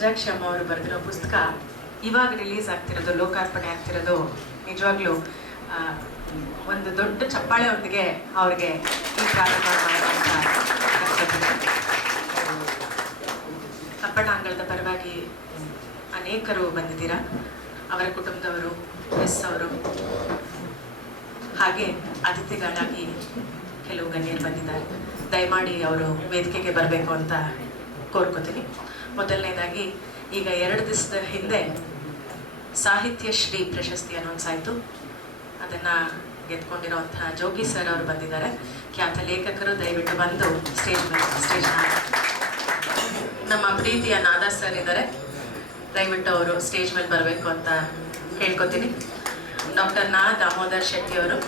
ಮಂಜಾಕ್ಷಿ ಅಮ್ಮ ಅವರು ಬರೆದಿರೋ ಪುಸ್ತಕ ಇವಾಗ ರಿಲೀಸ್ ಆಗ್ತಿರೋದು, ಲೋಕಾರ್ಪಣೆ ಆಗ್ತಿರೋದು ನಿಜವಾಗ್ಲೂ ಒಂದು ದೊಡ್ಡ ಚಪ್ಪಾಳೆಯೊಂದಿಗೆ ಅವ್ರಿಗೆ ಈ ಪ್ರಾರಂಭ ಮಾಡುವಂಥ ಕಪ್ಪಟಾಂಗಳದ ಪರವಾಗಿ ಅನೇಕರು ಬಂದಿದ್ದೀರಾ. ಅವರ ಕುಟುಂಬದವರು, ಎಸ್ ಅವರು, ಹಾಗೆ ಅತಿಥಿಗಳಾಗಿ ಕೆಲವು ಗಣ್ಯರು ಬಂದಿದ್ದಾರೆ. ದಯಮಾಡಿ ಅವರು ವೇದಿಕೆಗೆ ಬರಬೇಕು ಅಂತ ಕೋರ್ಕೋತೀನಿ. ಮೊದಲನೇದಾಗಿ ಈಗ 2 ದಿವಸದ ಹಿಂದೆ ಸಾಹಿತ್ಯ ಶ್ರೀ ಪ್ರಶಸ್ತಿ ಅನೌನ್ಸ್ ಆಯಿತು. ಅದನ್ನು ಗೆದ್ಕೊಂಡಿರುವಂತಹ ಜೋಗಿ ಸರ್ ಅವರು ಬಂದಿದ್ದಾರೆ. ಖ್ಯಾತ ಲೇಖಕರು, ದಯವಿಟ್ಟು ಬಂದು ಸ್ಟೇಜ್ನ ನಮ್ಮ ಪ್ರೀತಿಯ ನಾದಾ ಸರ್ ಇದ್ದಾರೆ, ದಯವಿಟ್ಟು ಅವರು ಸ್ಟೇಜ್ ಮೇಲೆ ಬರಬೇಕು ಅಂತ ಹೇಳ್ಕೊತೀನಿ. ಡಾಕ್ಟರ್ ದಾಮೋದರ್ ಶೆಟ್ಟಿ ಅವರು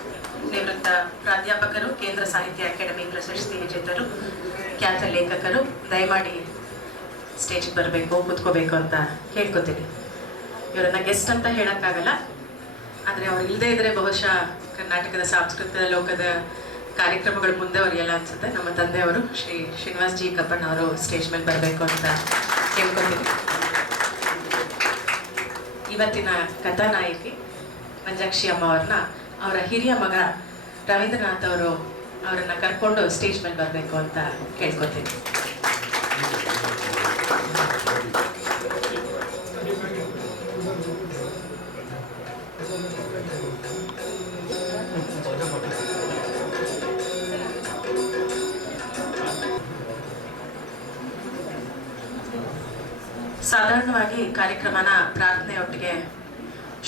ನಿವೃತ್ತ ಪ್ರಾಧ್ಯಾಪಕರು, ಕೇಂದ್ರ ಸಾಹಿತ್ಯ ಅಕಾಡೆಮಿ ಪ್ರಶಸ್ತಿ ವಿಜೇತರು, ಖ್ಯಾತ ಲೇಖಕರು, ದಯಮಾಡಿ ಸ್ಟೇಜ್ಗೆ ಬರಬೇಕು, ಕೂತ್ಕೋಬೇಕು ಅಂತ ಹೇಳ್ಕೊತೀನಿ. ಇವರನ್ನ ಗೆಸ್ಟ್ ಅಂತ ಹೇಳೋಕ್ಕಾಗಲ್ಲ, ಆದರೆ ಅವ್ರು ಇಲ್ಲದೇ ಇದ್ದರೆ ಬಹುಶಃ ಕರ್ನಾಟಕದ ಸಾಂಸ್ಕೃತಿಕ ಲೋಕದ ಕಾರ್ಯಕ್ರಮಗಳು ಮುಂದೆ ಅವರಿಗೆಲ್ಲ ಅನಿಸುತ್ತೆ. ನಮ್ಮ ತಂದೆಯವರು ಶ್ರೀ ಶ್ರೀನಿವಾಸ್ ಜಿ ಕಪ್ಪಣ್ಣ ಅವರು ಸ್ಟೇಜ್ ಮೇಲೆ ಬರಬೇಕು ಅಂತ ಕೇಳ್ಕೊತೀನಿ. ಇವತ್ತಿನ ಕಥಾನಾಯಕಿ ಮಂಜಾಕ್ಷಿ ಅಮ್ಮ ಅವ್ರನ್ನ ಅವರ ಹಿರಿಯ ಮಗ ರವೀಂದ್ರನಾಥ್ ಅವರು ಅವರನ್ನು ಕರ್ಕೊಂಡು ಸ್ಟೇಜ್ ಮೇಲೆ ಬರಬೇಕು ಅಂತ ಕೇಳ್ಕೊತೀನಿ. ಸಾಧಾರಣವಾಗಿ ಕಾರ್ಯಕ್ರಮನ ಪ್ರಾರ್ಥನೆಯೊಟ್ಟಿಗೆ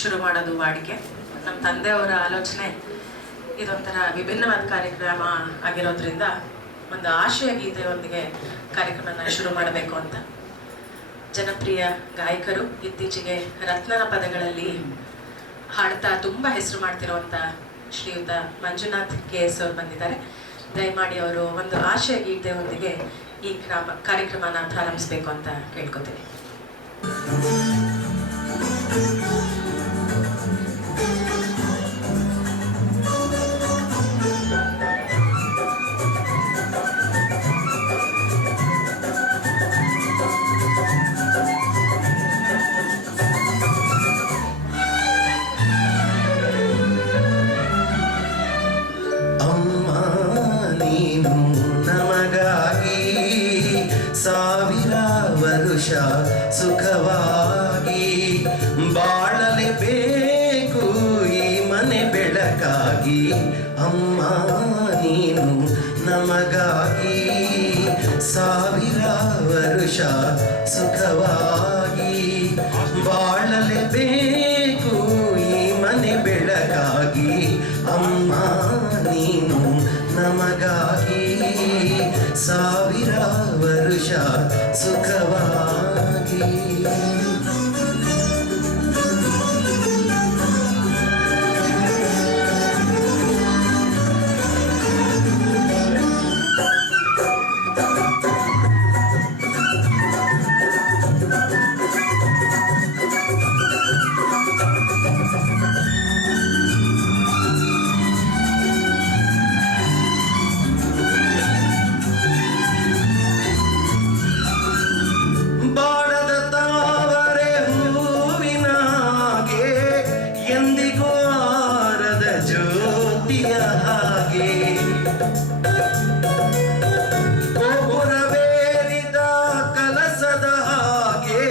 ಶುರು ಮಾಡೋದು ವಾಡಿಕೆ. ನಮ್ಮ ತಂದೆಯವರ ಆಲೋಚನೆ ಇದೊಂಥರ ವಿಭಿನ್ನವಾದ ಕಾರ್ಯಕ್ರಮ ಆಗಿರೋದ್ರಿಂದ ಒಂದು ಆಶಯ ಗೀತೆಯೊಂದಿಗೆ ಕಾರ್ಯಕ್ರಮನ ಶುರು ಮಾಡಬೇಕು ಅಂತ. ಜನಪ್ರಿಯ ಗಾಯಕರು, ಇತ್ತೀಚೆಗೆ ರತ್ನನ ಪದಗಳಲ್ಲಿ ಹಾಡ್ತಾ ತುಂಬ ಹೆಸರು ಮಾಡ್ತಿರುವಂಥ ಶ್ರೀಯುತ ಮಂಜುನಾಥ್ KS ಅವರು ಬಂದಿದ್ದಾರೆ. ದಯಮಾಡಿ ಅವರು ಒಂದು ಆಶಯ ಗೀತೆಯೊಂದಿಗೆ ಈ ಕಾರ್ಯಕ್ರಮನ ಪ್ರಾರಂಭಿಸಬೇಕು ಅಂತ ಕೇಳ್ಕೊತೀನಿ. ಸಾವಿರ ವರುಷ ಸುಖವಾಗಿ ಬಾಳಲೇಬೇಕು ಈ ಮನೆ ಬೆಳಕಾಗಿ. ಅಮ್ಮ ನೀನು ನಮಗಾಗಿ ಸಾವಿರ ವರುಷ ಸುಖವಾಗಿ ಬಾಳಲೇಬೇಕು ಈ ಮನೆ ಬೆಳಕಾಗಿ. ಅಮ್ಮ ನೀನು ನಮಗಾಗಿ ಸಾವಿರ ವರುಷ ಸುಖವಾಗಿ. ಗೋಪುರವೇರಿದ ಕಲಸದ ಹಾಗೆ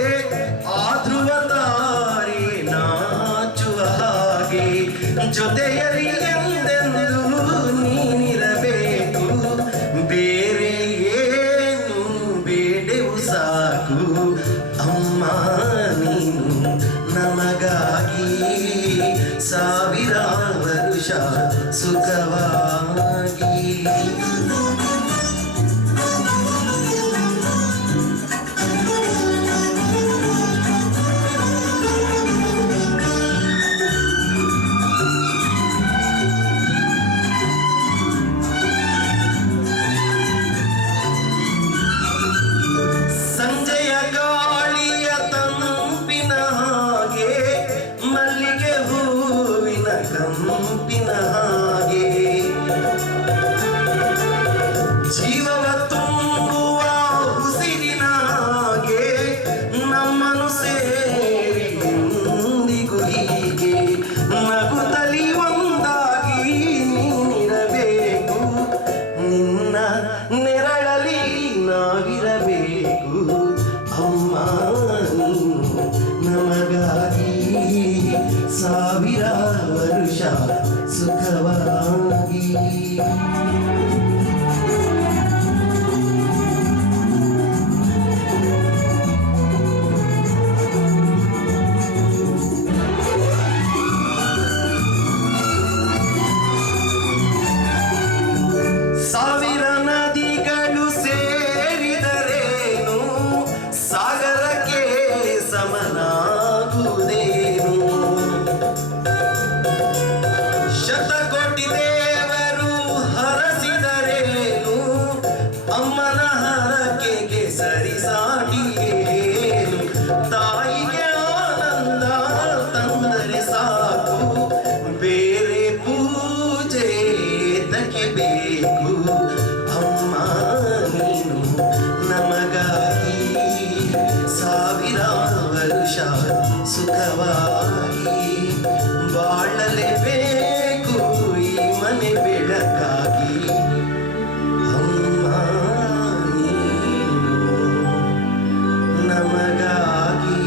ಆಧ್ರುವದಾರಿ ನಾಚುವ ಹಾಗೆ ಜೊತೆಯಲ್ಲಿ ಎಂದೆಂದು ನೀನಿರಬೇಕು. ಬೇರೆ ಏನು ಬೇಡೆವು ಸಾಕು. ಅಮ್ಮ ನೀನು ನಮಗಾಗಿ ಸಾವಿರ ವರುಷ ಸುಖವಾಗಿ. ಸಾಟಿಯೇನು ತಾಯಿಗೆ ಆನಂದ ತಂದರೆ ಸಾಕು ಬೇರೆ ಪೂಜೆ ತಕ್ಕೆ ಬೇಕು ಅಮ್ಮ ನೀನು ನಮಗಾಗಿ ಸಾವಿರ ವರುಷ ಸುಖವಾಗಿ ಬಾಳಲೇಬೇಕು ಈ ಮನೆ ಬೆಳಕಾಗಿ ಅಮ್ಮ ನೀನು ನಮಗಾಗಿ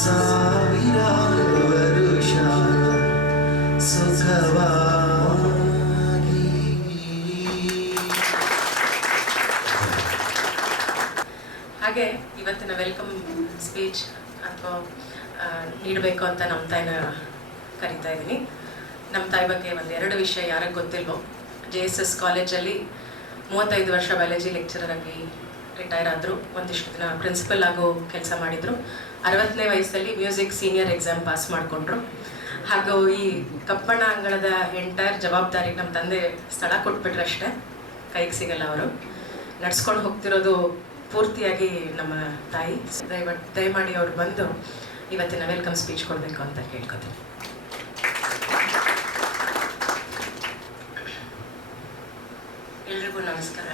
ಸಾವಿರ ವರುಷ ಸುಖವಾಗಿ. ಹಾಗೆ ಇವತ್ತಿನ ವೆಲ್ಕಮ್ ಸ್ಪೀಚ್ ಅಥವಾ ನೀಡಬೇಕು ಅಂತ ನಮ್ಮ ತಾಯಿನ ಕರಿತಾ ಇದ್ದೀನಿ. ನಮ್ಮ ತಾಯಿ ಬಗ್ಗೆ ಒಂದೆರಡು ವಿಷಯ ಯಾರಿಗೆ ಗೊತ್ತಿಲ್ವೋ, JSS ಕಾಲೇಜಲ್ಲಿ 35 ವರ್ಷ ಬಯಾಲಜಿ ಲೆಕ್ಚರರ್ ಆಗಿ ರಿಟೈರ್ ಆದರು. ಒಂದಿಷ್ಟು ದಿನ ಪ್ರಿನ್ಸಿಪಲ್ ಆಗೋ ಕೆಲಸ ಮಾಡಿದರು. 60ನೇ ವಯಸ್ಸಲ್ಲಿ ಮ್ಯೂಸಿಕ್ ಸೀನಿಯರ್ ಎಕ್ಸಾಮ್ ಪಾಸ್ ಮಾಡಿಕೊಂಡ್ರು. ಹಾಗೂ ಈ ಕಪ್ಪಣ್ಣ ಅಂಗಳದ ಎಂಟೈರ್ ಜವಾಬ್ದಾರಿ ನಮ್ಮ ತಂದೆ ಸ್ಥಳ ಕೊಟ್ಬಿಟ್ರೆ ಅಷ್ಟೇ, ಕೈಗೆ ಸಿಗಲ್ಲ. ಅವರು ನಡ್ಸ್ಕೊಂಡು ಹೋಗ್ತಿರೋದು ಪೂರ್ತಿಯಾಗಿ ನಮ್ಮ ತಾಯಿ. ದಯಮಾಡಿ ಅವ್ರು ಬಂದು ಇವತ್ತಿನ ವೆಲ್ಕಮ್ ಸ್ಪೀಚ್ ಕೊಡಬೇಕು ಅಂತ ಕೇಳ್ಕೊತೀನಿ. ಎಲ್ರಿಗೂ ನಮಸ್ಕಾರ.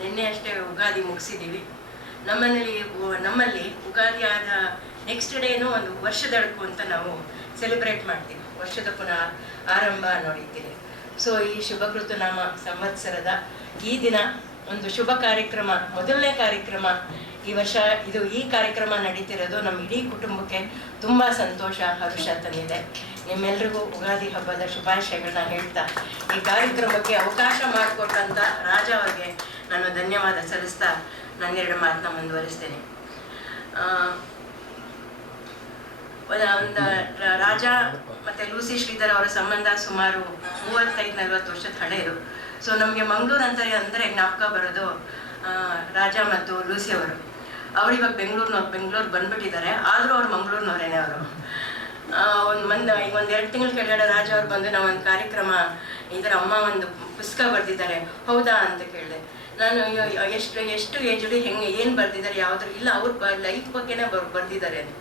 ನಿನ್ನೆ ಅಷ್ಟೇ ಉಗಾದಿ ಮುಗಿಸಿದ್ದೀವಿ. ನಮ್ಮಲ್ಲಿ ಉಗಾದಿ ಆದ ನೆಕ್ಸ್ಟ್ ಡೇನೂ ಒಂದು ವರ್ಷದಳಕು ಅಂತ ನಾವು ಸೆಲೆಬ್ರೇಟ್ ಮಾಡ್ತೀವಿ. ವರ್ಷದ ಪುನಃ ಆರಂಭ ನೋಡಿದ್ದೀವಿ. ಸೊ ಈ ಶುಭಕೃತನಾಮ ಸಂವತ್ಸರದ ಈ ದಿನ ಒಂದು ಶುಭ ಕಾರ್ಯಕ್ರಮ, ಮೊದಲನೇ ಕಾರ್ಯಕ್ರಮ ಈ ವರ್ಷ. ಈ ಕಾರ್ಯಕ್ರಮ ನಡೀತಿರೋದು ನಮ್ಮ ಇಡೀ ಕುಟುಂಬಕ್ಕೆ ತುಂಬ ಸಂತೋಷ, ಹರ್ಷ ತಂದಿದೆ. ನಿಮ್ಮೆಲ್ರಿಗೂ ಉಗಾದಿ ಹಬ್ಬದ ಶುಭಾಶಯಗಳನ್ನ ಹೇಳ್ತಾ ಈ ಕಾರ್ಯಕ್ರಮಕ್ಕೆ ಅವಕಾಶ ಮಾಡಿಕೊಟ್ಟಂಥ ರಾಜ ಅವರಿಗೆ ನಾನು ಧನ್ಯವಾದ ಸಲ್ಲಿಸ್ತಾ ನನ್ನೆರಡು ಮಾತನ್ನ ಮುಂದುವರಿಸ್ತೇನೆ. ಒಂದು ರಾಜ ಮತ್ತು ಲೂಸಿ ಶ್ರೀಧರ್ ಅವರ ಸಂಬಂಧ ಸುಮಾರು 35-40 ವರ್ಷದ ಹಳೆಯದು. ಸೊ ನಮಗೆ ಮಂಗಳೂರು ಅಂದರೆ ಜ್ಞಾಪಕ ಬರೋದು ರಾಜ ಮತ್ತು ಲೂಸಿ ಅವರು. ಇವಾಗ ಬೆಂಗಳೂರು ಬಂದ್ಬಿಟ್ಟಿದ್ದಾರೆ, ಆದರೂ ಅವ್ರು ಮಂಗಳೂರಿನವರೇನೆ. ಅವರು ಈಗ 1-2 ತಿಂಗಳ ಕೆಳಗಡೆ ರಾಜ ಅವ್ರು ಬಂದು ನಾವು ಒಂದು ಕಾರ್ಯಕ್ರಮ, ಈ ಥರ ಅಮ್ಮ ಒಂದು ಪುಸ್ತಕ ಬರೆದಿದ್ದಾರೆ, ಹೌದಾ ಅಂತ ಕೇಳಿದೆ. ನಾನು ಎಷ್ಟು ಏಜ್ಡು ಏನು ಬರೆದಿದ್ದಾರೆ, ಯಾವುದ್ರ ಇಲ್ಲ, ಅವ್ರ ಲೈಫ್ ಬಗ್ಗೆನೇ ಬರೆದಿದ್ದಾರೆ ಅಂತ.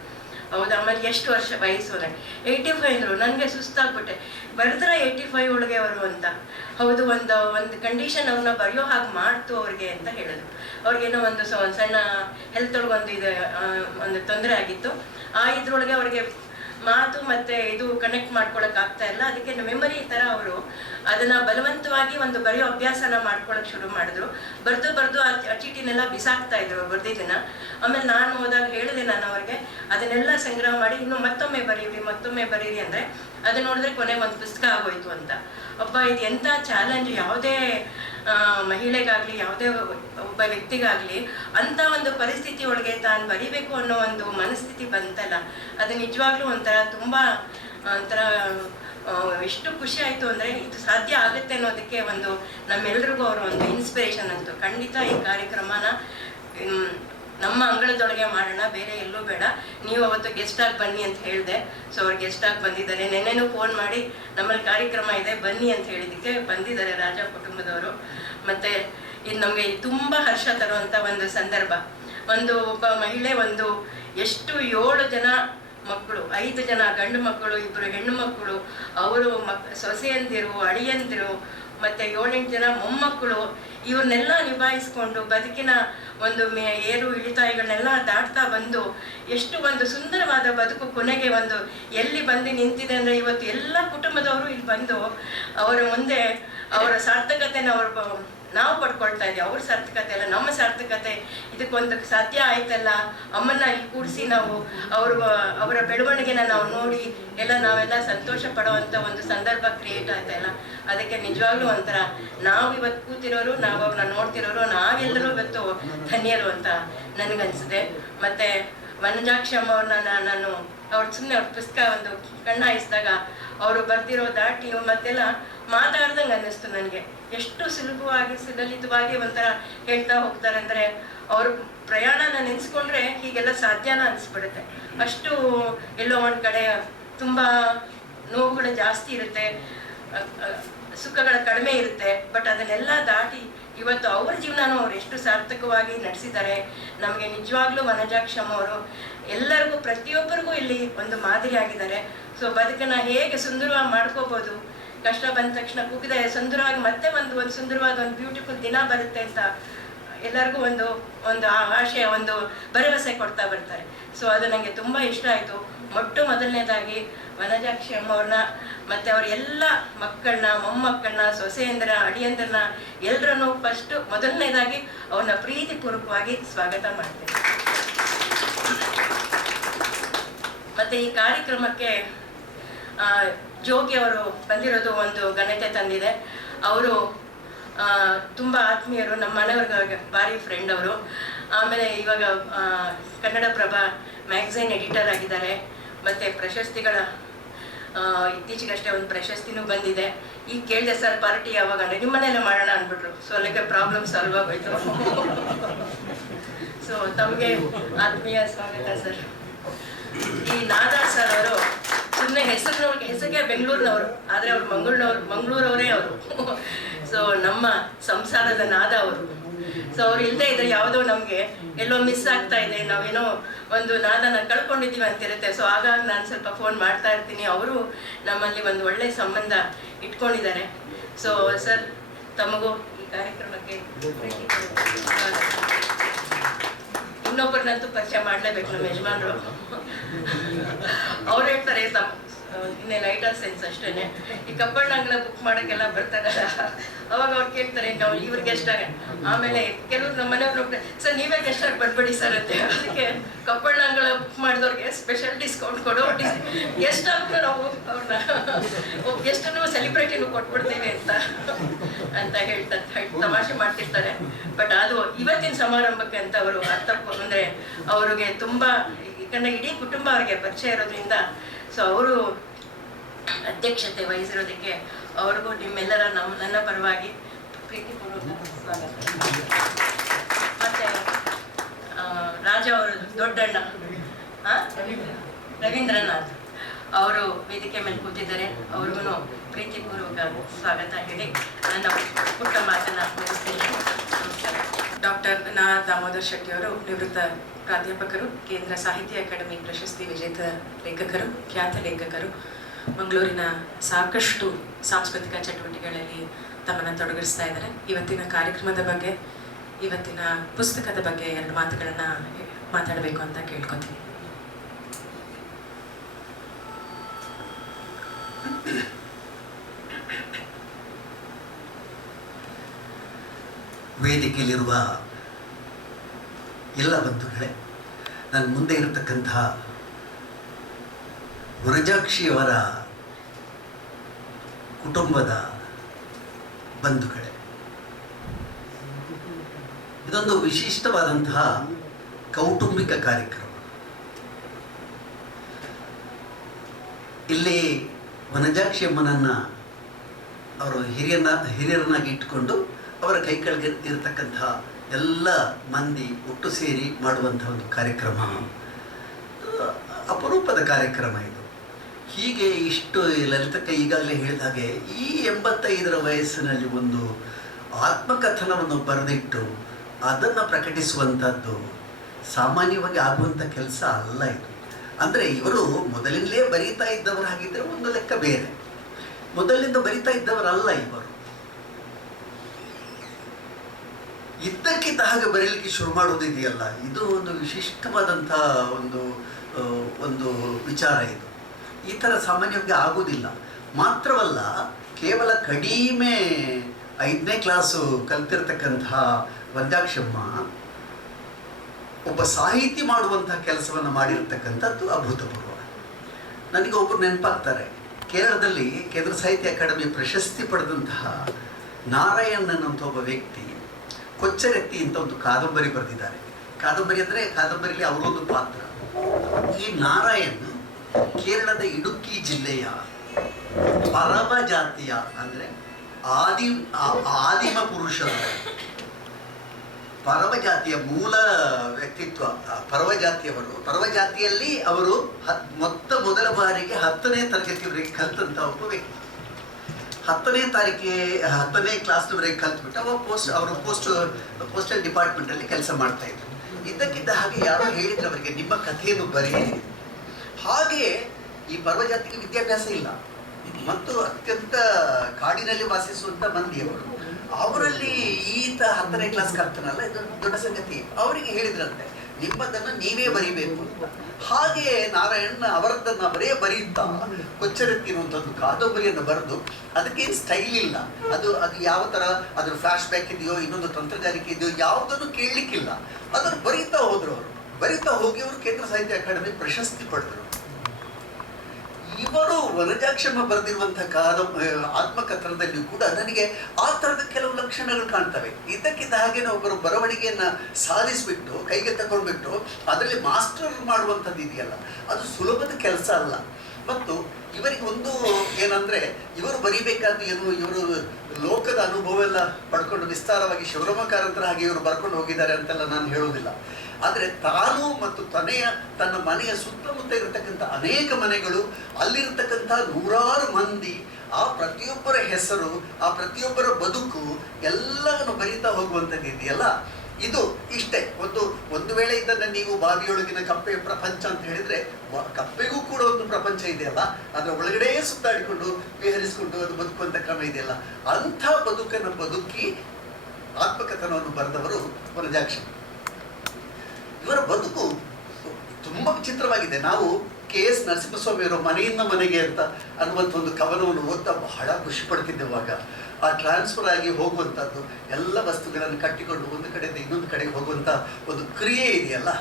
ಹೌದಾ, ಆಮೇಲೆ ಎಷ್ಟು ವರ್ಷ ವಯಸ್ಸು ಅಂದರೆ 85 ಅಂದರು. ನನಗೆ ಸುಸ್ತಾಗ್ಬಿಟ್ಟೆ, ಬರೆದ್ರೆ 85 ಒಳಗೆ ಅವರು ಅಂತ. ಹೌದು, ಒಂದು ಕಂಡೀಷನ್ ಅವ್ರನ್ನ ಬರೆಯೋ ಹಾಗೆ ಮಾಡ್ತು ಅವ್ರಿಗೆ ಅಂತ ಹೇಳಿದ್ರು. ಅವ್ರಿಗೇನೋ ಒಂದು ಸಣ್ಣ ಹೆಲ್ತ್ ಒಳಗೆ ಒಂದು ತೊಂದರೆ ಆಗಿತ್ತು. ಇದ್ರೊಳಗೆ ಅವ್ರಿಗೆ ಮಾತು ಮತ್ತು ಇದು ಕನೆಕ್ಟ್ ಮಾಡ್ಕೊಳಕ್ಕೆ ಆಗ್ತಾ ಇಲ್ಲ. ಅದಕ್ಕೆ ಮೆಮೊರಿ ಥರ ಅವರು ಅದನ್ನು ಬಲವಂತವಾಗಿ ಒಂದು ಬರೆಯೋ ಅಭ್ಯಾಸನ ಮಾಡ್ಕೊಳಕ್ಕೆ ಶುರು ಮಾಡಿದ್ರು. ಬರೆದು ಆ ಚೀಟಿನೆಲ್ಲ ಬಿಸಾಕ್ತಾ ಇದ್ರು ಬರ್ದಿದ್ದನ್ನ. ಆಮೇಲೆ ನಾನು ಹೋದಾಗ ಹೇಳಿದೆ ನಾನು ಅವ್ರಿಗೆ, ಅದನ್ನೆಲ್ಲ ಸಂಗ್ರಹ ಮಾಡಿ ಇನ್ನು ಮತ್ತೊಮ್ಮೆ ಬರೀರಿ ಅಂದರೆ ಅದನ್ನ ನೋಡಿದ್ರೆ ಕೊನೆಗೆ ಒಂದು ಪುಸ್ತಕ ಆಗೋಯ್ತು ಅಂತ. ಇದು ಎಂಥ ಚಾಲೆಂಜ್, ಯಾವುದೇ ಮಹಿಳೆಗಾಗಲಿ ಯಾವುದೇ ಒಬ್ಬ ವ್ಯಕ್ತಿಗಾಗಲಿ ಅಂಥ ಒಂದು ಪರಿಸ್ಥಿತಿ ಒಳಗೆ ತಾನು ಬರಿಬೇಕು ಅನ್ನೋ ಒಂದು ಮನಸ್ಥಿತಿ ಬಂತಲ್ಲ, ಅದು ನಿಜವಾಗ್ಲೂ ತುಂಬ ಒಂಥರ ಎಷ್ಟು ಖುಷಿ ಆಯಿತು ಅಂದರೆ ಇದು ಸಾಧ್ಯ ಆಗುತ್ತೆ ಅನ್ನೋದಕ್ಕೆ ನಮ್ಮೆಲ್ರಿಗೂ ಅವರು ಒಂದು ಇನ್ಸ್ಪಿರೇಷನ್ ಅಂತು. ಖಂಡಿತ ಈ ಕಾರ್ಯಕ್ರಮನ ನಮ್ಮ ಅಂಗಳದೊಳಗೆ ಮಾಡೋಣ, ಬೇರೆ ಎಲ್ಲೂ ಬೇಡ. ನೀವು ಅವತ್ತು ಗೆಸ್ಟಾಗಿ ಬನ್ನಿ ಅಂತ ಹೇಳಿದೆ. ಸೊ ಅವ್ರು ಗೆಸ್ಟಾಗಿ ಬಂದಿದ್ದಾರೆ. ನೆನ್ನೆನೂ ಫೋನ್ ಮಾಡಿ ನಮ್ಮಲ್ಲಿ ಕಾರ್ಯಕ್ರಮ ಇದೆ ಬನ್ನಿ ಅಂತ ಹೇಳಿದ್ದಕ್ಕೆ ಬಂದಿದ್ದಾರೆ ರಾಜ ಕುಟುಂಬದವರು. ಮತ್ತು ಇದು ನಮಗೆ ತುಂಬ ಹರ್ಷ ತರುವಂಥ ಒಂದು ಸಂದರ್ಭ. ಒಬ್ಬ ಮಹಿಳೆ ಎಷ್ಟು 7 ಜನ ಮಕ್ಕಳು, 5 ಜನ ಗಂಡು ಮಕ್ಕಳು, 2 ಹೆಣ್ಣು ಮಕ್ಕಳು, ಅವರು ಸೊಸೆಯಂದಿರು, ಅಳಿಯಂದಿರು, ಮತ್ತು 7-8 ಜನ ಮೊಮ್ಮಕ್ಕಳು, ಇವ್ರನ್ನೆಲ್ಲ ನಿಭಾಯಿಸ್ಕೊಂಡು ಬದುಕಿನ ಏರು ಇಳಿತಾಯಿಗಳನ್ನೆಲ್ಲ ದಾಟ್ತಾ ಬಂದು ಎಷ್ಟು ಸುಂದರವಾದ ಬದುಕು ಕೊನೆಗೆ ಎಲ್ಲಿ ಬಂದು ನಿಂತಿದೆ ಅಂದರೆ ಇವತ್ತು ಎಲ್ಲ ಕುಟುಂಬದವರು ಇಲ್ಲಿ ಬಂದು ಅವರ ಮುಂದೆ ಅವರ ಸಾರ್ಥಕತೆನ ನಾವು ಪಡ್ಕೊಳ್ತಾ ಇದ್ದೀವಿ. ಅವ್ರ ಸಾರ್ಥಕತೆ ಅಲ್ಲ, ನಮ್ಮ ಸಾರ್ಥಕತೆ. ಇದಕ್ಕೊಂದು ಸಾಧ್ಯ ಆಯ್ತಲ್ಲ, ಅಮ್ಮನ್ನ ಇಲ್ಲಿ ಕೂಡಿಸಿ ನಾವು ಅವರ ಬೆಳವಣಿಗೆನ ನಾವು ನೋಡಿ ನಾವೆಲ್ಲ ಸಂತೋಷ ಪಡುವಂಥ ಒಂದು ಸಂದರ್ಭ ಕ್ರಿಯೇಟ್ ಆಯ್ತಲ್ಲ. ಅದಕ್ಕೆ ನಿಜವಾಗ್ಲೂ ನಾವು ಇವತ್ತು ಕೂತಿರೋರು, ನಾವು ಅವ್ರನ್ನ ನೋಡ್ತಿರೋರು, ನಾವೆಲ್ಲರೂ ಇವತ್ತು ಧನ್ಯರು ಅಂತ ನನಗನ್ಸಿದೆ. ಮತ್ತು ವನಜಾಕ್ಷಮ್ಮ ಅವ್ರನ್ನ ನಾನು ಸುಮ್ಮನೆ ಅವ್ರ ಪುಸ್ತಕ ಕಣ್ಣು ಹಾಯಿಸಿದಾಗ ಅವರು ಬರ್ದಿರೋ ದಾಟಿ ಮತ್ತೆಲ್ಲ ಮಾತಾಡ್ದಂಗೆ ಅನ್ನಿಸ್ತು ನನಗೆ. ಎಷ್ಟು ಸುಲಭವಾಗಿ ಸುಲಲಿತವಾಗಿ ಹೇಳ್ತಾ ಹೋಗ್ತಾರೆ ಅಂದರೆ ಅವ್ರ ಪ್ರಯಾಣನ ನೆನೆಸ್ಕೊಂಡ್ರೆ ಹೀಗೆಲ್ಲ ಸಾಧ್ಯನ ಅನಿಸ್ಬಿಡುತ್ತೆ. ಅಷ್ಟು ಎಲ್ಲೋ ಒಂದು ಕಡೆ ತುಂಬ ನೋವುಗಳು ಜಾಸ್ತಿ ಇರುತ್ತೆ, ಸುಖಗಳ ಕಡಿಮೆ ಇರುತ್ತೆ. ಬಟ್ ಅದನ್ನೆಲ್ಲ ದಾಟಿ ಇವತ್ತು ಅವ್ರ ಜೀವನನೂ ಅವ್ರು ಎಷ್ಟು ಸಾರ್ಥಕವಾಗಿ ನಡೆಸಿದ್ದಾರೆ. ನಮಗೆ ನಿಜವಾಗ್ಲೂ ವನಜಾಕ್ಷಮ್ಮ ಅವರು ಎಲ್ಲರಿಗೂ ಪ್ರತಿಯೊಬ್ಬರಿಗೂ ಇಲ್ಲಿ ಒಂದು ಮಾದರಿ ಆಗಿದ್ದಾರೆ. ಸೊ ಬದುಕನ್ನು ಹೇಗೆ ಸುಂದರವಾಗಿ ಮಾಡ್ಕೋಬೋದು, ಕಷ್ಟ ಬಂದ ತಕ್ಷಣ ಕುಗ್ಗಿದೆ ಸುಂದರವಾಗಿ ಮತ್ತೆ ಒಂದು ಸುಂದರವಾದ ಒಂದು ಬ್ಯೂಟಿಫುಲ್ ದಿನ ಬರುತ್ತೆ ಅಂತ ಎಲ್ಲರಿಗೂ ಒಂದು ಆಶಯ, ಒಂದು ಭರವಸೆ ಕೊಡ್ತಾ ಬರ್ತಾರೆ. ಸೊ ಅದು ನನಗೆ ತುಂಬ ಇಷ್ಟ ಆಯಿತು. ಮೊದಲನೇದಾಗಿ ವನಜಾಕ್ಷಿ ಅಮ್ಮವ್ರನ್ನ ಮತ್ತು ಅವ್ರ ಎಲ್ಲ ಮಕ್ಕಳನ್ನ, ಮೊಮ್ಮಕ್ಕಳನ್ನ, ಸೊಸೆಯಂದ್ರ, ಅಳಿಯಂದ್ರನ್ನ ಎಲ್ಲರನ್ನೂ ಮೊದಲನೇದಾಗಿ ಅವ್ರನ್ನ ಪ್ರೀತಿಪೂರ್ವಕವಾಗಿ ಸ್ವಾಗತ ಮಾಡ್ತೇನೆ. ಮತ್ತು ಈ ಕಾರ್ಯಕ್ರಮಕ್ಕೆ ಜೋಗಿ ಅವರು ಬಂದಿರೋದು ಒಂದು ಘನತೆ ತಂದಿದೆ. ಅವರು ತುಂಬ ಆತ್ಮೀಯರು, ನಮ್ಮ ಮನೆಯವ್ರಿಗೆ ಭಾರಿ ಫ್ರೆಂಡ್ ಅವರು. ಆಮೇಲೆ ಇವಾಗ ಕನ್ನಡಪ್ರಭ ಮ್ಯಾಗಝೈನ್ ಎಡಿಟರ್ ಆಗಿದ್ದಾರೆ. ಮತ್ತು ಪ್ರಶಸ್ತಿಗಳ ಇತ್ತೀಚೆಗಷ್ಟೇ ಒಂದು ಪ್ರಶಸ್ತಿನೂ ಬಂದಿದೆ. ಈಗ ಕೇಳಿದೆ ಸರ್ ಪಾರ್ಟಿ ಯಾವಾಗ ಅಂದರೆ ನಿಮ್ಮ ಮನೆಯಲ್ಲೇ ಮಾಡೋಣ ಅಂದ್ಬಿಟ್ರು. ಸೊ ಅಲ್ಲಿಗೆ ಪ್ರಾಬ್ಲಮ್ ಸಾಲ್ವ್ ಆಗೋಯ್ತು. ಸೊ ತಮಗೆ ಆತ್ಮೀಯ ಸ್ವಾಗತ ಸರ್. ಈ ನಾದಾ ಸರ್ ಅವರು ಸುಮ್ಮನೆ ಹೆಸರಿಗೆ ಬೆಂಗಳೂರಿನವರು, ಆದರೆ ಅವ್ರು ಮಂಗಳೂರವರೇ ಅವರು. ಸೊ ನಮ್ಮ ಸಂಸಾರದ ನಾದ ಅವರು. ಸೊ ಅವ್ರು ಇಲ್ಲದೆ ಇದ್ರೆ ಯಾವುದೋ ನಮಗೆ ಎಲ್ಲೋ ಮಿಸ್ ಆಗ್ತಾ ಇದೆ, ನಾವೇನೋ ಒಂದು ನಾದನ ಕಳ್ಕೊಂಡಿದ್ದೀವಿ ಅಂತಿರುತ್ತೆ. ಸೊ ಆಗಾಗ ನಾನು ಸ್ವಲ್ಪ ಫೋನ್ ಮಾಡ್ತಾ ಇರ್ತೀನಿ. ಅವರು ನಮ್ಮಲ್ಲಿ ಒಂದು ಒಳ್ಳೆಯ ಸಂಬಂಧ ಇಟ್ಕೊಂಡಿದ್ದಾರೆ. ಸೊ ಸರ್ ತಮಗೂ ಈ ಕಾರ್ಯಕ್ರಮಕ್ಕೆ ಇನ್ನೊಬ್ಬರನ್ನಂತೂ ಪರಿಚಯ ಮಾಡಲೇಬೇಕು, ನಮ್ಮ ಯಜಮಾನರು. ಅವ್ರು ಹೇಳ್ತಾರೆ ಇನ್ನೇ ಲೈಟರ್ ಸೆನ್ಸ್ ಅಷ್ಟೇನೆ, ಈ ಕಬ್ಬಣ್ಣಗಳ ಬುಕ್ ಮಾಡೋಕ್ಕೆಲ್ಲ ಬರ್ತಾರೆ. ಅವಾಗ ಅವ್ರು ಕೇಳ್ತಾರೆ ನಾವು ಇವ್ರ ಗೆಸ್ಟ್ ಆಗ. ಆಮೇಲೆ ಕೆಲವ್ರು ನಮ್ಮ ಮನೆಯವ್ರು ಹೋಗ್ತಾರೆ, ಸರ್ ನೀವೇ ಗೆಸ್ಟ್ ಆಗಿ ಬಂದ್ಬಿಡಿ ಸರ್ ಅಂತ. ಅದಕ್ಕೆ ಕಬ್ಬಣ್ಣಗಳ ಬುಕ್ ಮಾಡಿದವ್ರಿಗೆ ಸ್ಪೆಷಲ್ ಡಿಸ್ಕೌಂಟ್ ಕೊಡೋ ಗೆಸ್ಟ್ ಆದ್ರೂ ನಾವು ಅವ್ರನ್ನ ಗೆಸ್ಟನ್ನು ಸೆಲಿಬ್ರಿಟಿನೂ ಕೊಟ್ಬಿಡ್ತೀವಿ ಅಂತ ಹೇಳ್ತಾರೆ, ತಮಾಷೆ ಮಾಡ್ತಿರ್ತಾರೆ. ಬಟ್ ಅದು ಇವತ್ತಿನ ಸಮಾರಂಭಕ್ಕೆ ಅಂತ ಅವರು ಅರ್ಥ ಅಂದರೆ ಅವ್ರಿಗೆ ತುಂಬ, ಯಾಕಂದರೆ ಇಡೀ ಕುಟುಂಬ ಅವರಿಗೆ ಪರಿಚಯ ಇರೋದ್ರಿಂದ. ಸೊ ಅವರು ಅಧ್ಯಕ್ಷತೆ ವಹಿಸಿರೋದಕ್ಕೆ ಅವ್ರಿಗೂ ನಿಮ್ಮೆಲ್ಲರ ನನ್ನ ಪರವಾಗಿ ಪ್ರೀತಿಪೂರ್ವಕ ಸ್ವಾಗತ. ಮತ್ತೆ ರಾಜ ಅವರು ದೊಡ್ಡಣ್ಣ ರವೀಂದ್ರನಾಥ್ ಅವರು ವೇದಿಕೆ ಮೇಲೆ ಕೂತಿದ್ದಾರೆ. ಅವ್ರಿಗೂ ಪ್ರೀತಿಪೂರ್ವಕ ಸ್ವಾಗತ ಹೇಳಿ ನನ್ನ ಪುಟ್ಟ ಮಾತನ್ನ ಮುಗಿಸ್ತೇನೆ. ನಮಸ್ಕಾರ. ಡಾಕ್ಟರ್ ನಾ ದಾಮೋದರ್ ಶೆಟ್ಟಿ ಅವರು ನಿವೃತ್ತ ಪ್ರಾಧ್ಯಾಪಕರು, ಕೇಂದ್ರ ಸಾಹಿತ್ಯ ಅಕಾಡೆಮಿ ಪ್ರಶಸ್ತಿ ವಿಜೇತ ಲೇಖಕರು, ಖ್ಯಾತ ಲೇಖಕರು. ಮಂಗಳೂರಿನ ಸಾಕಷ್ಟು ಸಾಂಸ್ಕೃತಿಕ ಚಟುವಟಿಕೆಗಳಲ್ಲಿ ತಮ್ಮನ್ನು ತೊಡಗಿಸ್ತಾ ಇದ್ದಾರೆ. ಇವತ್ತಿನ ಕಾರ್ಯಕ್ರಮದ ಬಗ್ಗೆ, ಇವತ್ತಿನ ಪುಸ್ತಕದ ಬಗ್ಗೆ 2 ಮಾತುಗಳನ್ನು ಮಾತಾಡಬೇಕು ಅಂತ ಕೇಳ್ಕೊತೀನಿ. ವೇದಿಕೆಯಲ್ಲಿರುವ ಎಲ್ಲ ಬಂಧುಗಳೇ, ನನ್ನ ಮುಂದೆ ಇರತಕ್ಕಂತಹ ವನಜಾಕ್ಷಿಯವರ ಕುಟುಂಬದ ಬಂಧುಗಳೇ, ಇದೊಂದು ವಿಶಿಷ್ಟವಾದಂತಹ ಕೌಟುಂಬಿಕ ಕಾರ್ಯಕ್ರಮ. ಇಲ್ಲಿ ವನಜಾಕ್ಷಿ ಅಮ್ಮನನ್ನು ಅವರು ಹಿರಿಯರನ್ನಾಗಿ ಇಟ್ಟುಕೊಂಡು ಅವರ ಕೈ ಕೆಳಗೆ ಇರತಕ್ಕಂತಹ ಎಲ್ಲ ಮಂದಿ ಒಟ್ಟು ಸೇರಿ ಮಾಡುವಂಥ ಒಂದು ಕಾರ್ಯಕ್ರಮ, ಅಪರೂಪದ ಕಾರ್ಯಕ್ರಮ ಇದು. ಹೀಗೆ ಇಷ್ಟು ಲಲಿತಕ್ಕ ಈಗಾಗಲೇ ಹೇಳಿದ ಹಾಗೆ ಈ 85ರ ವಯಸ್ಸಿನಲ್ಲಿ ಒಂದು ಆತ್ಮಕಥನವನ್ನು ಬರೆದಿಟ್ಟು ಅದನ್ನು ಪ್ರಕಟಿಸುವಂಥದ್ದು ಸಾಮಾನ್ಯವಾಗಿ ಆಗುವಂಥ ಕೆಲಸ ಅಲ್ಲ ಇದು. ಅಂದರೆ ಇವರು ಮೊದಲಿಂದಲೇ ಬರೀತಾ ಇದ್ದವರಾಗಿದ್ದರೆ ಒಂದು ಲೆಕ್ಕ ಬೇರೆ, ಮೊದಲಿನಿಂದ ಬರೀತಾ ಇದ್ದವರಲ್ಲ ಇವರು. ಇದ್ದಕ್ಕಿದ್ದ ಹಾಗೆ ಬರೀಲಿಕ್ಕೆ ಶುರು ಮಾಡೋದಿದೆಯಲ್ಲ, ಇದು ಒಂದು ವಿಶಿಷ್ಟವಾದಂಥ ಒಂದು ವಿಚಾರ. ಇದು ಈ ಥರ ಸಾಮಾನ್ಯವಾಗಿ ಆಗೋದಿಲ್ಲ. ಮಾತ್ರವಲ್ಲ, ಕೇವಲ ಕಡಿಮೆ 5ನೇ ಕ್ಲಾಸು ಕಲ್ತಿರ್ತಕ್ಕಂತಹ ವನಜಾಕ್ಷಮ್ಮ ಒಬ್ಬ ಸಾಹಿತಿ ಮಾಡುವಂಥ ಕೆಲಸವನ್ನು ಮಾಡಿರ್ತಕ್ಕಂಥದ್ದು ಅಭೂತಪೂರ್ವ. ನನಗೆ ಒಬ್ಬರು ನೆನಪಾಗ್ತಾರೆ, ಕೇರಳದಲ್ಲಿ ಕೇಂದ್ರ ಸಾಹಿತ್ಯ ಅಕಾಡೆಮಿ ಪ್ರಶಸ್ತಿ ಪಡೆದಂತಹ ನಾರಾಯಣ್ ಅನ್ನುವಂಥ ಒಬ್ಬ ವ್ಯಕ್ತಿ ಕೊಚ್ಚರೆತ್ತಿ ಅಂತ ಒಂದು ಕಾದಂಬರಿ ಬರೆದಿದ್ದಾರೆ. ಕಾದಂಬರಿ ಅಂದರೆ ಕಾದಂಬರಿಯಲ್ಲಿ ಅವರೊಂದು ಪಾತ್ರ. ಈ ನಾರಾಯಣ್ ಕೇರಳದ ಇಡುಕ್ಕಿ ಜಿಲ್ಲೆಯ ಪರವ ಜಾತಿಯ, ಅಂದರೆ ಆದಿಮ ಪುರುಷರು, ಪರವ ಜಾತಿಯ ಮೂಲ ವ್ಯಕ್ತಿತ್ವ. ಪರವ ಜಾತಿಯವರು, ಪರವ ಜಾತಿಯಲ್ಲಿ ಅವರು ಮೊದಲ ಬಾರಿಗೆ 10ನೇ ತರಗತಿಯವರೆಗೆ ಕಲಿತಂಥ ಒಬ್ಬ ವ್ಯಕ್ತಿ. 10ನೇ ಕ್ಲಾಸ್ನವರೆಗೆ ಕಲ್ತ್ಬಿಟ್ಟು ಅವರು ಪೋಸ್ಟಲ್ ಡಿಪಾರ್ಟ್ಮೆಂಟಲ್ಲಿ ಕೆಲಸ ಮಾಡ್ತಾ ಇದ್ರು. ಇದ್ದಕ್ಕಿದ್ದ ಹಾಗೆ ಯಾರೋ ಹೇಳಿದ್ರು ಅವರಿಗೆ, ನಿಮ್ಮ ಕಥೆಯನ್ನು ಬರೆಯಿರಿ. ಹಾಗೆಯೇ ಈ ಪರ್ವಜಾತಿಗೆ ವಿದ್ಯಾಭ್ಯಾಸ ಇಲ್ಲ ಮತ್ತು ಅತ್ಯಂತ ಕಾಡಿನಲ್ಲಿ ವಾಸಿಸುವಂಥ ಮಂದಿಯವರು. ಅವರಲ್ಲಿ ಈತ 10ನೇ ಕ್ಲಾಸ್ ಕಲ್ತನಲ್ಲ, ಇದು ದೊಡ್ಡ ಸಂಗತಿ. ಅವರಿಗೆ ಹೇಳಿದ್ರಂತೆ, ನಿಮ್ಮದನ್ನು ನೀವೇ ಬರೀಬೇಕು ಅಂತ. ಹಾಗೆ ನಾರಾಯಣ್ ಅವರದ್ದನ್ನು ಅವರೇ ಬರೆಯುತ್ತಾ ಕೊಚ್ಚರೆತ್ತಿರುವಂಥದ್ದು ಕಾದಂಬರಿಯನ್ನು ಬರೆದು, ಅದಕ್ಕೇನು ಸ್ಟೈಲ್ ಇಲ್ಲ, ಅದು ಯಾವ ಥರ ಅದ್ರ ಫ್ಲಾಶ್ ಬ್ಯಾಕ್ ಇದೆಯೋ ಇನ್ನೊಂದು ತಂತ್ರಗಾರಿಕೆ ಇದೆಯೋ ಯಾವುದನ್ನು ಕೇಳಲಿಕ್ಕಿಲ್ಲ. ಅದನ್ನು ಬರೀತಾ ಹೋದ್ರು. ಅವರು ಬರೀತಾ ಹೋಗಿ ಅವರು ಕೇಂದ್ರ ಸಾಹಿತ್ಯ ಅಕಾಡೆಮಿ ಪ್ರಶಸ್ತಿ ಪಡೆದರು. ಇವರು ವನಜಾಕ್ಷಮ್ಮ ಬರೆದಿರುವಂತಹ ಆತ್ಮಕಥನದಲ್ಲಿಯೂ ಕೂಡ ನನಗೆ ಆ ಥರದ ಕೆಲವು ಲಕ್ಷಣಗಳು ಕಾಣ್ತವೆ. ಇದ್ದಕ್ಕಿದ್ದ ಹಾಗೇನೆ ಒಬ್ಬರು ಬರವಣಿಗೆಯನ್ನ ಸಾಧಿಸಿಬಿಟ್ಟು ಕೈಗೆ ತಗೊಂಡ್ಬಿಟ್ಟು ಅದರಲ್ಲಿ ಮಾಸ್ಟರ್ ಮಾಡುವಂಥದ್ದು ಇದೆಯಲ್ಲ, ಅದು ಸುಲಭದ ಕೆಲಸ ಅಲ್ಲ. ಮತ್ತು ಇವರಿಗೆ ಒಂದು ಏನಂದ್ರೆ, ಇವರು ಬರಿಬೇಕಾದ್ದು ಏನು, ಇವರು ಲೋಕದ ಅನುಭವ ಎಲ್ಲ ಪಡ್ಕೊಂಡು ವಿಸ್ತಾರವಾಗಿ ಶಿವರಾಮ ಕಾರಂತರ ಹಾಗೆ ಇವರು ಬರ್ಕೊಂಡು ಹೋಗಿದ್ದಾರೆ ಅಂತೆಲ್ಲ ನಾನು ಹೇಳೋದಿಲ್ಲ. ಆದರೆ ತಾನು ಮತ್ತು ತನ್ನ ಮನೆಯ ಸುತ್ತಮುತ್ತ ಇರತಕ್ಕಂಥ ಅನೇಕ ಮನೆಗಳು, ಅಲ್ಲಿರತಕ್ಕಂಥ ನೂರಾರು ಮಂದಿ, ಆ ಪ್ರತಿಯೊಬ್ಬರ ಹೆಸರು, ಆ ಪ್ರತಿಯೊಬ್ಬರ ಬದುಕು ಎಲ್ಲವನ್ನು ಬರೀತಾ ಹೋಗುವಂಥದ್ದು ಇದೆಯಲ್ಲ, ಇದು ಇಷ್ಟೇ. ಒಂದು ವೇಳೆ ಇದನ್ನು ನೀವು ಬಾವಿಯೊಳಗಿನ ಕಪ್ಪೆಯ ಪ್ರಪಂಚ ಅಂತ ಹೇಳಿದ್ರೆ, ಕಪ್ಪೆಗೂ ಕೂಡ ಒಂದು ಪ್ರಪಂಚ ಇದೆಯಲ್ಲ, ಅದರ ಒಳಗಡೆ ಸುತ್ತಾಡಿಕೊಂಡು ವಿಹರಿಸಿಕೊಂಡು ಅದು ಬದುಕುವಂಥ ಕ್ರಮ ಇದೆಯಲ್ಲ, ಅಂಥ ಬದುಕನ್ನು ಬದುಕಿ ಆತ್ಮಕಥನವನ್ನು ಬರೆದವರು ವನಜಾಕ್ಷಿ. ಇವರ ಬದುಕು ತುಂಬ ವಿಚಿತ್ರವಾಗಿದೆ. ನಾವು KS ನರಸಿಂಹಸ್ವಾಮಿಯವರು ಮನೆಯಿಂದ ಮನೆಗೆ ಅಂತ ಅನ್ನುವಂಥ ಒಂದು ಕವನವನ್ನು ಓದ್ತಾ ಬಹಳ ಖುಷಿ ಪಡ್ತಿದ್ದೆವಾಗ. ಆ ಟ್ರಾನ್ಸ್ಫರ್ ಆಗಿ ಹೋಗುವಂಥದ್ದು, ಎಲ್ಲ ವಸ್ತುಗಳನ್ನು ಕಟ್ಟಿಕೊಂಡು ಒಂದು ಕಡೆಯಿಂದ ಇನ್ನೊಂದು ಕಡೆಗೆ ಹೋಗುವಂಥ ಒಂದು ಕ್ರಿಯೆ ಇದೆಯಲ್ಲ,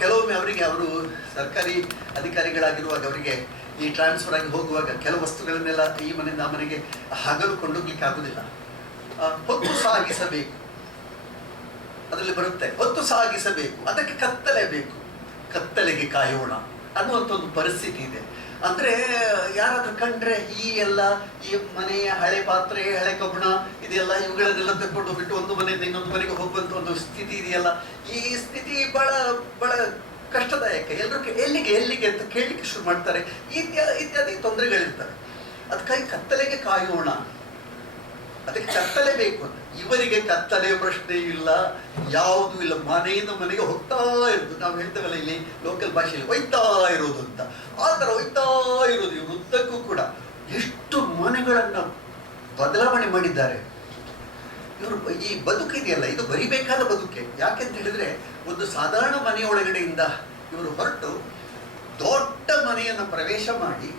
ಕೆಲವೊಮ್ಮೆ ಅವರು ಸರ್ಕಾರಿ ಅಧಿಕಾರಿಗಳಾಗಿರುವಾಗ ಅವರಿಗೆ ಈ ಟ್ರಾನ್ಸ್ಫರ್ ಆಗಿ ಹೋಗುವಾಗ ಕೆಲವು ವಸ್ತುಗಳನ್ನೆಲ್ಲ ಈ ಮನೆಯಿಂದ ಆ ಮನೆಗೆ ಹಗಲು ಕೊಂಡೋಗ್ಲಿಕ್ಕೆ ಆಗುದಿಲ್ಲ. ಹೊತ್ತು ಸಾಗಿಸಬೇಕು, ಅದರಲ್ಲಿ ಬರುತ್ತೆ, ಹೊತ್ತು ಸಾಗಿಸಬೇಕು, ಅದಕ್ಕೆ ಕತ್ತಲೆ ಬೇಕು, ಕತ್ತಲೆಗೆ ಕಾಯೋಣ ಅನ್ನುವಂಥ ಒಂದು ಪರಿಸ್ಥಿತಿ ಇದೆ. ಅಂದರೆ ಯಾರಾದ್ರೂ ಕಂಡ್ರೆ ಈ ಮನೆಯ ಹಳೆ ಪಾತ್ರೆ, ಹಳೆ ಕಬ್ಬಣ ಇದೆಲ್ಲ ಇವುಗಳನ್ನೆಲ್ಲ ತಗೊಂಡು ಬಿಟ್ಟು ಒಂದು ಮನೆಯಿಂದ ಇನ್ನೊಂದು ಮನೆಗೆ ಹೋಗುವಂಥ ಒಂದು ಸ್ಥಿತಿ ಇದೆಯಲ್ಲ, ಈ ಸ್ಥಿತಿ ಬಹಳ ಕಷ್ಟದಾಯಕ. ಎಲ್ಲರೂ ಎಲ್ಲಿಗೆ ಅಂತ ಕೇಳಲಿಕ್ಕೆ ಶುರು ಮಾಡ್ತಾರೆ. ಇತ್ಯಾದಿ ತೊಂದರೆಗಳಿರ್ತವೆ. ಅದಕ್ಕಾಗಿ ಕತ್ತಲೆಗೆ ಕಾಯೋಣ, ಅದಕ್ಕೆ ಕತ್ತಲೆ ಬೇಕು ಅಂತ. ಇವರಿಗೆ ಕತ್ತಲೆ ಪ್ರಶ್ನೆ ಇಲ್ಲ, ಯಾವುದೂ ಇಲ್ಲ. ಮನೆಯಿಂದ ಮನೆಗೆ ಹೋಗ್ತಾ ಇರೋದು, ನಾವು ಹೇಳ್ತೇವಲ್ಲ ಇಲ್ಲಿ ಲೋಕಲ್ ಭಾಷೆಯಲ್ಲಿ ಒಯ್ತಾ ಇರೋದು ಅಂತ, ಆ ಥರ ಒಯ್ತಾ ಇರೋದು. ಇವರು ಉದ್ದಕ್ಕೂ ಕೂಡ ಎಷ್ಟು ಮನೆಗಳನ್ನು ಬದಲಾವಣೆ ಮಾಡಿದ್ದಾರೆ. ಇವರು ಈ ಬದುಕಿದೆಯಲ್ಲ, ಇದು ಬರಿಬೇಕಾದ ಬದುಕೆ. ಯಾಕೆಂತ ಹೇಳಿದ್ರೆ, ಒಂದು ಸಾಧಾರಣ ಮನೆಯೊಳಗಡೆಯಿಂದ ಇವರು ಹೊರಟು ದೊಡ್ಡ ಮನೆಯನ್ನು ಪ್ರವೇಶ ಮಾಡಿ,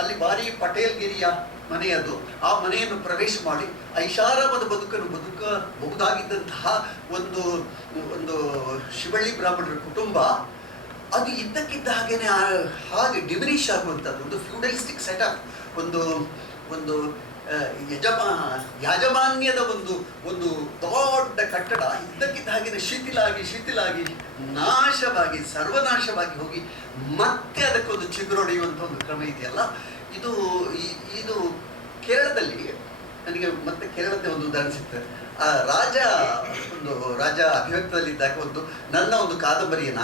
ಅಲ್ಲಿ ಬಾರಿ ಪಟೇಲ್ಗಿರಿಯ ಮನೆಯದು, ಆ ಮನೆಯನ್ನು ಪ್ರವೇಶ ಮಾಡಿ ಐಷಾರಾಮದ ಬದುಕನ್ನು ಬದುಕಬಹುದಾಗಿದ್ದಂತಹ ಒಂದು ಶಿವಳ್ಳಿ ಬ್ರಾಹ್ಮಣರ ಕುಟುಂಬ, ಅದು ಇದ್ದಕ್ಕಿದ್ದ ಹಾಗೆ ಡಿಮಿನಿಷ್ ಆಗುವಂಥದ್ದು. ಒಂದು ಫ್ಯೂಡಲಿಸ್ಟಿಕ್ ಸೆಟಪ್, ಒಂದು ಯಾಜಮಾನ್ಯದ ಒಂದು ದೊಡ್ಡ ಕಟ್ಟಡ ಇದ್ದಕ್ಕಿದ್ದ ಹಾಗೆ ಶಿಥಿಲಾಗಿ ನಾಶವಾಗಿ ಸರ್ವನಾಶವಾಗಿ ಹೋಗಿ ಮತ್ತೆ ಅದಕ್ಕೊಂದು ಚಿಗುರೊಡೆಯುವಂಥ ಒಂದು ಕ್ರಮ ಇದೆಯಲ್ಲ, ಇದು ಕೇರಳದಲ್ಲಿ ನನಗೆ ಮತ್ತೆ ಕೇರಳದ ಒಂದು ಉದಾಹರಣೆ ಸಿಗ್ತದೆ. ಆ ರಾಜ ಅಭಿವ್ಯಕ್ತದಲ್ಲಿದ್ದಾಗ ನನ್ನ ಒಂದು ಕಾದಂಬರಿಯನ್ನು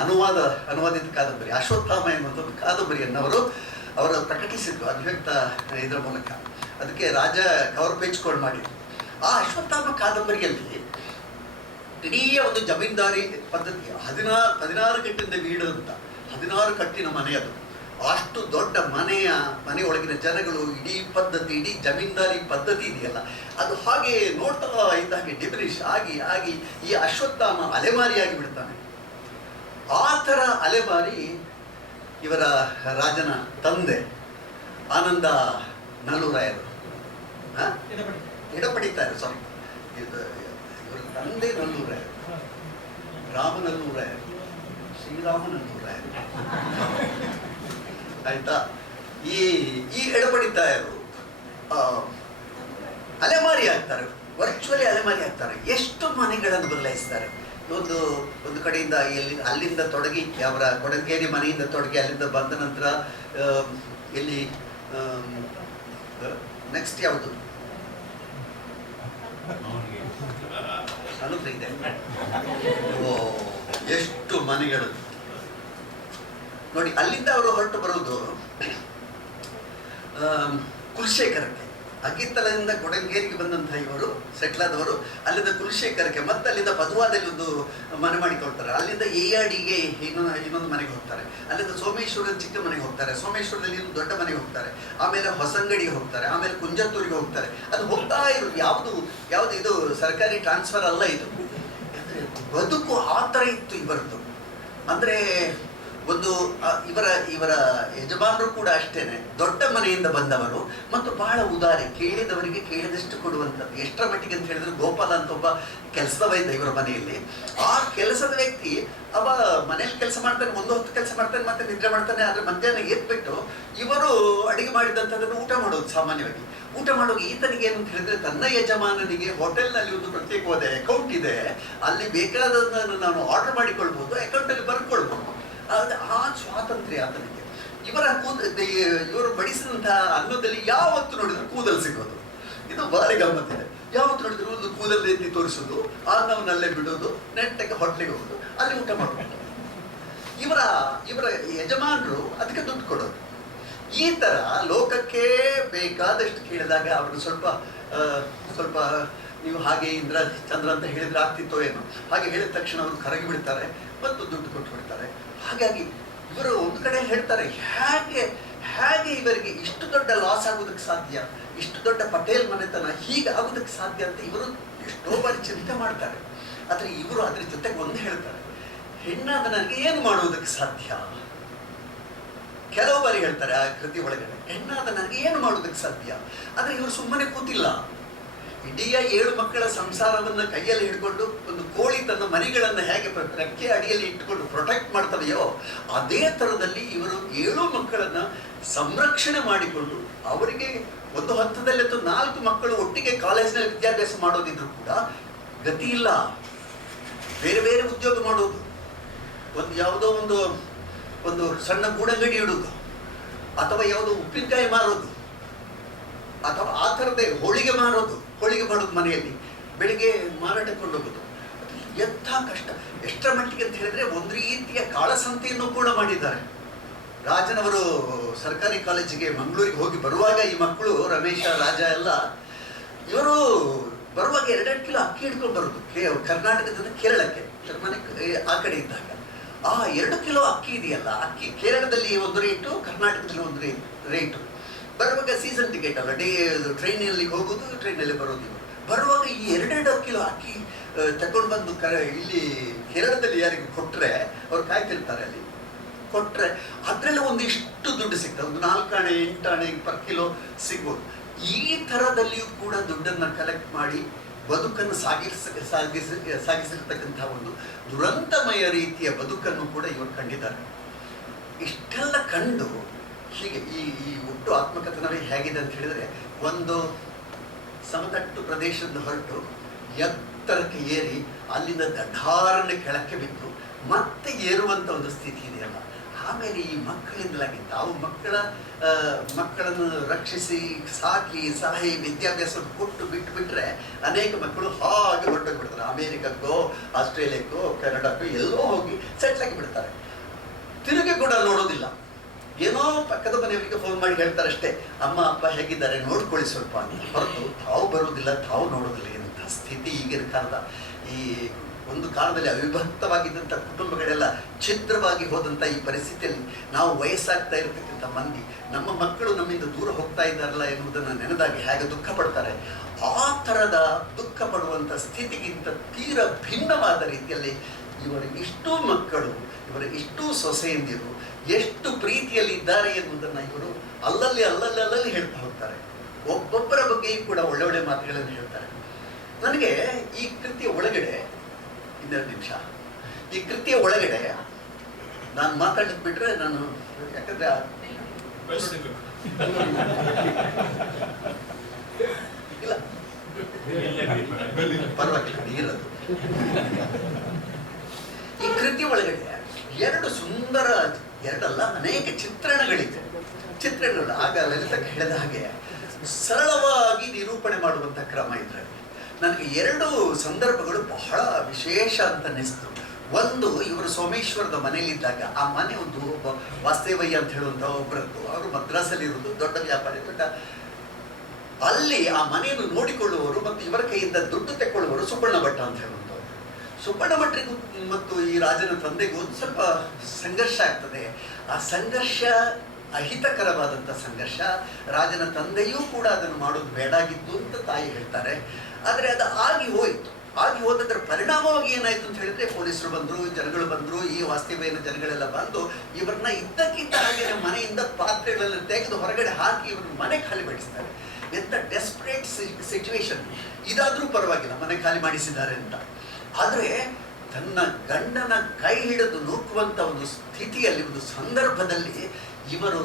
ಅನುವಾದಿತ ಕಾದಂಬರಿ ಅಶ್ವತ್ಥಾಮ ಎನ್ನುವಂಥ ಒಂದು ಕಾದಂಬರಿಯನ್ನು ಅವರು ಪ್ರಕಟಿಸಿದ್ರು ಅಭಿವ್ಯಕ್ತ ಇದರ ಮೂಲಕ. ಅದಕ್ಕೆ ರಾಜ ಕವರ್ ಪೇಜ್ ಕೋಡ್ ಮಾಡಿದ್ರು. ಆ ಅಶ್ವತ್ಥಾಮ ಕಾದಂಬರಿಯಲ್ಲಿ ಇಡೀ ಒಂದು ಜಮೀನ್ದಾರಿ ಪದ್ಧತಿ, 16 ಕಟ್ಟಿಂದ ವೀಡು ಅಂತ 16 ಕಟ್ಟಿನ ಮನೆ. ಅದು ಅಷ್ಟು ದೊಡ್ಡ ಮನೆಯೊಳಗಿನ ಜನಗಳು, ಇಡೀ ಜಮೀನ್ದಾರಿ ಪದ್ಧತಿ ಇದೆಯಲ್ಲ, ಅದು ಹಾಗೆ ನೋಡ್ತಾ ಇದ್ದಾಗೆ ಡಿಮಿನಿಷ್ ಆಗಿ ಈ ಅಶ್ವತ್ಥಾಮ ಅಲೆಮಾರಿಯಾಗಿ ಬಿಡ್ತಾನೆ. ಆ ಥರ ಅಲೆಮಾರಿ ಇವರ ರಾಜನ ತಂದೆ ಆನಂದ ನಲ್ಲೂರಾಯರು ಎಡಪಡಿತಾರೆ. ಸಾರಿ, ಇವರ ತಂದೆ ನಲ್ಲೂರಾಯರು, ರಾಮನಲ್ಲೂರಾಯರು, ಶ್ರೀರಾಮನಲ್ಲೂರಾಯರು, ಆಯ್ತಾ. ಈ ಎಡಪಡಿತಾಯರು ಅಲೆಮಾರಿ ಆಗ್ತಾರೆ, ವರ್ಚುವಲಿ ಅಲೆಮಾರಿ ಆಗ್ತಾರೆ. ಎಷ್ಟು ಮನೆಗಳನ್ನು ಬದಲಾಯಿಸ್ತಾರೆ. ಒಂದು ಕಡೆಯಿಂದ ಅಲ್ಲಿಂದ ತೊಡಗಿ, ಅವರ ಕೊಡಗೇರಿ ಮನೆಯಿಂದ ತೊಡಗಿ ಅಲ್ಲಿಂದ ಬಂದ ನಂತರ ಎಲ್ಲಿ ನೆಕ್ಸ್ಟ್ ಯಾವುದು ಅನುಗ್ರಹ ಇದೆ. ಎಷ್ಟು ಮನೆಗಳು ನೋಡಿ. ಅಲ್ಲಿಂದ ಅವರು ಹೊರಟು ಬರುವುದು ಕುಲಶೇಖರಕ್ಕೆ. ಅಗ್ಗಿತ್ತಲದಿಂದ ಕೊಡಂಗೇರಿಗೆ ಬಂದಂತಹ ಇವರು ಸೆಟ್ಲ್ ಆದವರು ಅಲ್ಲಿಂದ ಕುಲಶೇಖರಕ್ಕೆ ಮತ್ತೆ ಅಲ್ಲಿಂದ ಪದುವಾದಲ್ಲಿ ಒಂದು ಮನೆ ಮಾಡಿಕೊಳ್ತಾರೆ. ಅಲ್ಲಿಂದ ARDಗೆ ಇನ್ನೊಂದು ಮನೆಗೆ ಹೋಗ್ತಾರೆ. ಅಲ್ಲಿಂದ ಸೋಮೇಶ್ವರದ ಚಿಕ್ಕ ಮನೆಗೆ ಹೋಗ್ತಾರೆ. ಸೋಮೇಶ್ವರದಲ್ಲಿ ಒಂದು ದೊಡ್ಡ ಮನೆಗೆ ಹೋಗ್ತಾರೆ. ಆಮೇಲೆ ಹೊಸಂಗಡಿಗೆ ಹೋಗ್ತಾರೆ. ಆಮೇಲೆ ಕುಂಜತ್ತೂರಿಗೆ ಹೋಗ್ತಾರೆ. ಅದು ಹೋಗ್ತಾ ಇರೋದು ಯಾವುದು ಇದು ಸರ್ಕಾರಿ ಟ್ರಾನ್ಸ್ಫರ್ ಅಲ್ಲ. ಇದು ಬದುಕು ಆ ಥರ ಇತ್ತು ಇವರದ್ದು. ಅಂದರೆ ಒಂದು ಇವರ ಯಜಮಾನರು ಕೂಡ ಅಷ್ಟೇನೆ ದೊಡ್ಡ ಮನೆಯಿಂದ ಬಂದವರು ಮತ್ತು ಬಹಳ ಉದಾರಿ, ಕೇಳಿದವರಿಗೆ ಕೇಳಿದಷ್ಟು ಕೊಡುವಂಥದ್ದು. ಎಷ್ಟರ ಮಟ್ಟಿಗೆ ಅಂತ ಹೇಳಿದ್ರೆ ಗೋಪಾಲ ಅಂತ ಒಬ್ಬ ಕೆಲಸದವ ಇದ್ದ ಇವರ ಮನೆಯಲ್ಲಿ. ಆ ಕೆಲಸದ ವ್ಯಕ್ತಿ ಅವ ಮನೇಲಿ ಕೆಲಸ ಮಾಡ್ತಾನೆ, ಒಂದು ಹೊತ್ತು ಕೆಲಸ ಮಾಡ್ತಾನೆ, ಮತ್ತೆ ನಿದ್ರೆ ಮಾಡ್ತಾನೆ. ಆದರೆ ಮಧ್ಯಾಹ್ನ ಎದ್ಬಿಟ್ಟು ಇವರು ಅಡಿಗೆ ಮಾಡಿದಂಥದ್ದನ್ನು ಊಟ ಮಾಡೋದು. ಸಾಮಾನ್ಯವಾಗಿ ಊಟ ಮಾಡುವಾಗ ಈತನಿಗೆ ಏನು ಅಂತ ಹೇಳಿದ್ರೆ ತನ್ನ ಯಜಮಾನನಿಗೆ ಹೋಟೆಲ್ನಲ್ಲಿ ಒಂದು ಪ್ರತ್ಯೇಕವಾದ ಅಕೌಂಟ್ ಇದೆ, ಅಲ್ಲಿ ಬೇಕಾದದನ್ನು ನಾನು ಆರ್ಡರ್ ಮಾಡಿಕೊಳ್ಬೋದು, ಅಕೌಂಟಲ್ಲಿ ಬರ್ಕೊಳ್ಬೋದು. ಆ ಸ್ವಾತಂತ್ರ್ಯ ಆತನಿಗೆ. ಇವರು ಬಡಿಸಿದಂತಹ ಅನ್ನದಲ್ಲಿ ಯಾವತ್ತು ನೋಡಿದ್ರು ಕೂದಲು ಸಿಗೋದು. ಇದು ಭಾರಿ ಗಮ್ಮತ್ತಿದೆ. ಯಾವತ್ತು ನೋಡಿದ್ರು ಒಂದು ಕೂದಲು ಎತ್ತಿ ತೋರಿಸೋದು, ಅನ್ನವನ್ನಲ್ಲೇ ಬಿಡೋದು, ನೆಟ್ಟಗೆ ಹೋಟ್ಲಿಗೆ ಹೋಗೋದು, ಅಲ್ಲಿ ಊಟ ಮಾಡೋದು. ಇವರ ಯಜಮಾನರು ಅದಕ್ಕೆ ದುಡ್ಡು ಕೊಡೋದು. ಈ ತರ ಲೋಕಕ್ಕೆ ಬೇಕಾದಷ್ಟು ಕೇಳಿದಾಗ ಅವರು ಸ್ವಲ್ಪ ನೀವು ಹಾಗೆ ಇಂದ್ರ ಚಂದ್ರ ಅಂತ ಹೇಳಿದ್ರೆ ಆಗ್ತಿತ್ತೋ ಏನೋ, ಹಾಗೆ ಹೇಳಿದ ತಕ್ಷಣ ಅವರು ಕರಗಿ ಬಿಡ್ತಾರೆ ಮತ್ತು ದುಡ್ಡು ಕೊಟ್ಟು ಬಿಡ್ತಾರೆ. ಹಾಗಾಗಿ ಇವರು ಒಂದು ಕಡೆ ಹೇಳ್ತಾರೆ, ಹೇಗೆ ಇವರಿಗೆ ಇಷ್ಟು ದೊಡ್ಡ ಲಾಸ್ ಆಗೋದಕ್ಕೆ ಸಾಧ್ಯ, ಇಷ್ಟು ದೊಡ್ಡ ಪಟೇಲ್ ಮನೆತನ ಹೀಗೆ ಆಗೋದಕ್ಕೆ ಸಾಧ್ಯ ಅಂತ ಇವರು ಎಷ್ಟೋ ಬಾರಿ ಚಿಂತೆ ಮಾಡ್ತಾರೆ. ಆದರೆ ಇವರು ಅದ್ರ ಜೊತೆಗೆ ಒಂದು ಹೇಳ್ತಾರೆ, ಹೆಣ್ಣಾದ ನನಗೆ ಏನು ಮಾಡುವುದಕ್ಕೆ ಸಾಧ್ಯ. ಕೆಲವು ಬಾರಿ ಹೇಳ್ತಾರೆ ಆ ಕೃತಿ ಒಳಗಡೆ, ಹೆಣ್ಣಾದ ನನಗೆ ಏನು ಮಾಡುವುದಕ್ಕೆ ಸಾಧ್ಯ. ಆದರೆ ಇವರು ಸುಮ್ಮನೆ ಕೂತಿಲ್ಲ. ಇಡೀ 7 ಮಕ್ಕಳ ಸಂಸಾರವನ್ನು ಕೈಯಲ್ಲಿ ಹಿಡ್ಕೊಂಡು, ಒಂದು ಕೋಳಿ ತನ್ನ ಮರಿಗಳನ್ನು ಹೇಗೆ ರೆಕ್ಕೆ ಅಡಿಯಲ್ಲಿ ಇಟ್ಟುಕೊಂಡು ಪ್ರೊಟೆಕ್ಟ್ ಮಾಡ್ತವೆಯೋ ಅದೇ ಥರದಲ್ಲಿ ಇವರು 7 ಮಕ್ಕಳನ್ನು ಸಂರಕ್ಷಣೆ ಮಾಡಿಕೊಂಡು, ಅವರಿಗೆ ಒಂದು ಹಂತದಲ್ಲಿ 4 ಮಕ್ಕಳು ಒಟ್ಟಿಗೆ ಕಾಲೇಜಿನಲ್ಲಿ ವಿದ್ಯಾಭ್ಯಾಸ ಮಾಡೋದಿದ್ರು ಕೂಡ ಗತಿ ಇಲ್ಲ, ಬೇರೆ ಬೇರೆ ಉದ್ಯೋಗ ಮಾಡೋದು, ಯಾವುದೋ ಒಂದು ಸಣ್ಣ ಗೂಡಂಗಡಿ ಇಡೋದು, ಅಥವಾ ಯಾವುದೋ ಉಪ್ಪಿನಕಾಯಿ ಮಾರೋದು, ಅಥವಾ ಆ ಥರದೇ ಹೋಳಿಗೆ ಮಾಡೋದು ಮನೆಯಲ್ಲಿ, ಬೆಳಿಗ್ಗೆ ಮಾರಾಟಕ್ಕೆ ಕೊಂಡೋಗೋದು. ಎಂಥ ಕಷ್ಟ, ಎಷ್ಟರ ಮಟ್ಟಿಗೆ ಅಂತ ಹೇಳಿದ್ರೆ ಒಂದು ರೀತಿಯ ಕಾಳಸಂತೆಯನ್ನು ಕೂಡ ಮಾಡಿದ್ದಾರೆ. ರಾಜನವರು ಸರ್ಕಾರಿ ಕಾಲೇಜಿಗೆ ಮಂಗಳೂರಿಗೆ ಹೋಗಿ ಬರುವಾಗ ಈ ಮಕ್ಕಳು ರಮೇಶ, ರಾಜ ಎಲ್ಲ ಇವರು ಬರುವಾಗ 2 ಕಿಲೋ ಅಕ್ಕಿ ಹಿಡ್ಕೊಂಡು ಬರೋದು. ಕರ್ನಾಟಕದಿಂದ ಕೇರಳಕ್ಕೆ ಆ ಕಡೆ ಇದ್ದಾಗ ಆ 2 ಕಿಲೋ ಅಕ್ಕಿ ಇದೆಯಲ್ಲ, ಅಕ್ಕಿ ಕೇರಳದಲ್ಲಿ ಒಂದು ರೇಟು, ಕರ್ನಾಟಕದಲ್ಲಿ ಒಂದು ರೇಟು. ಬರುವಾಗ ಸೀಸನ್ ಟಿಕೆಟ್ ಅಲ್ಲ, ಟ್ರೈನಲ್ಲಿ ಹೋಗೋದು, ಟ್ರೈನಲ್ಲಿ ಬರೋದು. ಬರುವಾಗ ಈ 2 ಕಿಲೋ ಅಕ್ಕಿ ತಗೊಂಡು ಬಂದು ಇಲ್ಲಿ ಕೇರಳದಲ್ಲಿ ಯಾರಿಗೂ ಕೊಟ್ಟರೆ ಅವ್ರು ಕಾಯ್ತಿರ್ತಾರೆ. ಅಲ್ಲಿ ಕೊಟ್ಟರೆ ಅದರಲ್ಲಿ ಒಂದಿಷ್ಟು ದುಡ್ಡು ಸಿಗ್ತದೆ, ಒಂದು 4 ಆಣೆ 8 ಆಣೆ ಪರ್ ಕಿಲೋ ಸಿಗ್ಬೋದು. ಈ ಥರದಲ್ಲಿಯೂ ಕೂಡ ದುಡ್ಡನ್ನು ಕಲೆಕ್ಟ್ ಮಾಡಿ ಬದುಕನ್ನು ಸಾಗಿಸಿರ್ತಕ್ಕಂಥ ಒಂದು ದುರಂತಮಯ ರೀತಿಯ ಬದುಕನ್ನು ಕೂಡ ಇವರು ಕಂಡಿದ್ದಾರೆ. ಇಷ್ಟೆಲ್ಲ ಕಂಡು ಹೀಗೆ ಈ ಒಟ್ಟು ಆತ್ಮಕಥನವೇ ಹೇಗಿದೆ ಅಂತ ಹೇಳಿದರೆ, ಒಂದು ಸಮತಟ್ಟು ಪ್ರದೇಶದಿಂದ ಹೊರಟು ಎತ್ತರಕ್ಕೆ ಏರಿ ಅಲ್ಲಿಂದ ದಢಾರನೆ ಕೆಳಕ್ಕೆ ಬಿದ್ದು ಮತ್ತೆ ಏರುವಂಥ ಒಂದು ಸ್ಥಿತಿ ಇದೆಯಲ್ಲ. ಆಮೇಲೆ ಈ ಮಕ್ಕಳಿಂದಲಾಗಿ ತಾವು ಮಕ್ಕಳನ್ನು ರಕ್ಷಿಸಿ ಸಾಕಿ ಸಲಹೆ ವಿದ್ಯಾಭ್ಯಾಸ ಕೊಟ್ಟು ಬಿಟ್ಟರೆ ಅನೇಕ ಮಕ್ಕಳು ಹಾಗೆ ಹೊರಟೋಗ್ಬಿಡ್ತಾರೆ. ಅಮೇರಿಕಕ್ಕೋ, ಆಸ್ಟ್ರೇಲಿಯಾಕ್ಕೋ, ಕೆನಡಾಕ್ಕೋ ಎಲ್ಲೋ ಹೋಗಿ ಸೆಟ್ಲಾಗಿ ಬಿಡ್ತಾರೆ. ತಿರುಗಿ ಕೂಡ ನೋಡೋದಿಲ್ಲ. ಏನೋ ಪಕ್ಕದ ಮನೆಯವರಿಗೆ ಫೋನ್ ಮಾಡಿ ಹೇಳ್ತಾರೆ ಅಷ್ಟೇ, ಅಮ್ಮ ಅಪ್ಪ ಹೇಗಿದ್ದಾರೆ ನೋಡ್ಕೊಳ್ಳಿ ಸ್ವಲ್ಪ ಅಂತ. ಹೊರತು ತಾವು ಬರೋದಿಲ್ಲ, ತಾವು ನೋಡೋದಿಲ್ಲ. ಎಂಥ ಸ್ಥಿತಿ ಈಗಿನ ಕಾಲದ. ಈ ಒಂದು ಕಾಲದಲ್ಲಿ ಅವಿಭಕ್ತವಾಗಿದ್ದಂಥ ಕುಟುಂಬಗಳೆಲ್ಲ ಛಿದ್ರವಾಗಿ ಹೋದಂಥ ಈ ಪರಿಸ್ಥಿತಿಯಲ್ಲಿ ನಾವು ವಯಸ್ಸಾಗ್ತಾ ಇರತಕ್ಕಂಥ ಮಂದಿ ನಮ್ಮ ಮಕ್ಕಳು ನಮ್ಮಿಂದ ದೂರ ಹೋಗ್ತಾ ಇದ್ದಾರಲ್ಲ ಎನ್ನುವುದನ್ನು ನೆನೆದಾಗಿ ಹೇಗೆ ದುಃಖ ಪಡ್ತಾರೆ, ಆ ಥರದ ದುಃಖ ಪಡುವಂಥ ಸ್ಥಿತಿಗಿಂತ ತೀರ ಭಿನ್ನವಾದ ರೀತಿಯಲ್ಲಿ ಇವರ ಇಷ್ಟೂ ಮಕ್ಕಳು, ಇವರ ಇಷ್ಟೂ ಸೊಸೆಯಂದಿರು ಎಷ್ಟು ಪ್ರೀತಿಯಲ್ಲಿ ಇದ್ದಾರೆ ಎನ್ನುವುದನ್ನು ಇವರು ಅಲ್ಲಲ್ಲಿ ಹೇಳ್ತಾ ಹೋಗ್ತಾರೆ. ಒಬ್ಬೊಬ್ಬರ ಬಗ್ಗೆಯೂ ಕೂಡ ಒಳ್ಳೊಳ್ಳೆ ಮಾತುಗಳನ್ನು ಹೇಳ್ತಾರೆ. ನನಗೆ ಈ ಕೃತಿಯ ಒಳಗಡೆ 2 ನಿಮಿಷ, ಈ ಕೃತಿಯ ಒಳಗಡೆ ನಾನು ಮಾತಾಡಲಿಕ್ಕೆ ಬಿಟ್ರೆ ನಾನು, ಯಾಕಂದ್ರೆ ಇಲ್ಲ ಪರವಾಗಿಲ್ಲ ನೀರದು. ಈ ಕೃತಿ ಒಳಗಡೆ 2 ಸುಂದರ, 2 ಅಲ್ಲ ಅನೇಕ ಚಿತ್ರಣಗಳಿವೆ. ಚಿತ್ರಣಗಳು ಆಗ ಲಲಿತಕ್ಕೆ ಹೇಳಿದ ಹಾಗೆ ಸರಳವಾಗಿ ನಿರೂಪಣೆ ಮಾಡುವಂಥ ಕ್ರಮ ಇದ್ರಲ್ಲಿ ನನಗೆ 2 ಸಂದರ್ಭಗಳು ಬಹಳ ವಿಶೇಷ ಅಂತ ಅನ್ನಿಸ್ತು. ಒಂದು, ಇವರು ಸೋಮೇಶ್ವರದ ಮನೆಯಲ್ಲಿದ್ದಾಗ, ಆ ಮನೆ ಒಂದು ವಾಸ್ತೇವಯ್ಯ ಅಂತ ಹೇಳುವಂಥ ಒಬ್ಬರದ್ದು, ಅವರು ಮದ್ರಾಸಲ್ಲಿ ಇರೋದು, ದೊಡ್ಡ ವ್ಯಾಪಾರಿ, ದೊಡ್ಡ ಅಲ್ಲಿ ಆ ಮನೆಯನ್ನು ನೋಡಿಕೊಳ್ಳುವವರು ಮತ್ತು ಇವರ ಕೈಯಿಂದ ದುಡ್ಡು ತೆಕ್ಕೊಳ್ಳುವವರು ಸುಬ್ಬಣ್ಣ ಭಟ್ಟ ಅಂತ ಹೇಳುವಂಥವ್ರು. ಸುಬ್ಬಣ್ಣ ಭಟ್ರಿಗೂ ಮತ್ತು ಈ ರಾಜನ ತಂದೆಗೂ ಸ್ವಲ್ಪ ಸಂಘರ್ಷ ಆಗ್ತದೆ. ಆ ಸಂಘರ್ಷ ಅಹಿತಕರವಾದಂಥ ಸಂಘರ್ಷ. ರಾಜನ ತಂದೆಯೂ ಕೂಡ ಅದನ್ನು ಮಾಡೋದು ಬೇಡಾಗಿತ್ತು ಅಂತ ತಾಯಿ ಹೇಳ್ತಾರೆ. ಆದರೆ ಅದು ಆಗಿ ಹೋಯಿತು. ಆಗಿ ಹೋದದ್ರ ಪರಿಣಾಮವಾಗಿ ಏನಾಯ್ತು ಅಂತ ಹೇಳಿದ್ರೆ ಪೊಲೀಸರು ಬಂದರು, ಜನಗಳು ಬಂದರು, ಈ ವಾಸ್ತವ್ಯನ ಜನಗಳೆಲ್ಲ ಬಂದು ಇವ್ರನ್ನ ಇದ್ದಕ್ಕಿದ್ದ ಹಾಗೆ ಮನೆಯಿಂದ ಪಾತ್ರೆಗಳೆಲ್ಲ ತೆಗೆದು ಹೊರಗಡೆ ಹಾಕಿ ಇವ್ರನ್ನ ಮನೆ ಖಾಲಿ ಮಾಡಿಸ್ತಾರೆ. ಎಂಥ ಡೆಸ್ಪರೇಟ್ ಸಿಚುವೇಶನ್. ಇದಾದರೂ ಪರವಾಗಿಲ್ಲ, ಮನೆ ಖಾಲಿ ಮಾಡಿಸಿದ್ದಾರೆ ಅಂತ. ಆದರೆ ತನ್ನ ಗಂಡನ ಕೈ ಹಿಡಿದು ನೂಕುವಂಥ ಒಂದು ಸ್ಥಿತಿಯಲ್ಲಿ, ಒಂದು ಸಂದರ್ಭದಲ್ಲಿ ಇವರು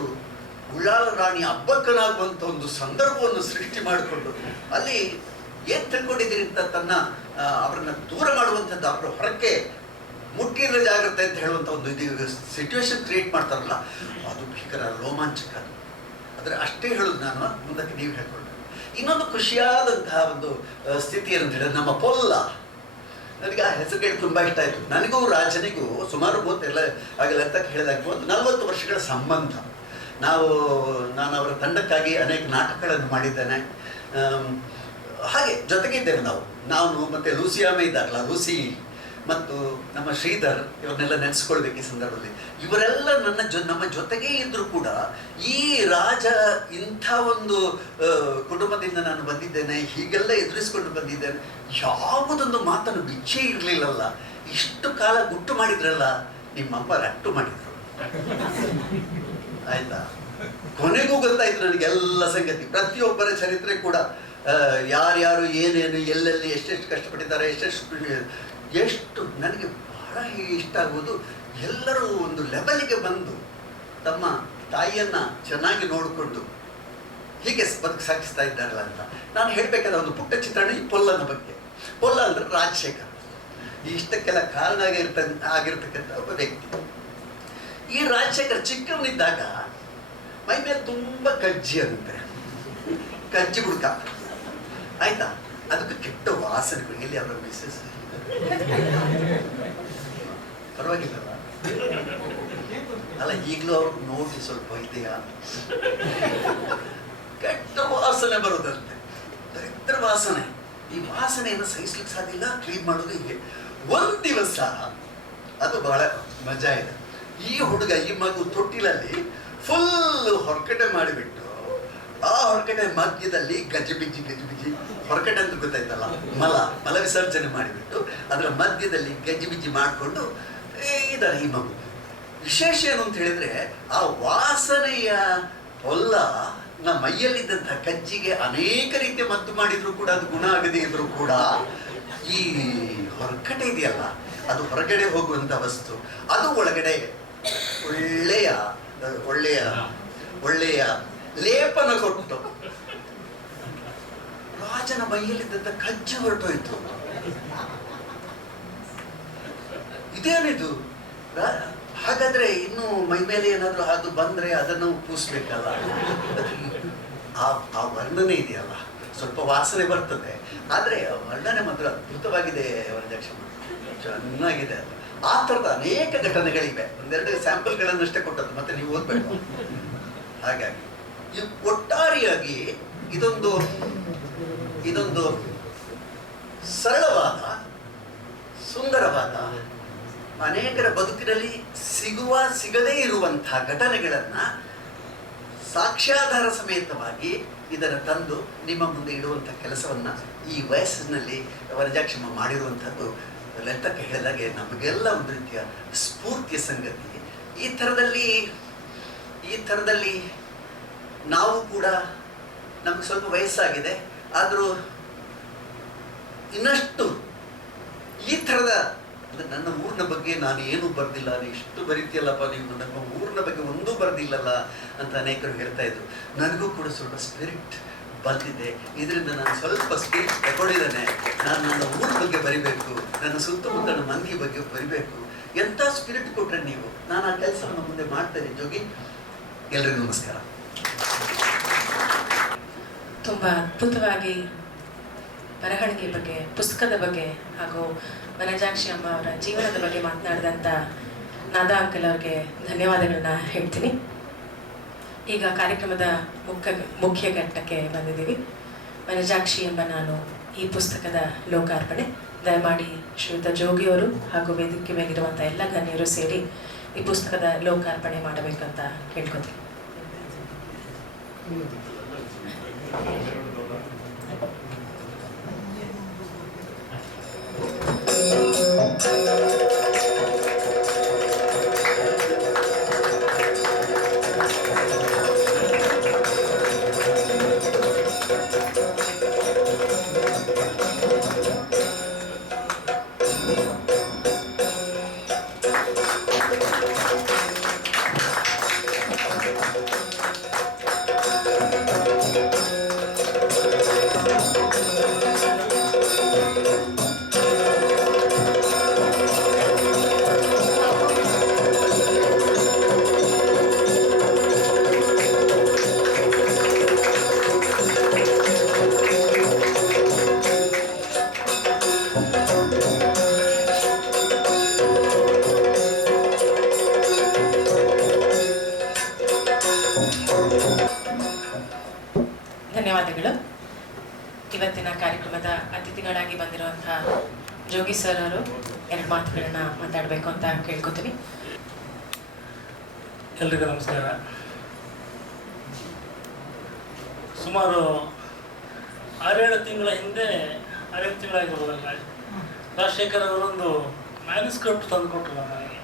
ಉಳ್ಳಾಲ ರಾಣಿ ಅಬ್ಬಕ್ಕನಾಗುವಂಥ ಒಂದು ಸಂದರ್ಭವನ್ನು ಸೃಷ್ಟಿ ಮಾಡಿಕೊಂಡು ಅಲ್ಲಿ ಏನು ತಿಳ್ಕೊಂಡಿದ್ದೀರಿ ಅಂತ ಅವರನ್ನ ದೂರ ಮಾಡುವಂಥದ್ದು, ಅವರ ಹೊರಕ್ಕೆ ಮುಟ್ಟಿರೋ ಜಾಗ್ರತೆ ಅಂತ ಹೇಳುವಂಥ ಒಂದು ಇದು ಸಿಚುವೇಶನ್ ಕ್ರಿಯೇಟ್ ಮಾಡ್ತಾರಲ್ಲ, ಅದು ಭೀಕರ ರೋಮಾಂಚಕ. ಆದರೆ ಅಷ್ಟೇ ಹೇಳೋದು ನಾನು, ಮುಂದಕ್ಕೆ ನೀವು ಹೇಳ್ಕೊಂಡು. ಇನ್ನೊಂದು ಖುಷಿಯಾದಂತಹ ಒಂದು ಸ್ಥಿತಿ ಏನಂತ ಹೇಳಿದ್ರೆ, ನಮ್ಮ ಪೊಲ್ಲ, ನನಗೆ ಆ ಹೆಸರುಗಳು ತುಂಬ ಇಷ್ಟ ಆಯಿತು. ನನಗೂ ರಾಜನಿಗೂ ಸುಮಾರು ಆಗಲ್ಲ ಅಂತ ಹೇಳಿದಾಗ ಒಂದು 40 ವರ್ಷಗಳ ಸಂಬಂಧ. ನಾನು ಅವರ ತಂಡಕ್ಕಾಗಿ ಅನೇಕ ನಾಟಕಗಳನ್ನು ಮಾಡಿದ್ದೇನೆ. ಹಾಗೆ ಜೊತೆಗಿದ್ದೇವೆ ನಾನು ಮತ್ತು ಲೂಸಿ ಅಮ್ಮ ಇದ್ದಾರಲ್ಲ, ಲೂಸಿ ಮತ್ತು ನಮ್ಮ ಶ್ರೀಧರ್, ಇವ್ರನ್ನೆಲ್ಲ ನೆನೆಸ್ಕೊಳ್ಬೇಕು ಈ ಸಂದರ್ಭದಲ್ಲಿ. ಇವರೆಲ್ಲ ನಮ್ಮ ಜೊತೆಗೇ ಇದ್ದರೂ ಕೂಡ ಈ ರಾಜ ಇಂಥ ಒಂದು ಕುಟುಂಬದಿಂದ ನಾನು ಬಂದಿದ್ದೇನೆ, ಹೀಗೆಲ್ಲ ಎದುರಿಸ್ಕೊಂಡು ಬಂದಿದ್ದೇನೆ, ಯಾವುದೊಂದು ಮಾತನ್ನು ಬಿಚ್ಚೇ ಇರಲಿಲ್ಲಲ್ಲ. ಇಷ್ಟು ಕಾಲ ಗುಟ್ಟು ಮಾಡಿದ್ರಲ್ಲ, ನಿಮ್ಮಮ್ಮ ರಟ್ಟು ಮಾಡಿದ್ರು ಆಯ್ತಾ. ಕೊನೆಗೂ ಗೊತ್ತಾಯ್ತು ನನಗೆಲ್ಲ ಸಂಗತಿ, ಪ್ರತಿಯೊಬ್ಬರ ಚರಿತ್ರೆ ಕೂಡ. ಯಾರ್ಯಾರು ಏನೇನು ಎಲ್ಲೆಲ್ಲಿ ಎಷ್ಟೆಷ್ಟು ಕಷ್ಟಪಟ್ಟಿದ್ದಾರೆ, ಎಷ್ಟು ನನಗೆ ಬಹಳ ಇಷ್ಟ ಆಗುವುದು, ಎಲ್ಲರೂ ಒಂದು ಲೆವೆಲಿಗೆ ಬಂದು ತಮ್ಮ ತಾಯಿಯನ್ನು ಚೆನ್ನಾಗಿ ನೋಡಿಕೊಂಡು ಹೀಗೆ ಬದುಕು ಸಾಗಿಸ್ತಾ ಇದ್ದಾರಲ್ಲ ಅಂತ ನಾನು ಹೇಳಬೇಕಾದ ಒಂದು ಪುಟ್ಟ ಚಿತ್ರಣ ಈ ಪೊಲ್ಲನ ಬಗ್ಗೆ. ಪೊಲ್ಲ ಅಂದರೆ ರಾಜಶೇಖರ್, ಇಷ್ಟಕ್ಕೆಲ್ಲ ಕಾರಣ ಆಗಿರ್ತಕ್ಕಂಥ ಒಬ್ಬ ವ್ಯಕ್ತಿ. ಈ ರಾಜಶೇಖರ್ ಚಿಕ್ಕವನಿದ್ದಾಗ ಮೈ ಮೇಲೆ ತುಂಬ ಕಜ್ಜಿ ಅಂತೆ, ಕಜ್ಜಿ ಬುಡ್ಕ ಆಯ್ತಾ. ಅದಕ್ಕೆ ಕೆಟ್ಟ ವಾಸನೆಗಳು. ಎಲ್ಲಿ ಅವರ ಮಿಸ್ಸಸ್ ಪರವಾಗಿಲ್ಲಲ್ಲ ಅಲ್ಲ, ಈಗಲೂ ಅವ್ರು ನೋಡಿ ಸ್ವಲ್ಪ ಇದೆಯಾ, ಕೆಟ್ಟ ವಾಸನೆ ಬರೋದಂತೆ, ದರಿದ್ರ ವಾಸನೆ. ಈ ವಾಸನೆಯನ್ನು ಸಹಿಸ್ಲಿಕ್ಕೆ ಸಾಧ್ಯ ಇಲ್ಲ, ಕ್ಲೀನ್ ಮಾಡೋದು ಹೀಗೆ. ಒಂದು ದಿವಸ ಅದು ಬಹಳ ಮಜಾ ಇದೆ. ಈ ಹುಡುಗ, ಈ ಮಗು ತೊಟ್ಟಿಲಲ್ಲಿ ಫುಲ್ ಹೊರಕಟೆ ಮಾಡಿಬಿಟ್ಟು, ಆ ಹೊರಕಟೆ ಮಧ್ಯದಲ್ಲಿ ಗಜಿಬಿಜಿ ಹೊರಕಟೆ ಅಂತ ಗೊತ್ತಾಯ್ತಲ್ಲ, ಮಲ ವಿಸರ್ಜನೆ ಮಾಡಿಬಿಟ್ಟು ಅದರ ಮಧ್ಯದಲ್ಲಿ ಗಜಿಬಿಜಿ ಮಾಡಿಕೊಂಡು ಇದ್ದಾರೆ ಈ ಮಗು. ವಿಶೇಷ ಏನು ಅಂತ ಹೇಳಿದ್ರೆ, ಆ ವಾಸನೆಯ ಹೊಲ್ಲ ನಮ್ಮ ಮೈಯಲ್ಲಿದ್ದಂಥ ಕಜ್ಜಿಗೆ ಅನೇಕ ರೀತಿಯ ಮದ್ದು ಮಾಡಿದ್ರು ಕೂಡ ಅದು ಗುಣ ಆಗದೇ ಇದ್ರು ಕೂಡ ಈ ಹೊರಕಟೆ ಇದೆಯಲ್ಲ, ಅದು ಹೊರಗಡೆ ಹೋಗುವಂಥ ವಸ್ತು. ಅದು ಒಳಗಡೆ ಒಳ್ಳೆಯ ಲೇಪನ ಕೊಟ್ಟು ರಾಜನ ಮೈಯಲ್ಲಿದ್ದಂಥ ಕಜ್ಜಿ ಹೊರಟೋಯ್ತು. ಇದೇನಿದು? ಹಾಗಾದ್ರೆ ಇನ್ನು ಮೈ ಮೇಲೆ ಏನಾದರೂ ಅದು ಬಂದ್ರೆ ಅದನ್ನು ಪೂಸ್ಬೇಕಲ್ಲ. ಆ ವರ್ಣನೆ ಇದೆಯಲ್ಲ, ಸ್ವಲ್ಪ ವಾಸನೆ ಬರ್ತದೆ, ಆದರೆ ವರ್ಣನೆ ಮಾತ್ರ ಅದ್ಭುತವಾಗಿದೆ. ವರದಕ್ಷಿಣ ಚೆನ್ನಾಗಿದೆ. ಆ ಥರದ ಅನೇಕ ಘಟನೆಗಳಿವೆ. ಒಂದೆರಡು ಸ್ಯಾಂಪಲ್ಗಳನ್ನಷ್ಟೇ ಕೊಟ್ಟದ್ದು, ಮತ್ತೆ ನೀವು ಓದ್ಬೇಕು. ಹಾಗಾಗಿ ಈ ಒಟ್ಟಾರೆಯಾಗಿ ಇದೊಂದು ಸರಳವಾದ, ಸುಂದರವಾದ, ಅನೇಕರ ಬದುಕಿನಲ್ಲಿ ಸಿಗದೇ ಇರುವಂತಹ ಘಟನೆಗಳನ್ನು ಸಾಕ್ಷ್ಯಾಧಾರ ಸಮೇತವಾಗಿ ಇದನ್ನು ತಂದು ನಿಮ್ಮ ಮುಂದೆ ಇಡುವಂಥ ಕೆಲಸವನ್ನು ಈ ವಯಸ್ಸಿನಲ್ಲಿ ವರಜಾಕ್ಷಮ್ಮ ಮಾಡಿರುವಂಥದ್ದು ಲೆಕ್ಕಕ್ಕೆ ಹೇಳಿದಾಗೆ ನಮಗೆಲ್ಲ ಒಂದು ರೀತಿಯ ಸ್ಫೂರ್ತಿಯ ಸಂಗತಿ. ಈ ಥರದಲ್ಲಿ ನಾವು ಕೂಡ, ನಮ್ಗೆ ಸ್ವಲ್ಪ ವಯಸ್ಸಾಗಿದೆ, ಆದರೂ ಇನ್ನಷ್ಟು ಈ ಥರದ, ನನ್ನ ಊರಿನ ಬಗ್ಗೆ ನಾನು ಏನೂ ಬರೆದಿಲ್ಲ, ಇಷ್ಟು ಬರೀತಿಯಲ್ಲಪ್ಪ ನೀವು, ನಮ್ಮ ಊರಿನ ಬಗ್ಗೆ ಒಂದೂ ಬರೆದಿಲ್ಲಲ್ಲ ಅಂತ ಅನೇಕರು ಹೇಳ್ತಾ ಇದ್ರು. ನನಗೂ ಕೂಡ ಸ್ವಲ್ಪ ಸ್ಪಿರಿಟ್ ಬಂದಿದೆ. ಇದರಿಂದ ನಾನು ಸ್ವಲ್ಪ ಸ್ಪಿರಿಟ್ ತಗೊಂಡಿದ್ದೇನೆ. ನಾನು ನನ್ನ ಊರ ಬಗ್ಗೆ ಬರಿಬೇಕು, ನನ್ನ ಸುತ್ತಮುತ್ತಲ ಮಂದಿ ಬಗ್ಗೆ ಬರಿಬೇಕು. ಎಂಥ ಸ್ಪಿರಿಟ್ ಕೊಟ್ಟರೆ ನೀವು, ನಾನು ಆ ಕೆಲಸವನ್ನು ಮುಂದೆ ಮಾಡ್ತೇನೆ. ಜೋಗಿ, ಎಲ್ರಿಗೂ ನಮಸ್ಕಾರ. ತುಂಬ ಅದ್ಭುತವಾಗಿ ಬರವಣಿಗೆ ಬಗ್ಗೆ, ಪುಸ್ತಕದ ಬಗ್ಗೆ ಹಾಗೂ ವನಜಾಕ್ಷಿ ಅಮ್ಮ ಅವರ ಜೀವನದ ಬಗ್ಗೆ ಮಾತನಾಡಿದಂಥ ನಾದಾ ಅಂಕಲ್ ಅವ್ರಿಗೆ ಧನ್ಯವಾದಗಳನ್ನ ಹೇಳ್ತೀನಿ. ಈಗ ಕಾರ್ಯಕ್ರಮದ ಮುಖ್ಯ ಘಟ್ಟಕ್ಕೆ ಬಂದಿದ್ದೀವಿ. ವನಜಾಕ್ಷಿ ಎಂಬ ನಾನು ಈ ಪುಸ್ತಕದ ಲೋಕಾರ್ಪಣೆ. ದಯಮಾಡಿ ಶ್ರೀಯುತ ಜೋಗಿಯವರು ಹಾಗೂ ವೇದಿಕೆ ಮೇಲಿರುವಂಥ ಎಲ್ಲ ಗಣ್ಯರು ಸೇರಿ ಈ ಪುಸ್ತಕದ ಲೋಕಾರ್ಪಣೆ ಮಾಡಬೇಕಂತ ಕೇಳ್ಕೊತೀನಿ. ಧನ್ಯವಾದಗಳು. ಇವತ್ತಿನ ಕಾರ್ಯಕ್ರಮದ ಅತಿಥಿಗಳಾಗಿ ಬಂದಿರುವಂತಹ ಜೋಗಿ ಸರ್ ಅವರು 2 ಮಾತುಗಳನ್ನ ಮಾತಾಡಬೇಕು ಅಂತ ಕೇಳ್ಕೊತೀವಿ. ಎಲ್ರಿಗೂ ನಮಸ್ಕಾರ. ಸುಮಾರು 6-7 ತಿಂಗಳ ಹಿಂದೆ 6-7 ತಿಂಗಳಾಗಿರ್ಬೋದಲ್ಲ, ರಾಜಶೇಖರ್ ಅವರೊಂದು ಮ್ಯಾನುಸ್ಕ್ರಿಪ್ಟ್ ತಂದುಕೊಟ್ರು ನನಗೆ.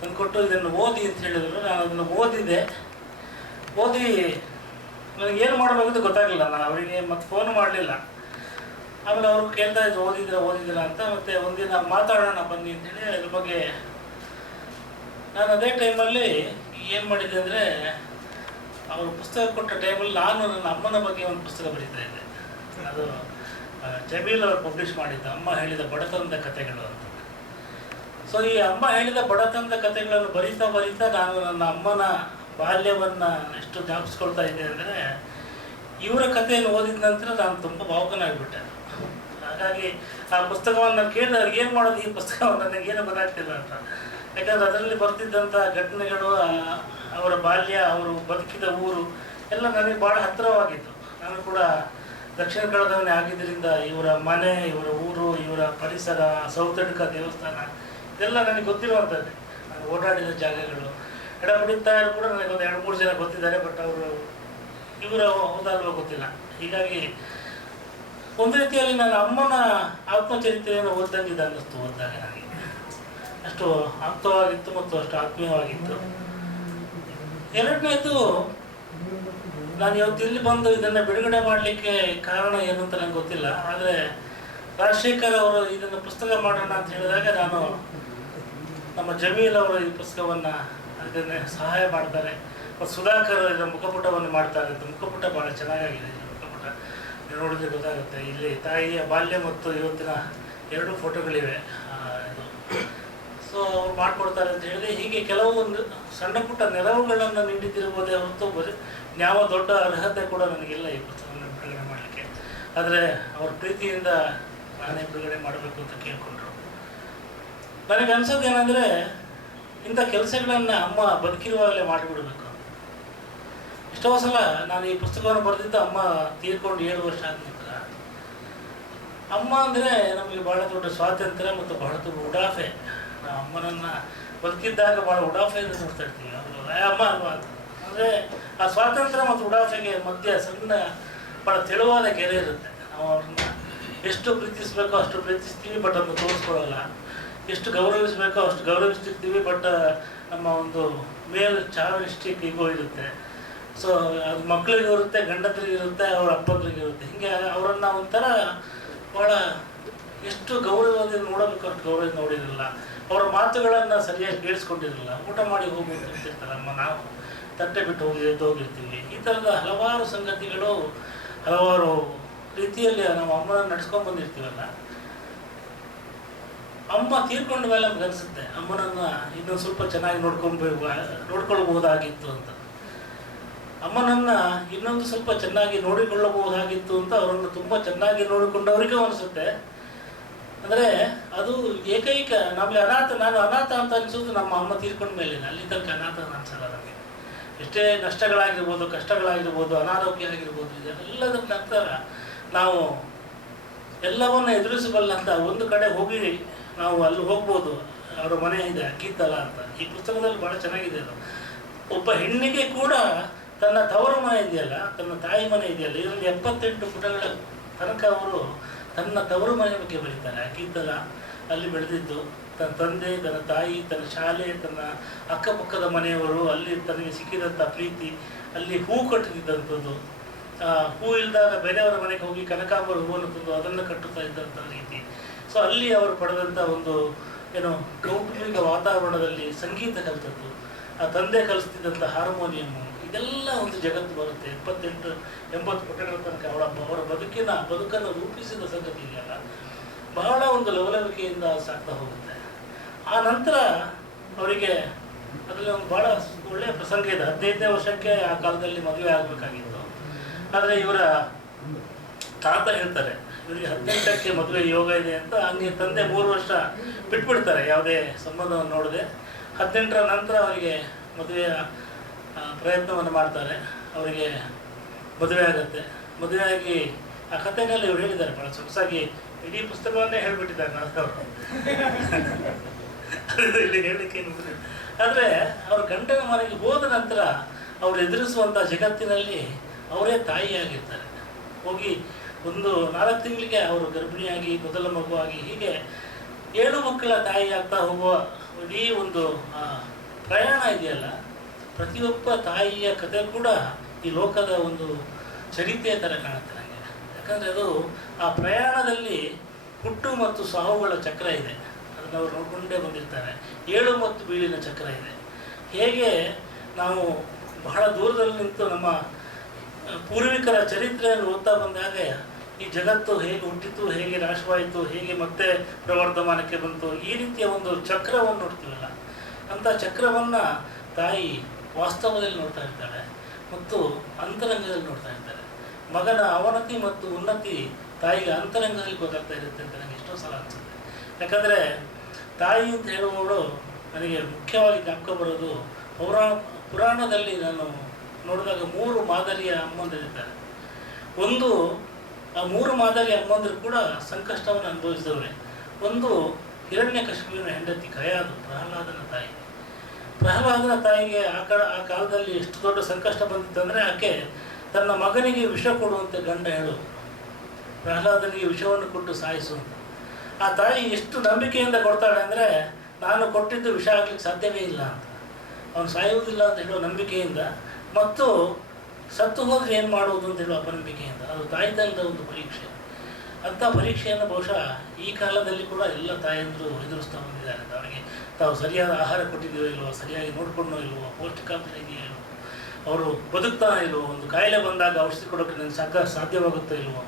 ತಂದುಕೊಟ್ಟು ಇದನ್ನು ಓದಿ ಅಂತ ಹೇಳಿದರು. ನಾನು ಅದನ್ನು ಓದಿದೆ. ಓದಿ ನನಗೇನು ಮಾಡಬೇಕಂತ ಗೊತ್ತಾಗಲಿಲ್ಲ. ನಾನು ಅವರಿಗೆ ಮತ್ತೆ ಫೋನ್ ಮಾಡಲಿಲ್ಲ. ಆಮೇಲೆ ಅವರು ಕೇಳ್ತಾ ಇದ್ರು ಓದಿದ್ದೀರಾ ಅಂತ. ಮತ್ತು ಒಂದಿನ ಮಾತಾಡೋಣ ಬನ್ನಿ ಅಂತೇಳಿ ಅದ್ರ ಬಗ್ಗೆ ನಾನು ಅದೇ ಟೈಮಲ್ಲಿ ಏನು ಮಾಡಿದ್ದೆ ಅಂದರೆ, ಅವರು ಪುಸ್ತಕ ಕೊಟ್ಟ ಟೈಮಲ್ಲಿ ನಾನು ನನ್ನ ಅಮ್ಮನ ಬಗ್ಗೆ ಒಂದು ಪುಸ್ತಕ ಬರೀತಾ ಇದ್ದೆ. ಅದು ಜಮೀಲ್ ಅವರು ಪಬ್ಲಿಷ್ ಮಾಡಿದ್ದ ಅಮ್ಮ ಹೇಳಿದ ಬಡತನದ ಕಥೆಗಳು ಅಂತ. ಸೊ ಈ ಅಮ್ಮ ಹೇಳಿದ ಬಡತನದ ಕಥೆಗಳನ್ನು ಬರೀತಾ ನಾನು ನನ್ನ ಅಮ್ಮನ ಬಾಲ್ಯವನ್ನು ಎಷ್ಟು ಜ್ಞಾಪಿಸ್ಕೊಳ್ತಾ ಇದ್ದೆ ಅಂದರೆ, ಇವರ ಕಥೆಯನ್ನು ಓದಿದ ನಂತರ ನಾನು ತುಂಬ ಭಾವುಕನಾಗಿಬಿಟ್ಟೆ. ಹಾಗಾಗಿ ಆ ಪುಸ್ತಕವನ್ನು ನಾನು ಕೇಳಿದಾಗ ಏನು ಮಾಡೋದು ಈ ಪುಸ್ತಕವನ್ನು, ನನಗೇನು ಗೊತ್ತಾಗ್ತಿಲ್ಲ ಅಂತ. ಯಾಕಂದರೆ ಅದರಲ್ಲಿ ಬರ್ತಿದ್ದಂಥ ಘಟನೆಗಳು, ಅವರ ಬಾಲ್ಯ, ಅವರು ಬದುಕಿದ ಊರು ಎಲ್ಲ ನನಗೆ ಭಾಳ ಹತ್ತಿರವಾಗಿತ್ತು. ನಾನು ಕೂಡ ದಕ್ಷಿಣ ಕನ್ನಡದವನೇ ಆಗಿದ್ದರಿಂದ ಇವರ ಮನೆ, ಇವರ ಊರು, ಇವರ ಪರಿಸರ, ಸೌತಡ್ಕ ದೇವಸ್ಥಾನ ಇದೆಲ್ಲ ನನಗೆ ಗೊತ್ತಿರುವಂಥದ್ದೇ. ನಾನು ಓಡಾಡಿದ ಜಾಗಗಳು, ಎಡಪಡಿತಾಯರು ಕೂಡ ನನಗೆ ಒಂದು 2-3 ಜನ ಗೊತ್ತಿದ್ದಾರೆ. ಬಟ್ ಅವರು ಇವರ ಹೋದಲ್ವ ಗೊತ್ತಿಲ್ಲ. ಹೀಗಾಗಿ ಒಂದು ರೀತಿಯಲ್ಲಿ ನನ್ನ ಅಮ್ಮನ ಆತ್ಮಚರಿತ್ರೆಯನ್ನು ಓದ್ದಂಗಿದೆ ಅನ್ನಿಸ್ತು. ಓದಿದಾಗ ನನಗೆ ಅಷ್ಟು ಆಪ್ತವಾಗಿತ್ತು ಮತ್ತು ಅಷ್ಟು ಆತ್ಮೀಯವಾಗಿತ್ತು. ಎರಡನೇದು, ನಾನು ಇವತ್ತು ಇಲ್ಲಿ ಬಂದು ಇದನ್ನು ಬಿಡುಗಡೆ ಮಾಡಲಿಕ್ಕೆ ಕಾರಣ ಏನು ಅಂತ ನನಗೆ ಗೊತ್ತಿಲ್ಲ. ಆದರೆ ರಾಜಶೇಖರ್ ಅವರು ಇದನ್ನು ಪುಸ್ತಕ ಮಾಡೋಣ ಅಂತ ಹೇಳಿದಾಗ ನಾನು ನಮ್ಮ ಜಮೀಲ್ ಅವರು ಈ ಪುಸ್ತಕವನ್ನು ಅದನ್ನೇ ಸಹಾಯ ಮಾಡ್ತಾರೆ. ಮತ್ತು ಸುಧಾಕರ್ ಇದರ ಮುಖಪುಟವನ್ನು ಮಾಡ್ತಾರೆ. ಇದು ಮುಖಪುಟ ಭಾಳ ಚೆನ್ನಾಗಿದೆ. ಇದರ ಮುಖಪುಟ ನೋಡಿದ್ರೆ ಗೊತ್ತಾಗುತ್ತೆ. ಇಲ್ಲಿ ತಾಯಿಯ ಬಾಲ್ಯ ಮತ್ತು ಇವತ್ತಿನ 2 ಫೋಟೋಗಳಿವೆ. ಇದು ಸೊ ಅವ್ರು ಮಾಡಿಕೊಡ್ತಾರೆ ಅಂತ ಹೇಳಿದೆ. ಹೀಗೆ ಕೆಲವೊಂದು ಸಣ್ಣ ಪುಟ್ಟ ನೆರವುಗಳನ್ನು ನೀಡಿದ್ದಿರ್ಬೋದೇ ಹೊರತು ಯಾವ ದೊಡ್ಡ ಅರ್ಹತೆ ಕೂಡ ನನಗಿಲ್ಲ ಈ ಪುಸ್ತಕವನ್ನು ಬಿಡುಗಡೆ ಮಾಡಲಿಕ್ಕೆ. ಆದರೆ ಅವ್ರ ಪ್ರೀತಿಯಿಂದ ನಾನೇ ಬಿಡುಗಡೆ ಮಾಡಬೇಕು ಅಂತ ಕೇಳಿಕೊಂಡ್ರು. ನನಗೆ ಅನ್ಸೋದು ಏನಂದರೆ, ಇಂಥ ಕೆಲಸಗಳನ್ನು ಅಮ್ಮ ಬದುಕಿರುವಾಗಲೇ ಮಾಡಿಬಿಡಬೇಕು. ಎಷ್ಟೋ ಸಲ ನಾನು ಈ ಪುಸ್ತಕವನ್ನು ಬರೆದಿದ್ದು ಅಮ್ಮ ತೀರ್ಕೊಂಡು 7 ವರ್ಷ ಆದ ನಂತರ. ಅಮ್ಮ ಅಂದರೆ ನಮಗೆ ಭಾಳ ದೊಡ್ಡ ಸ್ವಾತಂತ್ರ್ಯ ಮತ್ತು ಬಹಳ ದೊಡ್ಡ ಉಡಾಫೆ. ನಾವು ಅಮ್ಮನನ್ನು ಬದುಕಿದ್ದಾಗ ಭಾಳ ಉಡಾಫೆಯಿಂದ ನೋಡ್ತಾ ಇರ್ತೀವಿ. ಅವರು ಅಮ್ಮ ಅಲ್ವಾ ಅಂತ. ಅಂದರೆ ಆ ಸ್ವಾತಂತ್ರ್ಯ ಮತ್ತು ಉಡಾಫೆಗೆ ಮಧ್ಯೆ ಸಣ್ಣ ಭಾಳ ತೆಳುವಾದ ಗೆರೆ ಇರುತ್ತೆ. ನಾವು ಅವ್ರನ್ನ ಎಷ್ಟು ಪ್ರೀತಿಸಬೇಕೋ ಅಷ್ಟು ಪ್ರೀತಿಸ್ತೀವಿ, ಬಟ್ ಅದನ್ನು ತೋರಿಸ್ಕೊಳ್ಳಲ್ಲ. ಎಷ್ಟು ಗೌರವಿಸಬೇಕೋ ಅಷ್ಟು ಗೌರವಿಸ್ತಿರ್ತೀವಿ, ಬಟ್ ನಮ್ಮ ಒಂದು ಮೇಲ್ ಚಾವಿಸ್ಟಿಕ್ ಈಗೋ ಇರುತ್ತೆ. ಸೊ ಅದು ಮಕ್ಕಳಿಗೆ ಇರುತ್ತೆ, ಗಂಡಂದ್ರಿಗೆ ಇರುತ್ತೆ, ಅವ್ರ ಅಪ್ಪಂದ್ರಿಗೆ ಇರುತ್ತೆ. ಹೀಗೆ ಅವರನ್ನು ಒಂಥರ ಭಾಳ ಎಷ್ಟು ಗೌರವದಿಂದ ನೋಡಬೇಕು ಅಷ್ಟು ಗೌರವ ನೋಡಿರಲಿಲ್ಲ. ಅವರ ಮಾತುಗಳನ್ನು ಸರಿಯಾಗಿ ಕೇಳಿಸ್ಕೊಂಡಿರಲಿಲ್ಲ. ಊಟ ಮಾಡಿ ಹೋಗ್ಬೇಕು ಅಂತಿರ್ತಾರಮ್ಮ, ನಾವು ತಟ್ಟೆ ಬಿಟ್ಟು ಹೋಗಿರ್ತೀವಿ. ಈ ಥರದ ಹಲವಾರು ಸಂಗತಿಗಳು, ಹಲವಾರು ರೀತಿಯಲ್ಲಿ ನಾವು ಅಮ್ಮನ ನಡೆಸ್ಕೊಂಡು ಬಂದಿರ್ತೀವಲ್ಲ. ಅಮ್ಮ ತೀರ್ಕೊಂಡ ಮೇಲೆ ನಮ್ಗೆ ಅನಿಸುತ್ತೆ ಅಮ್ಮನನ್ನು ಇನ್ನೊಂದು ಸ್ವಲ್ಪ ಚೆನ್ನಾಗಿ ನೋಡ್ಕೊಳ್ಬಹುದಾಗಿತ್ತು ಅಂತ. ಅಮ್ಮನನ್ನು ಇನ್ನೊಂದು ಸ್ವಲ್ಪ ಚೆನ್ನಾಗಿ ನೋಡಿಕೊಳ್ಳಬಹುದಾಗಿತ್ತು ಅಂತ ಅವರನ್ನು ತುಂಬ ಚೆನ್ನಾಗಿ ನೋಡಿಕೊಂಡವರಿಗೂ ಅನಿಸುತ್ತೆ. ಅಂದರೆ ಅದು ಏಕೈಕ ನಮಗೆ ನಾನು ಅನಾಥ ಅಂತ ಅನಿಸೋದು ನಮ್ಮ ಅಮ್ಮ ತೀರ್ಕೊಂಡ ಮೇಲಿನ. ಅಲ್ಲಿ ತನಕ ಅನಾಥ ಅನಿಸಲ್ಲ ನಮಗೆ. ಎಷ್ಟೇ ನಷ್ಟಗಳಾಗಿರ್ಬೋದು, ಕಷ್ಟಗಳಾಗಿರ್ಬೋದು, ಅನಾರೋಗ್ಯ ಆಗಿರ್ಬೋದು, ಇದೆಲ್ಲದರ ನಂತರ ನಾವು ಎಲ್ಲವನ್ನು ಎದುರಿಸಬಲ್ಲಂತ ಒಂದು ಕಡೆ ಹೋಗಿ ನಾವು ಅಲ್ಲಿ ಹೋಗ್ಬೋದು. ಅವರ ಮನೆ ಇದೆ ಅಕ್ಕಿತ್ತಲ ಅಂತ, ಈ ಪುಸ್ತಕದಲ್ಲಿ ಭಾಳ ಚೆನ್ನಾಗಿದೆ ಅದು. ಒಬ್ಬ ಹೆಣ್ಣಿಗೆ ಕೂಡ ತನ್ನ ತವರು ಮನೆ ಇದೆಯಲ್ಲ, ತನ್ನ ತಾಯಿ ಮನೆ ಇದೆಯಲ್ಲ, ಇದರಲ್ಲಿ 78 ಪುಟಗಳ ತನಕ ಅವರು ತನ್ನ ತವರು ಮನೆ ಬಗ್ಗೆ ಬರೀತಾರೆ. ಅಕ್ಕಿತ್ತಲ ಅಲ್ಲಿ ಬೆಳೆದಿದ್ದು, ತನ್ನ ತಂದೆ, ತನ್ನ ತಾಯಿ, ತನ್ನ ಶಾಲೆ, ತನ್ನ ಅಕ್ಕಪಕ್ಕದ ಮನೆಯವರು, ಅಲ್ಲಿ ತನಗೆ ಸಿಕ್ಕಿದಂಥ ಪ್ರೀತಿ, ಅಲ್ಲಿ ಹೂ ಕಟ್ಟುತ್ತಿದ್ದಂಥದ್ದು, ಹೂ ಇಲ್ದಾಗ ಬೇರೆಯವರ ಮನೆಗೆ ಹೋಗಿ ಕನಕಾಂಬರ ಹೂವನ್ನು ತಂದು ಅದನ್ನು ಕಟ್ಟುತ್ತಾ ಇದ್ದಂಥ ರೀತಿ. ಸೊ ಅಲ್ಲಿ ಅವರು ಪಡೆದಂಥ ಒಂದು ಏನು ಕೌಟುಂಬಿಕ ವಾತಾವರಣದಲ್ಲಿ ಸಂಗೀತ ಕಲಿತದ್ದು, ಆ ತಂದೆ ಕಲಿಸ್ತಿದ್ದಂಥ ಹಾರ್ಮೋನಿಯಮ್ಮು, ಇದೆಲ್ಲ ಒಂದು ಜಗತ್ತು ಬರುತ್ತೆ. 78-80 ಪುಟಗಳ ತನಕ ಅವರ ಬದುಕನ್ನು ರೂಪಿಸಿದ ಸಂಗತಿ ಇದೆಯಲ್ಲ, ಬಹಳ ಒಂದು ಲವಲವಿಕೆಯಿಂದ ಸಾಗ್ತಾ ಹೋಗುತ್ತೆ. ಆ ನಂತರ ಅವರಿಗೆ ಅದರಲ್ಲಿ ಒಂದು ಭಾಳ ಒಳ್ಳೆಯ ಪ್ರಸಂಗ ಇದೆ. 15ನೇ ವರ್ಷಕ್ಕೆ ಆ ಕಾಲದಲ್ಲಿ ಮದುವೆ ಆಗಬೇಕಾಗಿತ್ತು. ಆದರೆ ಇವರ ತಾತ ಹೇಳ್ತಾರೆ ಇವರಿಗೆ 18ಕ್ಕೆ ಮದುವೆ ಯೋಗ ಇದೆ ಅಂತ. ಹಂಗೆ ತಂದೆ 3 ವರ್ಷ ಬಿಟ್ಬಿಡ್ತಾರೆ ಯಾವುದೇ ಸಂಬಂಧವನ್ನು ನೋಡದೆ. 18ರ ನಂತರ ಅವರಿಗೆ ಮದುವೆಯ ಪ್ರಯತ್ನವನ್ನು ಮಾಡ್ತಾರೆ. ಅವರಿಗೆ ಮದುವೆ ಆಗುತ್ತೆ. ಮದುವೆ ಆಗಿ ಆ ಕಥೆನೆಲ್ಲ ಇವ್ರು ಹೇಳಿದ್ದಾರೆ ಭಾಳ ಸೊಗಸಾಗಿ. ಇಡೀ ಪುಸ್ತಕವನ್ನೇ ಹೇಳ್ಬಿಟ್ಟಿದ್ದಾರೆ ಅವರು ಇಲ್ಲಿ ಹೇಳಲಿಕ್ಕೆ. ಆದರೆ ಅವ್ರ ಗಂಡನ ಮನೆಗೆ ಹೋದ ನಂತರ ಅವ್ರು ಎದುರಿಸುವಂಥ ಜಗತ್ತಿನಲ್ಲಿ ಅವರೇ ತಾಯಿಯಾಗಿರ್ತಾರೆ. ಹೋಗಿ ಒಂದು 4 ತಿಂಗಳಿಗೆ ಅವರು ಗರ್ಭಿಣಿಯಾಗಿ ಮೊದಲ ಮಗುವಾಗಿ ಹೀಗೆ 7 ಮಕ್ಕಳ ತಾಯಿ ಆಗ್ತಾ ಹೋಗುವ ಇಡೀ ಒಂದು ಪ್ರಯಾಣ ಇದೆಯಲ್ಲ, ಪ್ರತಿಯೊಬ್ಬ ತಾಯಿಯ ಕಥೆ ಕೂಡ ಈ ಲೋಕದ ಒಂದು ಚರಿತ್ರೆಯ ಥರ ಕಾಣುತ್ತೆ ನನಗೆ. ಯಾಕಂದರೆ ಅದು ಆ ಪ್ರಯಾಣದಲ್ಲಿ ಹುಟ್ಟು ಮತ್ತು ಸಾವುಗಳ ಚಕ್ರ ಇದೆ, ಅದನ್ನು ಅವರು ನೋಡಿಕೊಂಡೇ ಬಂದಿರ್ತಾರೆ. 7 ಮತ್ತು ಬೀಳಿನ ಚಕ್ರ ಇದೆ. ಹೇಗೆ ನಾವು ಬಹಳ ದೂರದಲ್ಲಿ ನಿಂತು ನಮ್ಮ ಪೂರ್ವಿಕರ ಚರಿತ್ರೆಯನ್ನು ಓದ್ತಾ ಬಂದಾಗ ಈ ಜಗತ್ತು ಹೇಗೆ ಹುಟ್ಟಿತು, ಹೇಗೆ ನಾಶವಾಯಿತು, ಹೇಗೆ ಮತ್ತೆ ಪ್ರವರ್ಧಮಾನಕ್ಕೆ ಬಂತು, ಈ ರೀತಿಯ ಒಂದು ಚಕ್ರವನ್ನು ನೋಡ್ತೀವಲ್ಲ, ಅಂಥ ಚಕ್ರವನ್ನು ತಾಯಿ ವಾಸ್ತವದಲ್ಲಿ ನೋಡ್ತಾ ಇರ್ತಾಳೆ ಮತ್ತು ಅಂತರಂಗದಲ್ಲಿ ನೋಡ್ತಾ ಇರ್ತಾರೆ. ಮಗನ ಅವನತಿ ಮತ್ತು ಉನ್ನತಿ ತಾಯಿಗೆ ಅಂತರಂಗದಲ್ಲಿ ಗೊತ್ತಾಗ್ತಾ ಇರುತ್ತೆ ಅಂತ ನನಗೆ ಎಷ್ಟೋ ಸಲ ಅನಿಸುತ್ತೆ. ಯಾಕಂದರೆ ತಾಯಿ ಅಂತ ಹೇಳುವವಳು ನನಗೆ ಮುಖ್ಯವಾಗಿ ಜ್ಞಾಪಕ ಬರೋದು, ಪುರಾಣದಲ್ಲಿ ನಾನು ನೋಡಿದಾಗ 3 ಮಾದರಿಯ ಅಮ್ಮಂದಿರಿದ್ದಾರೆ. ಒಂದು ಆ 3 ಮಾದರಿಯ ಅಮ್ಮಂದಿರು ಕೂಡ ಸಂಕಷ್ಟವನ್ನು ಅನುಭವಿಸಿದವರೇ. ಒಂದು ಹಿರಣ್ಯಕಶಿಪುವಿನ ಹೆಂಡತಿ ಕಯಾದು, ಪ್ರಹ್ಲಾದನ ತಾಯಿ. ಪ್ರಹ್ಲಾದನ ತಾಯಿಗೆ ಆ ಕಾಲದಲ್ಲಿ ಎಷ್ಟು ದೊಡ್ಡ ಸಂಕಷ್ಟ ಬಂದಿತ್ತಂದರೆ, ಆಕೆ ತನ್ನ ಮಗನಿಗೆ ವಿಷ ಕೊಡುವಂತೆ ಗಂಡ ಹೇಳು, ಪ್ರಹ್ಲಾದನಿಗೆ ವಿಷವನ್ನು ಕೊಟ್ಟು ಸಾಯಿಸುವಂತ. ಆ ತಾಯಿ ಎಷ್ಟು ನಂಬಿಕೆಯಿಂದ ಕೊಡ್ತಾಳೆ ಅಂದರೆ, ನಾನು ಕೊಟ್ಟಿದ್ದು ವಿಷ ಆಗ್ಲಿಕ್ಕೆ ಸಾಧ್ಯವೇ ಇಲ್ಲ ಅಂತ, ಅವನು ಸಾಯುವುದಿಲ್ಲ ಅಂತ ಹೇಳುವ ನಂಬಿಕೆಯಿಂದ, ಮತ್ತು ಸತ್ತು ಹೋದರೆ ಏನು ಮಾಡುವುದು ಅಂತ ಹೇಳುವ ಅಪನಂಬಿಕೆಯಿಂದ. ಅದು ತಾಯಿತನದ ಒಂದು ಪರೀಕ್ಷೆ. ಅಂಥ ಪರೀಕ್ಷೆಯನ್ನು ಬಹುಶಃ ಈ ಕಾಲದಲ್ಲಿ ಕೂಡ ಎಲ್ಲ ತಾಯಂದರು ಎದುರಿಸ್ತಾ ಬಂದಿದ್ದಾರೆ. ಅವರಿಗೆ ತಾವು ಸರಿಯಾದ ಆಹಾರ ಕೊಟ್ಟಿದ್ದೀವೋ ಇಲ್ವೋ, ಸರಿಯಾಗಿ ನೋಡ್ಕೊಂಡೋ ಇಲ್ವೋ, ಪೌಷ್ಟಿಕಾಂಶ ಇದೆಯೋ ಇಲ್ವೋ, ಅವರು ಬದುಕ್ತಾ ಇಲ್ವೋ, ಒಂದು ಕಾಯಿಲೆ ಬಂದಾಗ ಔಷಧಿ ಕೊಡೋಕ್ಕೆ ನನಗೆ ಸಾಧ್ಯವಾಗುತ್ತೋ ಇಲ್ವೋ,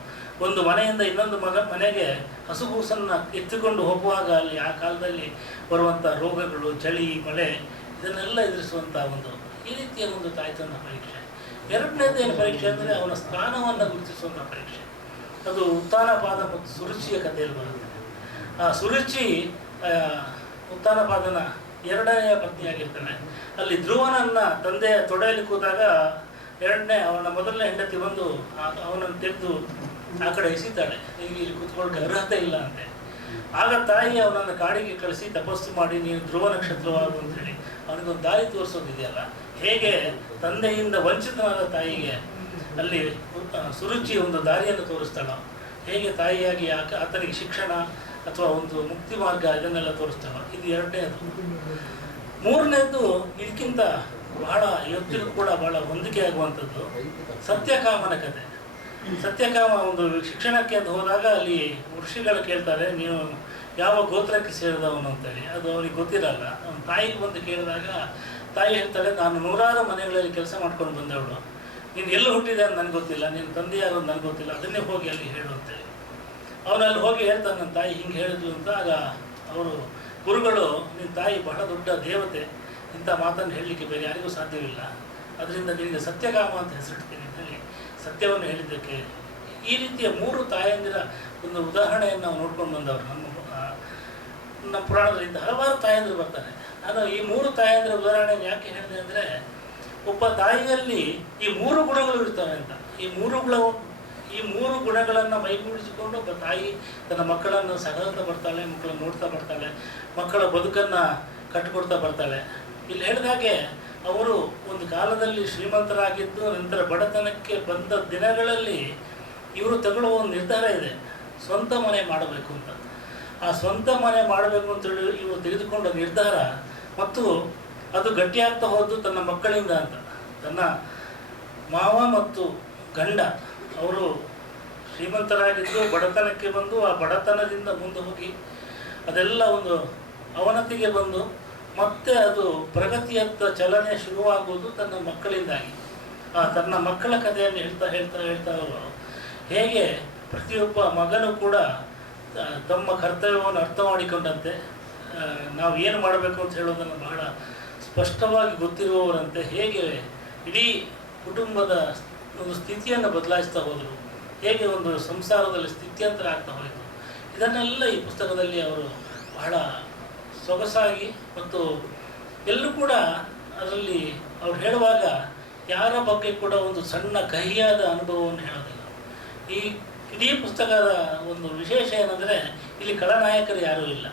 ಒಂದು ಮನೆಯಿಂದ ಇನ್ನೊಂದು ಮನೆಗೆ ಹಸುಗೂಸನ್ನು ಎತ್ತಿಕೊಂಡು ಹೋಗುವಾಗ ಅಲ್ಲಿ ಆ ಕಾಲದಲ್ಲಿ ಬರುವಂಥ ರೋಗಗಳು, ಚಳಿ, ಮಳೆ, ಇದನ್ನೆಲ್ಲ ಎದುರಿಸುವಂಥ ಒಂದು ಈ ರೀತಿಯ ಒಂದು ತಾಯ್ತನ ಪರೀಕ್ಷೆ. ಎರಡನೇದು ಏನು ಪರೀಕ್ಷೆ ಅಂದರೆ ಅವನ ಸ್ಥಾನವನ್ನು ಗುರುತಿಸುವಂಥ ಪರೀಕ್ಷೆ. ಅದು ಉತ್ಥಾನಪಾದ ಮತ್ತು ಸುರುಚಿಯ ಕಥೆಯಲ್ಲಿ ಬರುತ್ತೆ. ಆ ಸುರುಚಿ ಉತ್ಥಾನಪಾದನ 2ನೇ ಪತ್ನಿಯಾಗಿರ್ತಾನೆ. ಅಲ್ಲಿ ಧ್ರುವನನ್ನು ತಂದೆಯ ತೊಡೆಯಲ್ಲಿ ಕೂತಾಗ ಅವನ ಮೊದಲನೇ ಹೆಂಡತಿ ಬಂದು ಅವನನ್ನು ತೆಗೆದು ಆ ಕಡೆ ಎಸಿತಾಳೆ, ನಿನಗೆ ಇಲ್ಲಿ ಕೂತ್ಕೊಳ್ಳೋಕೆ ಅರ್ಹತೆ ಇಲ್ಲ ಅಂತೆ. ಆಗ ತಾಯಿ ಅವನನ್ನು ಕಾಡಿಗೆ ಕಳಿಸಿ ತಪಸ್ಸು ಮಾಡಿ ನೀನು ಧ್ರುವ ನಕ್ಷತ್ರವಾಗು ಅಂತೇಳಿ ಅವನಿಗೊಂದು ದಾರಿ ತೋರಿಸೋದಿದೆಯಲ್ಲ, ಹೇಗೆ ತಂದೆಯಿಂದ ವಂಚಿತನಾದ ತಾಯಿಗೆ ಅಲ್ಲಿ ಸುರುಚಿ ಒಂದು ದಾರಿಯನ್ನು ತೋರಿಸ್ತಾಳೋ, ಹೇಗೆ ತಾಯಿಯಾಗಿ ಆತನಿಗೆ ಶಿಕ್ಷಣ ಅಥವಾ ಒಂದು ಮುಕ್ತಿ ಮಾರ್ಗ ಇದನ್ನೆಲ್ಲ ತೋರಿಸ್ತಾಳೋ, ಇದು 2ನೇದು. 3ನೇದು ಇದಕ್ಕಿಂತ ಬಹಳ ಇವತ್ತಿಗೂ ಕೂಡ ಬಹಳ ಹೊಂದಿಕೆ ಆಗುವಂಥದ್ದು ಸತ್ಯಕಾಮನ ಕಥೆ. ಸತ್ಯಕಾಮ ಒಂದು ಶಿಕ್ಷಣಕ್ಕೆ ಅಂತ ಹೋದಾಗ ಅಲ್ಲಿ ಋಷಿಗಳು ಕೇಳ್ತಾರೆ, ನೀವು ಯಾವ ಗೋತ್ರಕ್ಕೆ ಸೇರಿದವನು ಅಂತೇಳಿ. ಅದು ಅವನಿಗೆ ಗೊತ್ತಿರಲ್ಲ. ಅವನ ತಾಯಿಗೆ ಬಂದು ಕೇಳಿದಾಗ ತಾಯಿ ಹೇಳ್ತಾಳೆ, ನಾನು 100 ಮನೆಗಳಲ್ಲಿ ಕೆಲಸ ಮಾಡ್ಕೊಂಡು ಬಂದವಳು, ನೀನು ಎಲ್ಲಿ ಹುಟ್ಟಿದೆ ಅಂತ ನನಗೆ ಗೊತ್ತಿಲ್ಲ, ನಿನ್ನ ತಂದೆ ಯಾರು ಅಂತ ನನಗೆ ಗೊತ್ತಿಲ್ಲ, ಅದನ್ನೇ ಹೋಗಿ ಅಲ್ಲಿ ಹೇಳು ಅಂತೇಳಿ. ಅವನಲ್ಲಿ ಹೋಗಿ ಹೇಳ್ತಾನೆ, ನನ್ನ ತಾಯಿ ಹಿಂಗೆ ಹೇಳಿದ್ಲು ಅಂತ. ಆಗ ಅವರು ಗುರುಗಳು, ನಿನ್ನ ತಾಯಿ ಬಹಳ ದೊಡ್ಡ ದೇವತೆ, ಇಂಥ ಮಾತನ್ನು ಹೇಳಲಿಕ್ಕೆ ಬೇರೆ ಯಾರಿಗೂ ಸಾಧ್ಯವಿಲ್ಲ, ಅದರಿಂದ ನಿನಗೆ ಸತ್ಯಕಾಮ ಅಂತ ಹೆಸರಿಡ್ತೀನಿ ಅಂತೇಳಿ ಸತ್ಯವನ್ನು ಹೇಳಿದ್ದಕ್ಕೆ. ಈ ರೀತಿಯ 3 ತಾಯಂದಿರ ಒಂದು ಉದಾಹರಣೆಯನ್ನು ನಾವು ನೋಡ್ಕೊಂಡು ಬಂದವರು. ನಮ್ಮ ಪುರಾಣದಲ್ಲಿ ಹಲವಾರು ತಾಯಂದಿರು ಬರ್ತಾರೆ. ನಾನು ಈ 3 ತಾಯಂದಿರ ಉದಾಹರಣೆಯನ್ನು ಯಾಕೆ ಹೇಳಿದೆ ಅಂದರೆ, ಒಬ್ಬ ತಾಯಿಯಲ್ಲಿ ಈ 3 ಗುಣಗಳು ಇರ್ತವೆ ಅಂತ. ಈ ಮೂರು ಗುಣಗಳನ್ನು ಮೈಗೂಡಿಸಿಕೊಂಡು ಒಬ್ಬ ತಾಯಿ ತನ್ನ ಮಕ್ಕಳನ್ನು ಸಗಲ್ತಾ ಬರ್ತಾಳೆ, ಮಕ್ಕಳನ್ನು ನೋಡ್ತಾ ಬರ್ತಾಳೆ, ಮಕ್ಕಳ ಬದುಕನ್ನು ಕಟ್ಟಿಕೊಡ್ತಾ ಬರ್ತಾಳೆ. ಇಲ್ಲಿ ಹೇಳಿದಾಗೆ ಅವರು ಒಂದು ಕಾಲದಲ್ಲಿ ಶ್ರೀಮಂತರಾಗಿದ್ದು ನಂತರ ಬಡತನಕ್ಕೆ ಬಂದ ದಿನಗಳಲ್ಲಿ ಇವರು ತಗೊಳ್ಳುವ ಒಂದು ನಿರ್ಧಾರ ಇದೆ, ಸ್ವಂತ ಮನೆ ಮಾಡಬೇಕು ಅಂತ. ಆ ಸ್ವಂತ ಮನೆ ಮಾಡಬೇಕು ಅಂತೇಳಿ ಇವರು ತೆಗೆದುಕೊಂಡ ನಿರ್ಧಾರ ಮತ್ತು ಅದು ಗಟ್ಟಿಯಾಗ್ತಾ ಹೋದ್ದು ತನ್ನ ಮಕ್ಕಳಿಂದ ಅಂತ. ತನ್ನ ಮಾವ ಮತ್ತು ಗಂಡ ಅವರು ಶ್ರೀಮಂತರಾಗಿದ್ದು ಬಡತನಕ್ಕೆ ಬಂದು ಆ ಬಡತನದಿಂದ ಮುಂದೆ ಹೋಗಿ ಅದೆಲ್ಲ ಒಂದು ಅವನತಿಗೆ ಬಂದು ಮತ್ತೆ ಅದು ಪ್ರಗತಿಯತ್ತ ಚಲನೆ ಶುರುವಾಗುವುದು ತನ್ನ ಮಕ್ಕಳಿಂದಾಗಿ. ತನ್ನ ಮಕ್ಕಳ ಕಥೆಯನ್ನು ಹೇಳ್ತಾ ಅವರು ಹೇಗೆ ಪ್ರತಿಯೊಬ್ಬ ಮಗನೂ ಕೂಡ ತಮ್ಮ ಕರ್ತವ್ಯವನ್ನು ಅರ್ಥ ಮಾಡಿಕೊಂಡಂತೆ ನಾವು ಏನು ಮಾಡಬೇಕು ಅಂತ ಹೇಳೋದನ್ನು ಬಹಳ ಸ್ಪಷ್ಟವಾಗಿ ಗೊತ್ತಿರುವವರಂತೆ ಹೇಗೆ ಇಡೀ ಕುಟುಂಬದ ಒಂದು ಸ್ಥಿತಿಯನ್ನು ಬದಲಾಯಿಸ್ತಾ ಹೋದರು, ಹೇಗೆ ಒಂದು ಸಂಸಾರದಲ್ಲಿ ಸ್ಥಿತ್ಯಂತರ ಆಗ್ತಾ ಹೋಯಿತು, ಇದನ್ನೆಲ್ಲ ಈ ಪುಸ್ತಕದಲ್ಲಿ ಅವರು ಬಹಳ ಸೊಗಸಾಗಿ ಮತ್ತು ಎಲ್ಲೂ ಕೂಡ ಅದರಲ್ಲಿ ಅವ್ರು ಹೇಳುವಾಗ ಯಾರ ಬಗ್ಗೆ ಕೂಡ ಒಂದು ಸಣ್ಣ ಕಹಿಯಾದ ಅನುಭವವನ್ನು ಹೇಳೋದಿಲ್ಲ. ಈ ಇಡೀ ಪುಸ್ತಕದ ಒಂದು ವಿಶೇಷ ಏನಂದರೆ ಇಲ್ಲಿ ಖಳನಾಯಕರು ಯಾರೂ ಇಲ್ಲ,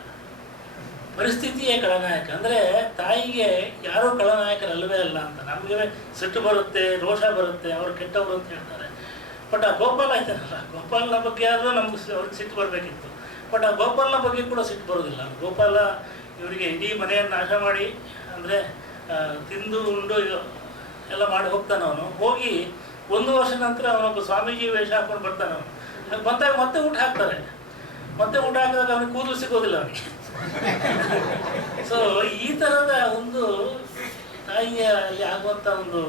ಪರಿಸ್ಥಿತಿಯೇ ಖಳನಾಯಕ. ಅಂದರೆ ತಾಯಿಗೆ ಯಾರೂ ಖಳನಾಯಕರಲ್ಲವೇ ಅಲ್ಲ ಅಂತ. ನಮಗೆ ಸಿಟ್ಟು ಬರುತ್ತೆ, ರೋಷ ಬರುತ್ತೆ, ಅವರು ಕೆಟ್ಟವರು ಅಂತ ಹೇಳ್ತಾರೆ. ಬಟ್ ಆ ಗೋಪಾಲ ಇದ್ದಾರಲ್ಲ, ಗೋಪಾಲನ ಬಗ್ಗೆ ಆದರೂ ನಮ್ಗೆ ಅವ್ರಿಗೆ ಸಿಟ್ಟು ಬರಬೇಕಿತ್ತು. ಬಟ್ ಆ ಗೋಪಾಲನ ಬಗ್ಗೆ ಕೂಡ ಸಿಟ್ಟು ಬರೋದಿಲ್ಲ. ಗೋಪಾಲ ಇವರಿಗೆ ಇಡೀ ಮನೆಯನ್ನು ನಾಶ ಮಾಡಿ, ಅಂದರೆ ತಿಂದು ಉಂಡು ಎಲ್ಲ ಮಾಡಿ ಹೋಗ್ತಾನೆ. ಅವನು ಹೋಗಿ 1 ವರ್ಷ ನಂತರ ಅವನೊಬ್ಬ ಸ್ವಾಮೀಜಿ ವೇಷ ಹಾಕೊಂಡು ಬರ್ತಾನೆ. ಅವನು ಹಾಗೆ ಬಂದಾಗ ಮತ್ತೆ ಊಟ ಹಾಕ್ತಾರೆ. ಮತ್ತೆ ಊಟ ಹಾಕಿದಾಗ ಅವನಿಗೆ ಕೂದಲು ಸಿಗೋದಿಲ್ಲ ಅವನಿಗೆ. ಸೊ ಈ ಥರದ ಒಂದು ತಾಯಿಯಲ್ಲಿ ಆಗುವಂಥ ಒಂದು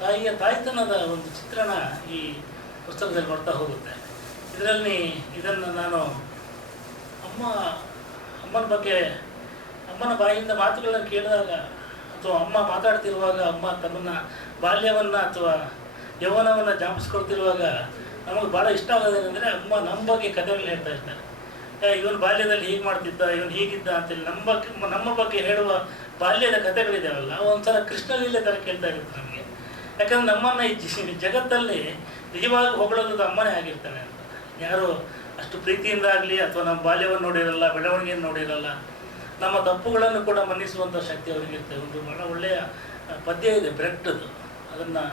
ತಾಯಿಯ ತಾಯ್ತನದ ಒಂದು ಚಿತ್ರಣ ಈ ಪುಸ್ತಕದಲ್ಲಿ ಬರ್ತಾ ಹೋಗುತ್ತೆ. ಇದನ್ನು ನಾನು ಅಮ್ಮನ ಬಗ್ಗೆ ಅಮ್ಮನ ಬಾಯಿಯಿಂದ ಮಾತುಗಳನ್ನು ಕೇಳಿದಾಗ ಅಥವಾ ಅಮ್ಮ ಮಾತಾಡ್ತಿರುವಾಗ ಅಮ್ಮ ತಮ್ಮನ್ನ ಬಾಲ್ಯವನ್ನು ಅಥವಾ ಯೌವನವನ್ನು ಜ್ಞಾಪಿಸ್ಕೊಳ್ತಿರುವಾಗ ನಮಗೆ ಭಾಳ ಇಷ್ಟ ಆಗೋದೇನೆಂದರೆ ಅಮ್ಮ ನಮ್ಮ ಬಗ್ಗೆ ಕಥೆಗಳು ಹೇಳ್ತಾ ಇರ್ತಾರೆ. ಇವನು ಬಾಲ್ಯದಲ್ಲಿ ಹೀಗೆ ಮಾಡ್ತಿದ್ದ, ಇವನು ಹೀಗಿದ್ದ ಅಂತೇಳಿ ನಮ್ಮ ಬಗ್ಗೆ ಹೇಳುವ ಬಾಲ್ಯದ ಕಥೆಗಳಿದ್ದಾವಲ್ಲ, ಒಂಥರ ಕೃಷ್ಣಲೀಲೆ ಥರ ಕೇಳ್ತಾ ಇರುತ್ತೆ ನಮಗೆ. ಯಾಕಂದ್ರೆ ನಮ್ಮನ್ನು ಈ ಜಗತ್ತಲ್ಲಿ ನಿಜವಾಗಿ ಹೊಗಳೋದು ಅಮ್ಮನೇ ಆಗಿರ್ತಾನೆ ಅಂತ. ಯಾರು ಅಷ್ಟು ಪ್ರೀತಿಯಿಂದ ಆಗಲಿ ಅಥವಾ ನಮ್ಮ ಬಾಲ್ಯವನ್ನು ನೋಡಿರಲ್ಲ, ಬೆಳವಣಿಗೆಯನ್ನು ನೋಡಿರಲ್ಲ, ನಮ್ಮ ತಪ್ಪುಗಳನ್ನು ಕೂಡ ಮನ್ನಿಸುವಂಥ ಶಕ್ತಿ ಅವರಿಗಿರ್ತದೆ. ಒಂದು ಬಹಳ ಒಳ್ಳೆಯ ಪದ್ಯ ಇದೆ ಬ್ರೆಟ್ಟದು. ಅದನ್ನು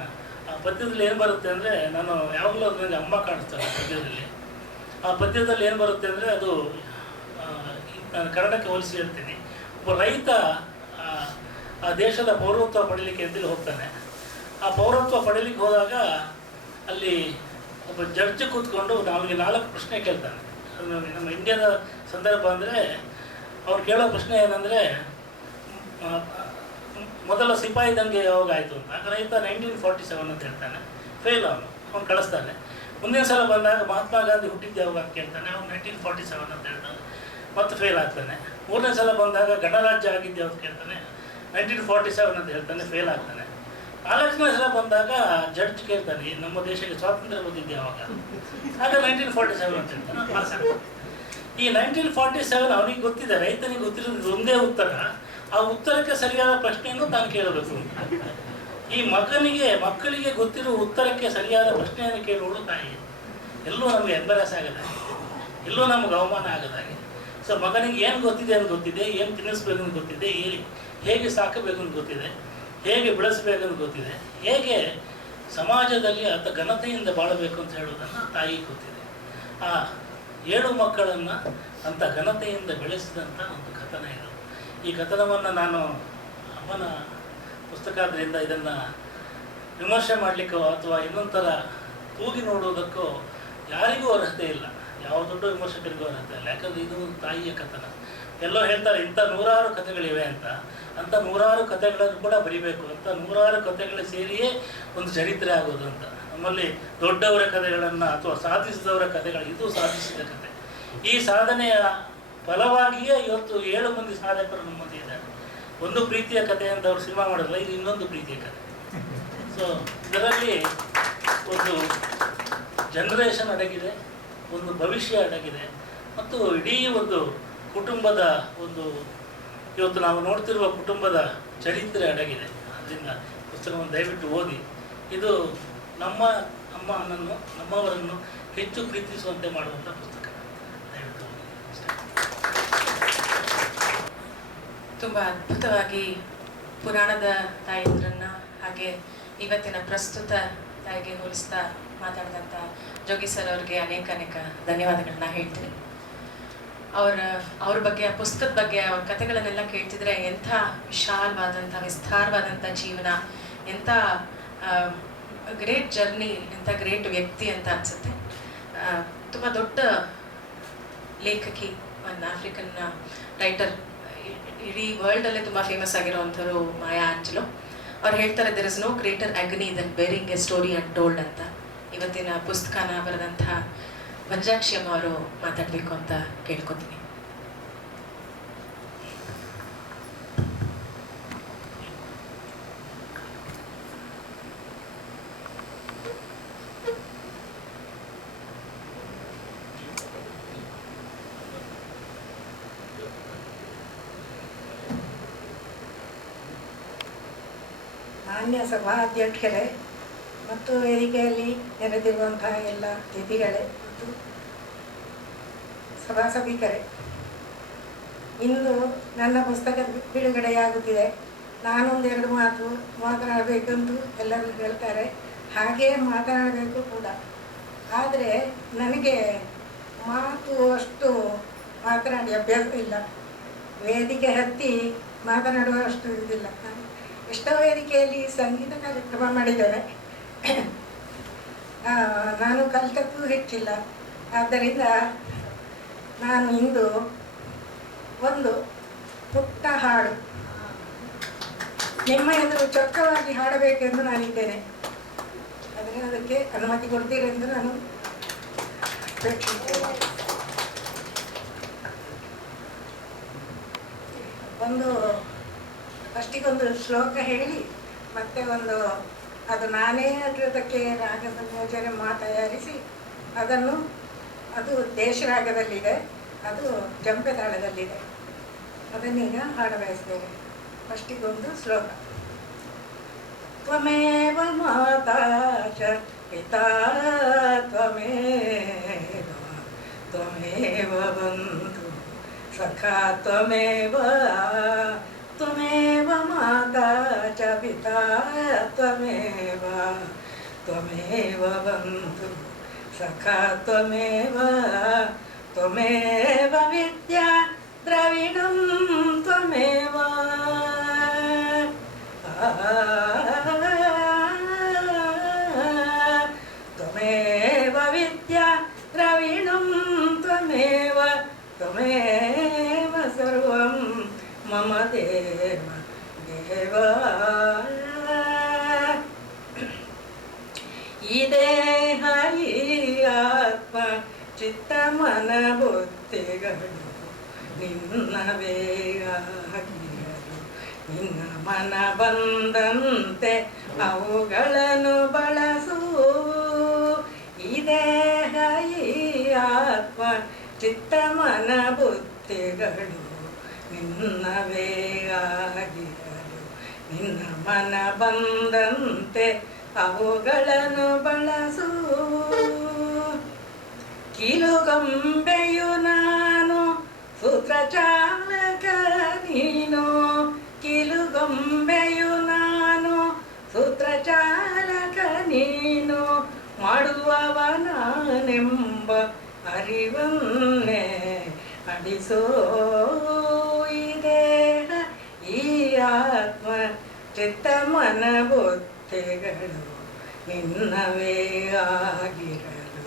ಆ ಪದ್ಯದಲ್ಲಿ ಏನು ಬರುತ್ತೆ ಅಂದರೆ, ನಾನು ಯಾವಾಗಲೂ ಅದು ನನಗೆ ಅಮ್ಮ ಕಾಣಿಸ್ತಾರೆ ಆ ಪದ್ಯದಲ್ಲಿ. ಆ ಪದ್ಯದಲ್ಲಿ ಏನು ಬರುತ್ತೆ ಅಂದರೆ, ಅದು ನಾನು ಕನ್ನಡಕ್ಕೆ ಹೋಲಿಸಿ ಹೇಳ್ತೀನಿ. ಒಬ್ಬ ರೈತ ಆ ದೇಶದ ಪೌರತ್ವ ಪಡೀಲಿಕ್ಕೆ ಅಂತೇಳಿ ಹೋಗ್ತಾನೆ. ಆ ಪೌರತ್ವ ಪಡೀಲಿಕ್ಕೆ ಹೋದಾಗ ಅಲ್ಲಿ ಒಬ್ಬ ಜಡ್ಜ್ ಕೂತ್ಕೊಂಡು ನಮಗೆ 4 ಪ್ರಶ್ನೆ ಕೇಳ್ತಾನೆ. ನಮ್ಮ ಇಂಡಿಯಾದ ಸಂದರ್ಭ ಅಂದರೆ ಅವ್ರು ಕೇಳೋ ಪ್ರಶ್ನೆ ಏನಂದರೆ, ಮೊದಲ ಸಿಪಾಯಿ ದಂಗೆ ಯಾವಾಗ ಆಯಿತು ಅಂತ. ಆಗ ರೈತ 1947 ಅಂತ ಹೇಳ್ತಾನೆ. ಫೇಲ್ ಅವನು ಕಳಿಸ್ತಾನೆ. ಮುಂದಿನ ಸಲ ಬಂದಾಗ ಮಹಾತ್ಮ ಗಾಂಧಿ ಹುಟ್ಟಿದ್ದು ಯಾವಾಗ ಅಂತ ಕೇಳ್ತಾನೆ. ಅವನು 1947 ಅಂತ ಹೇಳ್ತಾನೆ, ಮತ್ತೆ ಫೇಲ್ ಆಗ್ತಾನೆ. 3ನೇ ಸಲ ಬಂದಾಗ ಗಣರಾಜ್ಯ ಆಗಿದ್ದು ಯಾವ್ದು ಕೇಳ್ತಾನೆ, 1947 ಅಂತ ಹೇಳ್ತಾನೆ, ಫೇಲ್ ಆಗ್ತಾನೆ. 4ನೇ ಸಲ ಬಂದಾಗ ಜಡ್ಜ್ ಕೇಳ್ತಾನೆ, ನಮ್ಮ ದೇಶಕ್ಕೆ ಸ್ವಾತಂತ್ರ್ಯ ಬಂದಿದ್ದು ಯಾವಾಗ, ಆಗ 1947 ಅಂತ ಹೇಳ್ತಾನೆ, ಪಾಸ್ ಆಗ್ತಾನೆ. ಈ 1947 ಅವನಿಗೆ ಗೊತ್ತಿದೆ, ರೈತನಿಗೆ ಗೊತ್ತಿರೋದು ಒಂದೇ ಉತ್ತರ. ಆ ಉತ್ತರಕ್ಕೆ ಸರಿಯಾದ ಪ್ರಶ್ನೆಯನ್ನು ತಾನು ಕೇಳಬೇಕು. ಈ ಮಕ್ಕಳಿಗೆ ಗೊತ್ತಿರುವ ಉತ್ತರಕ್ಕೆ ಸರಿಯಾದ ಪ್ರಶ್ನೆಯನ್ನು ಕೇಳುವಳು ತಾಯಿ. ಎಲ್ಲೂ ನಮಗೆ ಎಂಬರಾಸ ಆಗದಾಗೆ, ಎಲ್ಲೂ ನಮಗೆ ಅವಮಾನ ಆಗದಾಗೆ. ಸೊ ಮಗನಿಗೆ ಏನು ಗೊತ್ತಿದೆ ಅಂತ ಗೊತ್ತಿದೆ, ಏನು ತಿನ್ನಿಸ್ಬೇಕು ಅಂತ ಗೊತ್ತಿದೆ, ಹೇಗೆ ಸಾಕಬೇಕು ಅಂತ ಗೊತ್ತಿದೆ, ಹೇಗೆ ಬೆಳೆಸಬೇಕಂತ ಗೊತ್ತಿದೆ, ಹೇಗೆ ಸಮಾಜದಲ್ಲಿ ಆತ ಘನತೆಯಿಂದ ಬಾಳಬೇಕು ಅಂತ ಹೇಳೋದನ್ನು ತಾಯಿಗೆ ಗೊತ್ತಿದೆ. ಆ 7 ಮಕ್ಕಳನ್ನು ಅಂಥ ಘನತೆಯಿಂದ ಬೆಳೆಸಿದಂಥ ಒಂದು ಕಥನ ಇದು. ಈ ಕಥನವನ್ನು ನಾನು ಅಮ್ಮನ ಪುಸ್ತಕ ಆದ್ದರಿಂದ ಇದನ್ನು ವಿಮರ್ಶೆ ಮಾಡಲಿಕ್ಕೋ ಅಥವಾ ಇನ್ನೊಂಥರ ತೂಗಿ ನೋಡೋದಕ್ಕೋ ಯಾರಿಗೂ ಅರ್ಹತೆ ಇಲ್ಲ, ಯಾವ ದೊಡ್ಡ ವಿಮರ್ಶಕರಿಗೂ ಅರ್ಹತೆ ಇಲ್ಲ. ಯಾಕಂದರೆ ಇದು ಒಂದು ತಾಯಿಯ ಕಥನ. ಎಲ್ಲೋ ಹೇಳ್ತಾರೆ ಇಂಥ 100 ಕಥೆಗಳಿವೆ ಅಂತ. ಅಂಥ 100 ಕಥೆಗಳನ್ನು ಕೂಡ ಬರಿಬೇಕು ಅಂತ. 100 ಕಥೆಗಳು ಸೇರಿಯೇ ಒಂದು ಚರಿತ್ರೆ ಆಗೋದು ಅಂತ. ನಮ್ಮಲ್ಲಿ ದೊಡ್ಡವರ ಕಥೆಗಳನ್ನು ಅಥವಾ ಸಾಧಿಸಿದವರ ಕಥೆಗಳು, ಇದು ಸಾಧಿಸಿದ ಕಥೆ. ಈ ಸಾಧನೆಯ ಫಲವಾಗಿಯೇ ಇವತ್ತು 7 ಮಂದಿ ಸಾಧಕರು ನಮ್ಮ ಮುಂದೆ ಇದ್ದಾರೆ. ಒಂದು ಪ್ರೀತಿಯ ಕಥೆ ಅಂತ ಅವ್ರು ಸಿನಿಮಾ ಮಾಡಿರಲ್ಲ, ಇದು ಇನ್ನೊಂದು ಪ್ರೀತಿಯ ಕಥೆ. ಸೊ ಇದರಲ್ಲಿ ಒಂದು ಜನರೇಷನ್ ಅಡಗಿದೆ, ಒಂದು ಭವಿಷ್ಯ ಅಡಗಿದೆ ಮತ್ತು ಇಡೀ ಒಂದು ಕುಟುಂಬದ ಇವತ್ತು ನಾವು ನೋಡ್ತಿರುವ ಕುಟುಂಬದ ಚರಿತ್ರೆ ಅಡಗಿದೆ. ಅದರಿಂದ ಪುಸ್ತಕವನ್ನು ದಯವಿಟ್ಟು ಓದಿ. ಇದು ನಮ್ಮ ಅಮ್ಮನನ್ನು ನಮ್ಮವರನ್ನು ಹೆಚ್ಚು ಪ್ರೀತಿಸುವಂತೆ ಮಾಡುವಂಥ ಪುಸ್ತಕ. ದಯವಿಟ್ಟು ಓದಿ. ಅಷ್ಟೇ. ತುಂಬ ಅದ್ಭುತವಾಗಿ ಪುರಾಣದ ತಾಯಂದ್ರನ್ನ ಹಾಗೆ ಇವತ್ತಿನ ಪ್ರಸ್ತುತ ತಾಯಿಗೆ ಹೋಲಿಸ್ತಾ ಮಾತಾಡಿದಂಥ ಜೋಗಿ ಸರ್ ಅವ್ರಿಗೆ ಅನೇಕ ಧನ್ಯವಾದಗಳನ್ನ ಹೇಳ್ತೀನಿ. ಅವ್ರ ಬಗ್ಗೆ, ಆ ಪುಸ್ತಕದ ಬಗ್ಗೆ, ಅವ್ರ ಕಥೆಗಳನ್ನೆಲ್ಲ ಕೇಳ್ತಿದ್ರೆ ಎಂಥ ವಿಶಾಲವಾದಂಥ ವಿಸ್ತಾರವಾದಂಥ ಜೀವನ, ಎಂಥ ಗ್ರೇಟ್ ಜರ್ನಿ, ಎಂಥ ಗ್ರೇಟ್ ವ್ಯಕ್ತಿ ಅಂತ ಅನಿಸುತ್ತೆ. ತುಂಬ ದೊಡ್ಡ ಲೇಖಕಿ, ಒಂದು ಆಫ್ರಿಕನ್ ರೈಟರ್, ಇಡೀ ವರ್ಲ್ಡಲ್ಲೇ ತುಂಬ ಫೇಮಸ್ ಆಗಿರೋವಂಥವ್ರು ಮಾಯಾ ಆಂಜಲೋ. ಅವ್ರು ಹೇಳ್ತಾರೆ, there is no greater agony than bearing a story untold ಅಂತ. ಇವತ್ತಿನ ಪುಸ್ತಕನ ಬರೆದಂಥ ಮಂಜಾಕ್ಷಿ ಅಮ್ಮ ಅವರು ಮಾತಾಡಬೇಕು ಅಂತ ಕೇಳ್ಕೊತೀನಿ. ಮಾನ್ಯ ಸಭಾಧ್ಯಕ್ಷರೇ ಮತ್ತು ವೇದಿಕೆಯಲ್ಲಿ ನೆರೆದಿರುವಂತಹ ಎಲ್ಲ ಅತಿಥಿಗಳೇ ಮತ್ತು ಸಭಾಸಭಿಕರೇ, ಇಂದು ನನ್ನ ಪುಸ್ತಕ ಬಿಡುಗಡೆಯಾಗುತ್ತಿದೆ. ನಾನೊಂದೆರಡು ಮಾತು ಮಾತನಾಡಬೇಕೆಂದು ಎಲ್ಲರೂ ಹೇಳ್ತಾರೆ, ಹಾಗೇ ಮಾತನಾಡಬೇಕು ಕೂಡ. ಆದರೆ ನನಗೆ ಮಾತು ಅಷ್ಟು ಮಾತನಾಡಿ ಅಭ್ಯಾಸ ಇಲ್ಲ. ವೇದಿಕೆ ಹತ್ತಿ ಮಾತನಾಡುವಷ್ಟು ಇದಿಲ್ಲ. ಎಷ್ಟೋ ವೇದಿಕೆಯಲ್ಲಿ ಸಂಗೀತ ಕಾರ್ಯಕ್ರಮ ಮಾಡಿದ್ದೇನೆ. ನಾನು ಕಲಿತದ್ದು ಹೆಚ್ಚಿಲ್ಲ. ಆದ್ದರಿಂದ ನಾನು ಇಂದು ಒಂದು ಪುಟ್ಟ ಹಾಡು ನಿಮ್ಮ ಎದುರು ಚೊಕ್ಕವಾಗಿ ಹಾಡಬೇಕೆಂದು ನಾನಿದ್ದೇನೆ. ಆದರೆ ಅದಕ್ಕೆ ಅನುಮತಿ ಕೊಡ್ತೀರೆಂದು ನಾನು ಅಪೇಕ್ಷಿಸುತ್ತೇನೆ. ಫಸ್ಟಿಗೊಂದು ಶ್ಲೋಕ ಹೇಳಿ, ಮತ್ತೆ ಅದು ನಾನೇ ಅದಕ್ಕೆ ರಾಗ ಸಂಯೋಜನೆ ತಯಾರಿಸಿ ಅದು ದೇಶರಾಗದಲ್ಲಿದೆ, ಅದು ಜಂಪೆ ತಾಳದಲ್ಲಿದೆ. ಅದನ್ನೀಗ ಹಾಡ ಬಯಸ್ತೇನೆ. ಫಸ್ಟಿಗೊಂದು ಶ್ಲೋಕ. ತ್ವಮೇವ ಮಾತಾ ಚ ಪಿತಾ ತ್ವಮೇವ ಬಂಧು ಸಖಾ ತ್ವಮೇವ ಮಾತಾ ಚ ಪಿತಾ ತ್ವಮೇವ ಬಂಧು ಸಖಾ ತ್ವಮೇವ ವಿದ್ಯಾ ದ್ರವಿಣಂ ತ್ವಮೇವ ವಿದ್ಯಾ ದ್ರವಿಣಂ ತ್ವಮೇವ ಸರ್ವಂ ಮಮ ದೇವ ಈ ದೇಹ ಈ ಆತ್ಮ ಚಿತ್ತ ಮನ ಬುದ್ಧಿಗಳು ನಿನ್ನವೇ ಆಗಿರಲು, ನಿನ್ನ ಮನ ಬಂದಂತೆ ಅವುಗಳನ್ನು ಬಳಸು. ಈ ದೇಹ ಈ ಆತ್ಮ ಚಿತ್ತ ಮನ ಬುದ್ಧಿಗಳು ನಿನ್ನವೇ ಆಗಿರಲು, ನಿನ್ನ ಮನ ಬಂದಂತೆ ಅವುಗಳನ್ನು ಬಳಸು. ಕಿಲುಗೊಂಬೆಯು ನಾನು, ಸೂತ್ರಚಾಲಕ ನೀನು. ಕಿಲುಗೊಂಬೆಯು ನಾನು, ಸೂತ್ರಚಾಲಕ ನೀನು. ಮಾಡುವವನಾನೆಂಬ ಅರಿವನ್ನೇ ಅಡಿಸೋ. ಈ ದೇಹ ಈ ಆತ್ಮ ಚಿತ್ತ ಮನ ಬುದ್ಧಿಗಳು ನಿನ್ನವೇ ಆಗಿರಲು,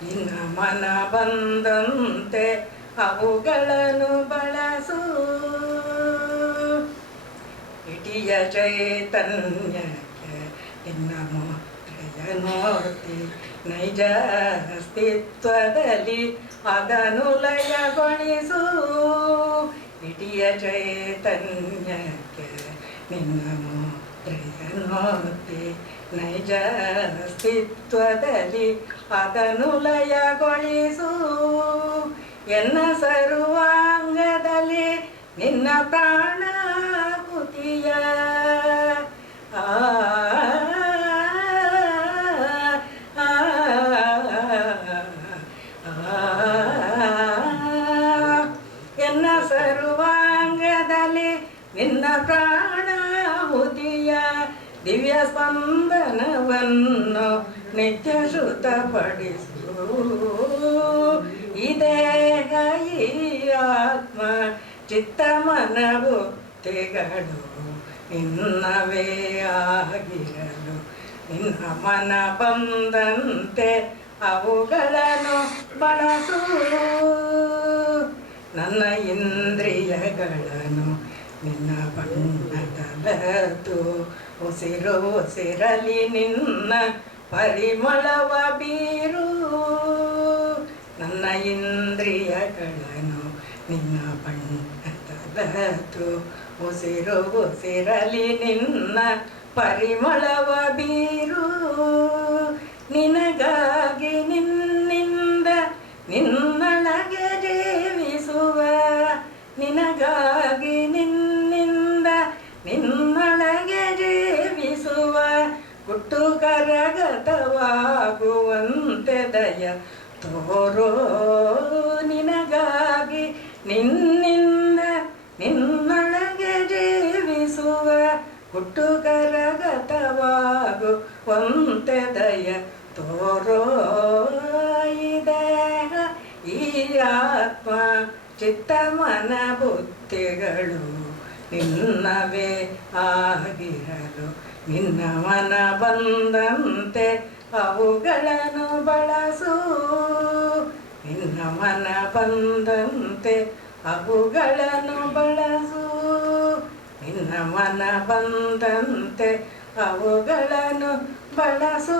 ನಿನ್ನ ಮನ ಬಂದಂತೆ ಅವುಗಳನ್ನು ಬಳಸು. ಇಡಿಯ ಚೈತನ್ಯಕ್ಕೆ ನಿನ್ನ ಮಾತ್ರೆಯ ನೋಡ್ತಿ, ನೈಜ ಅಸ್ತಿತ್ವದಲ್ಲಿ ಅದನ್ನು ಲಯಗೊಳಿಸು. ಇಡಿಯ ಚೈತನ್ಯಕ್ಕೆ ನಿನ್ನ ಮಾತ್ರೆಯ ನೋಡ್ತಿ, ನೈಜ ಅಸ್ತಿತ್ವದಲ್ಲಿ ಅದನ್ನು ಲಯಗೊಳಿಸು. ಎನ್ನ ಸರ್ವಾಂಗದಲ್ಲಿ ನಿನ್ನ ಪ್ರಾಣಾಹುತಿಯ ನಿನ್ನ ಪ್ರಾಣಾಹುತಿಯ ದಿವ್ಯ ಸ್ಪಂದನವನ್ನು ನಿತ್ಯ ಶ್ರುತಪಡಿಸು. ಇದೇಹ ಈ ಆತ್ಮ ಚಿತ್ತ ಮನ ಬುದ್ಧಿಗಳು ನಿನ್ನವೇ ಆಗಿರಲು ನಿನ್ನ ಮನ ಬಂದಂತೆ ಅವುಗಳನ್ನು ಬಳಸು. ನನ್ನ ಇಂದ್ರಿಯಗಳನ್ನು ನಿನ್ನ ಬಣ್ಣದಲ್ಲದು ಉಸಿರು ಉಸಿರಲಿ ನಿನ್ನ ಪರಿಮಳವ ಬೀರು. ನನ್ನ ಇಂದ್ರಿಯಗಳನ್ನು ನಿನ್ನ ಬಣ್ಣದಲ್ಲದು ಉಸಿರು ಉಸಿರಲಿ ನಿನ್ನ ಪರಿಮಳವ ಬೀರು. ನಿನಗಾಗಿ ನಿನ್ನಿಂದ ನಿನ್ನೊಳಗೆ ಜೀವಿಸುವ, ನಿನಗಾಗಿ ನಿನ್ನಿಂದ ನಿನ್ನೊಳಗೆ ಜೀವಿಸುವ ಗುಟ್ಟು ಕರಗತವಾಗುವಂತೆ ದಯ ತೋರೋ. ನಿನಗಾಗಿ ನಿನ್ನಿಂದ ನಿನ್ನೊಳಗೆ ಜೀವಿಸುವ ಗುಟ್ಟು ಕರಗತವಾಗುವಂತೆ ದಯ ತೋರೋ. ಇದೇಹ ಈ ಆತ್ಮ ಚಿತ್ತ ಮನ ಬುದ್ಧಿಗಳು ನಿನ್ನವೇ ಆಗಿರಲು ನಿನ್ನ ಮನ ಬಂದಂತೆ ಅವುಗಳನ್ನು ಬಳಸು. ನಿನ್ನ ಮನ ಬಂದಂತೆ ಅವುಗಳನ್ನು ಬಳಸು. ನಿನ್ನ ಮನ ಬಂದಂತೆ ಅವುಗಳನ್ನು ಬಳಸು.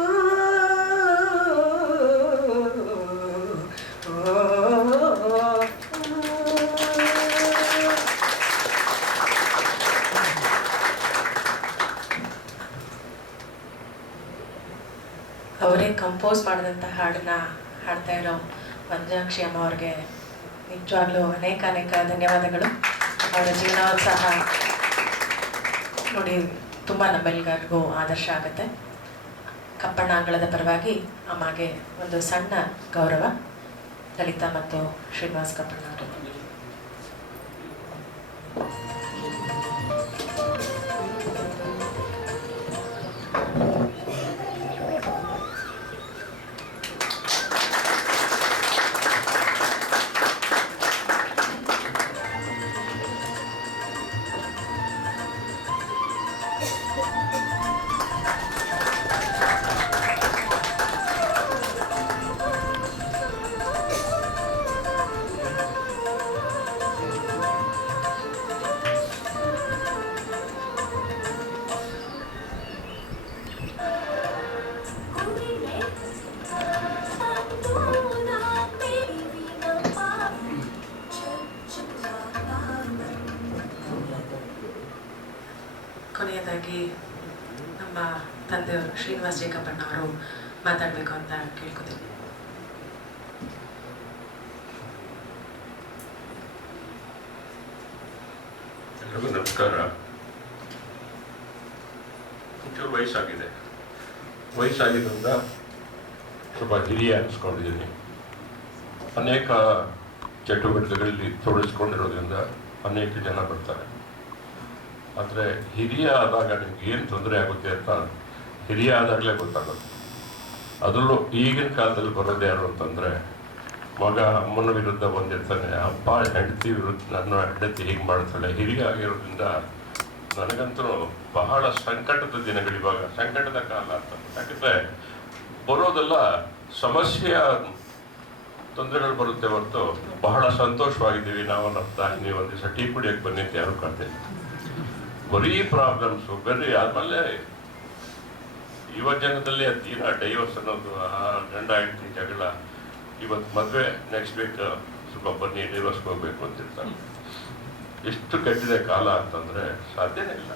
ಅವರೇ ಕಂಪೋಸ್ ಮಾಡಿದಂಥ ಹಾಡನ್ನ ಹಾಡ್ತಾ ಇರೋ ಮಂಜಾಕ್ಷಿ ಅಮ್ಮ ಅವ್ರಿಗೆ ನಿಜವಾಗ್ಲೂ ಅನೇಕ ಧನ್ಯವಾದಗಳು. ಅವರ ಜೀವನೋತ್ಸಾಹ ನೋಡಿ ತುಂಬ ನಮ್ಮೆಲ್ಲರಿಗೂ ಆದರ್ಶ ಆಗುತ್ತೆ. ಕಪ್ಪಣ್ಣ ಅಂಗಳದ ಪರವಾಗಿ ಅಮ್ಮಗೆ ಒಂದು ಸಣ್ಣ ಗೌರವ ಲಲಿತಾ ಮತ್ತು ಶ್ರೀನಿವಾಸ್ ಕಪ್ಪಣ್ಣ ಅವರು. ಕೊನೆಯದಾಗಿ ನಮ್ಮ ತಂದೆಯವರು ಶ್ರೀನಿವಾಸ್ ಜೆ ಕಪ್ಪಣ್ಣ ಅವರು ಮಾತಾಡಬೇಕು ಅಂತ ಕೇಳ್ಕೊತೀನಿ. ಎಲ್ರಿಗೂ ನಮಸ್ಕಾರ. ಒಂಚೂರು ವಯಸ್ಸಾಗಿದ್ದರಿಂದ ಸ್ವಲ್ಪ ಹಿರಿಯ ಅನಿಸ್ಕೊಂಡಿದ್ದೀನಿ. ಅನೇಕ ಚಟುವಟಿಕೆಗಳಲ್ಲಿ ತೊಡಗಿಸ್ಕೊಂಡಿರೋದ್ರಿಂದ ಅನೇಕ ಜನ ಬರ್ತಾರೆ. ಆದರೆ ಹಿರಿಯ ಆದಾಗ ನಿಮ್ಗೆ ಏನು ತೊಂದರೆ ಆಗುತ್ತೆ ಅಂತ ಹಿರಿಯ ಆದಾಗಲೇ ಗೊತ್ತಾಗುತ್ತೆ. ಅದರಲ್ಲೂ ಈಗಿನ ಕಾಲದಲ್ಲಿ ಬರೋದು ಯಾರು ಅಂತಂದರೆ, ಮಗ ಅಮ್ಮನ ವಿರುದ್ಧ ಬಂದಿರ್ತಾನೆ, ಅಪ್ಪ ಹೆಂಡತಿ ವಿರುದ್ಧ ನನ್ನ ಹೆಂಡತಿ ಹೀಗೆ ಮಾಡ್ತಾಳೆ. ಹಿರಿಯ ಆಗಿರೋದ್ರಿಂದ ನನಗಂತೂ ಬಹಳ ಸಂಕಟದ ದಿನಗಳು, ಇವಾಗ ಸಂಕಟದ ಕಾಲ ಅಂತ. ಯಾಕಂದರೆ ಬರೋದೆಲ್ಲ ಸಮಸ್ಯೆಯ ತೊಂದರೆಗಳು ಬರುತ್ತೆ ಹೊರತು ಬಹಳ ಸಂತೋಷವಾಗಿದ್ದೀವಿ ನಾವು. ನಮ್ಮ ತಾಯಿ ನೀವು ಒಂದು ದಿವಸ ಟೀ ಕುಡಿಯೋಕ್ಕೆ ಬನ್ನಿ ಅಂತ ಯಾರು ಕಾಡ್ತಿಲ್ಲ. ಬರೀ ಪ್ರಾಬ್ಲಮ್ಸು ಬರೀ. ಆದಮೇಲೆ ಯುವಜನದಲ್ಲಿ ತೀರಾ ಡೈವರ್ಸ್ ಅನ್ನೋದು, ಆ ಗಂಡ ಹೆಂಡತಿ ಜಗಳ, ಇವತ್ತು ಮದುವೆ, ನೆಕ್ಸ್ಟ್ ವೀಕ್ ಸ್ವಲ್ಪ ಬನ್ನಿ ಡೈವರ್ಸ್ಗೆ ಹೋಗ್ಬೇಕು ಅಂತಿರ್ತಾರೆ. ಎಷ್ಟು ಕೆಟ್ಟಿದೆ ಕಾಲ ಅಂತಂದರೆ ಸಾಧ್ಯನೇ ಇಲ್ಲ.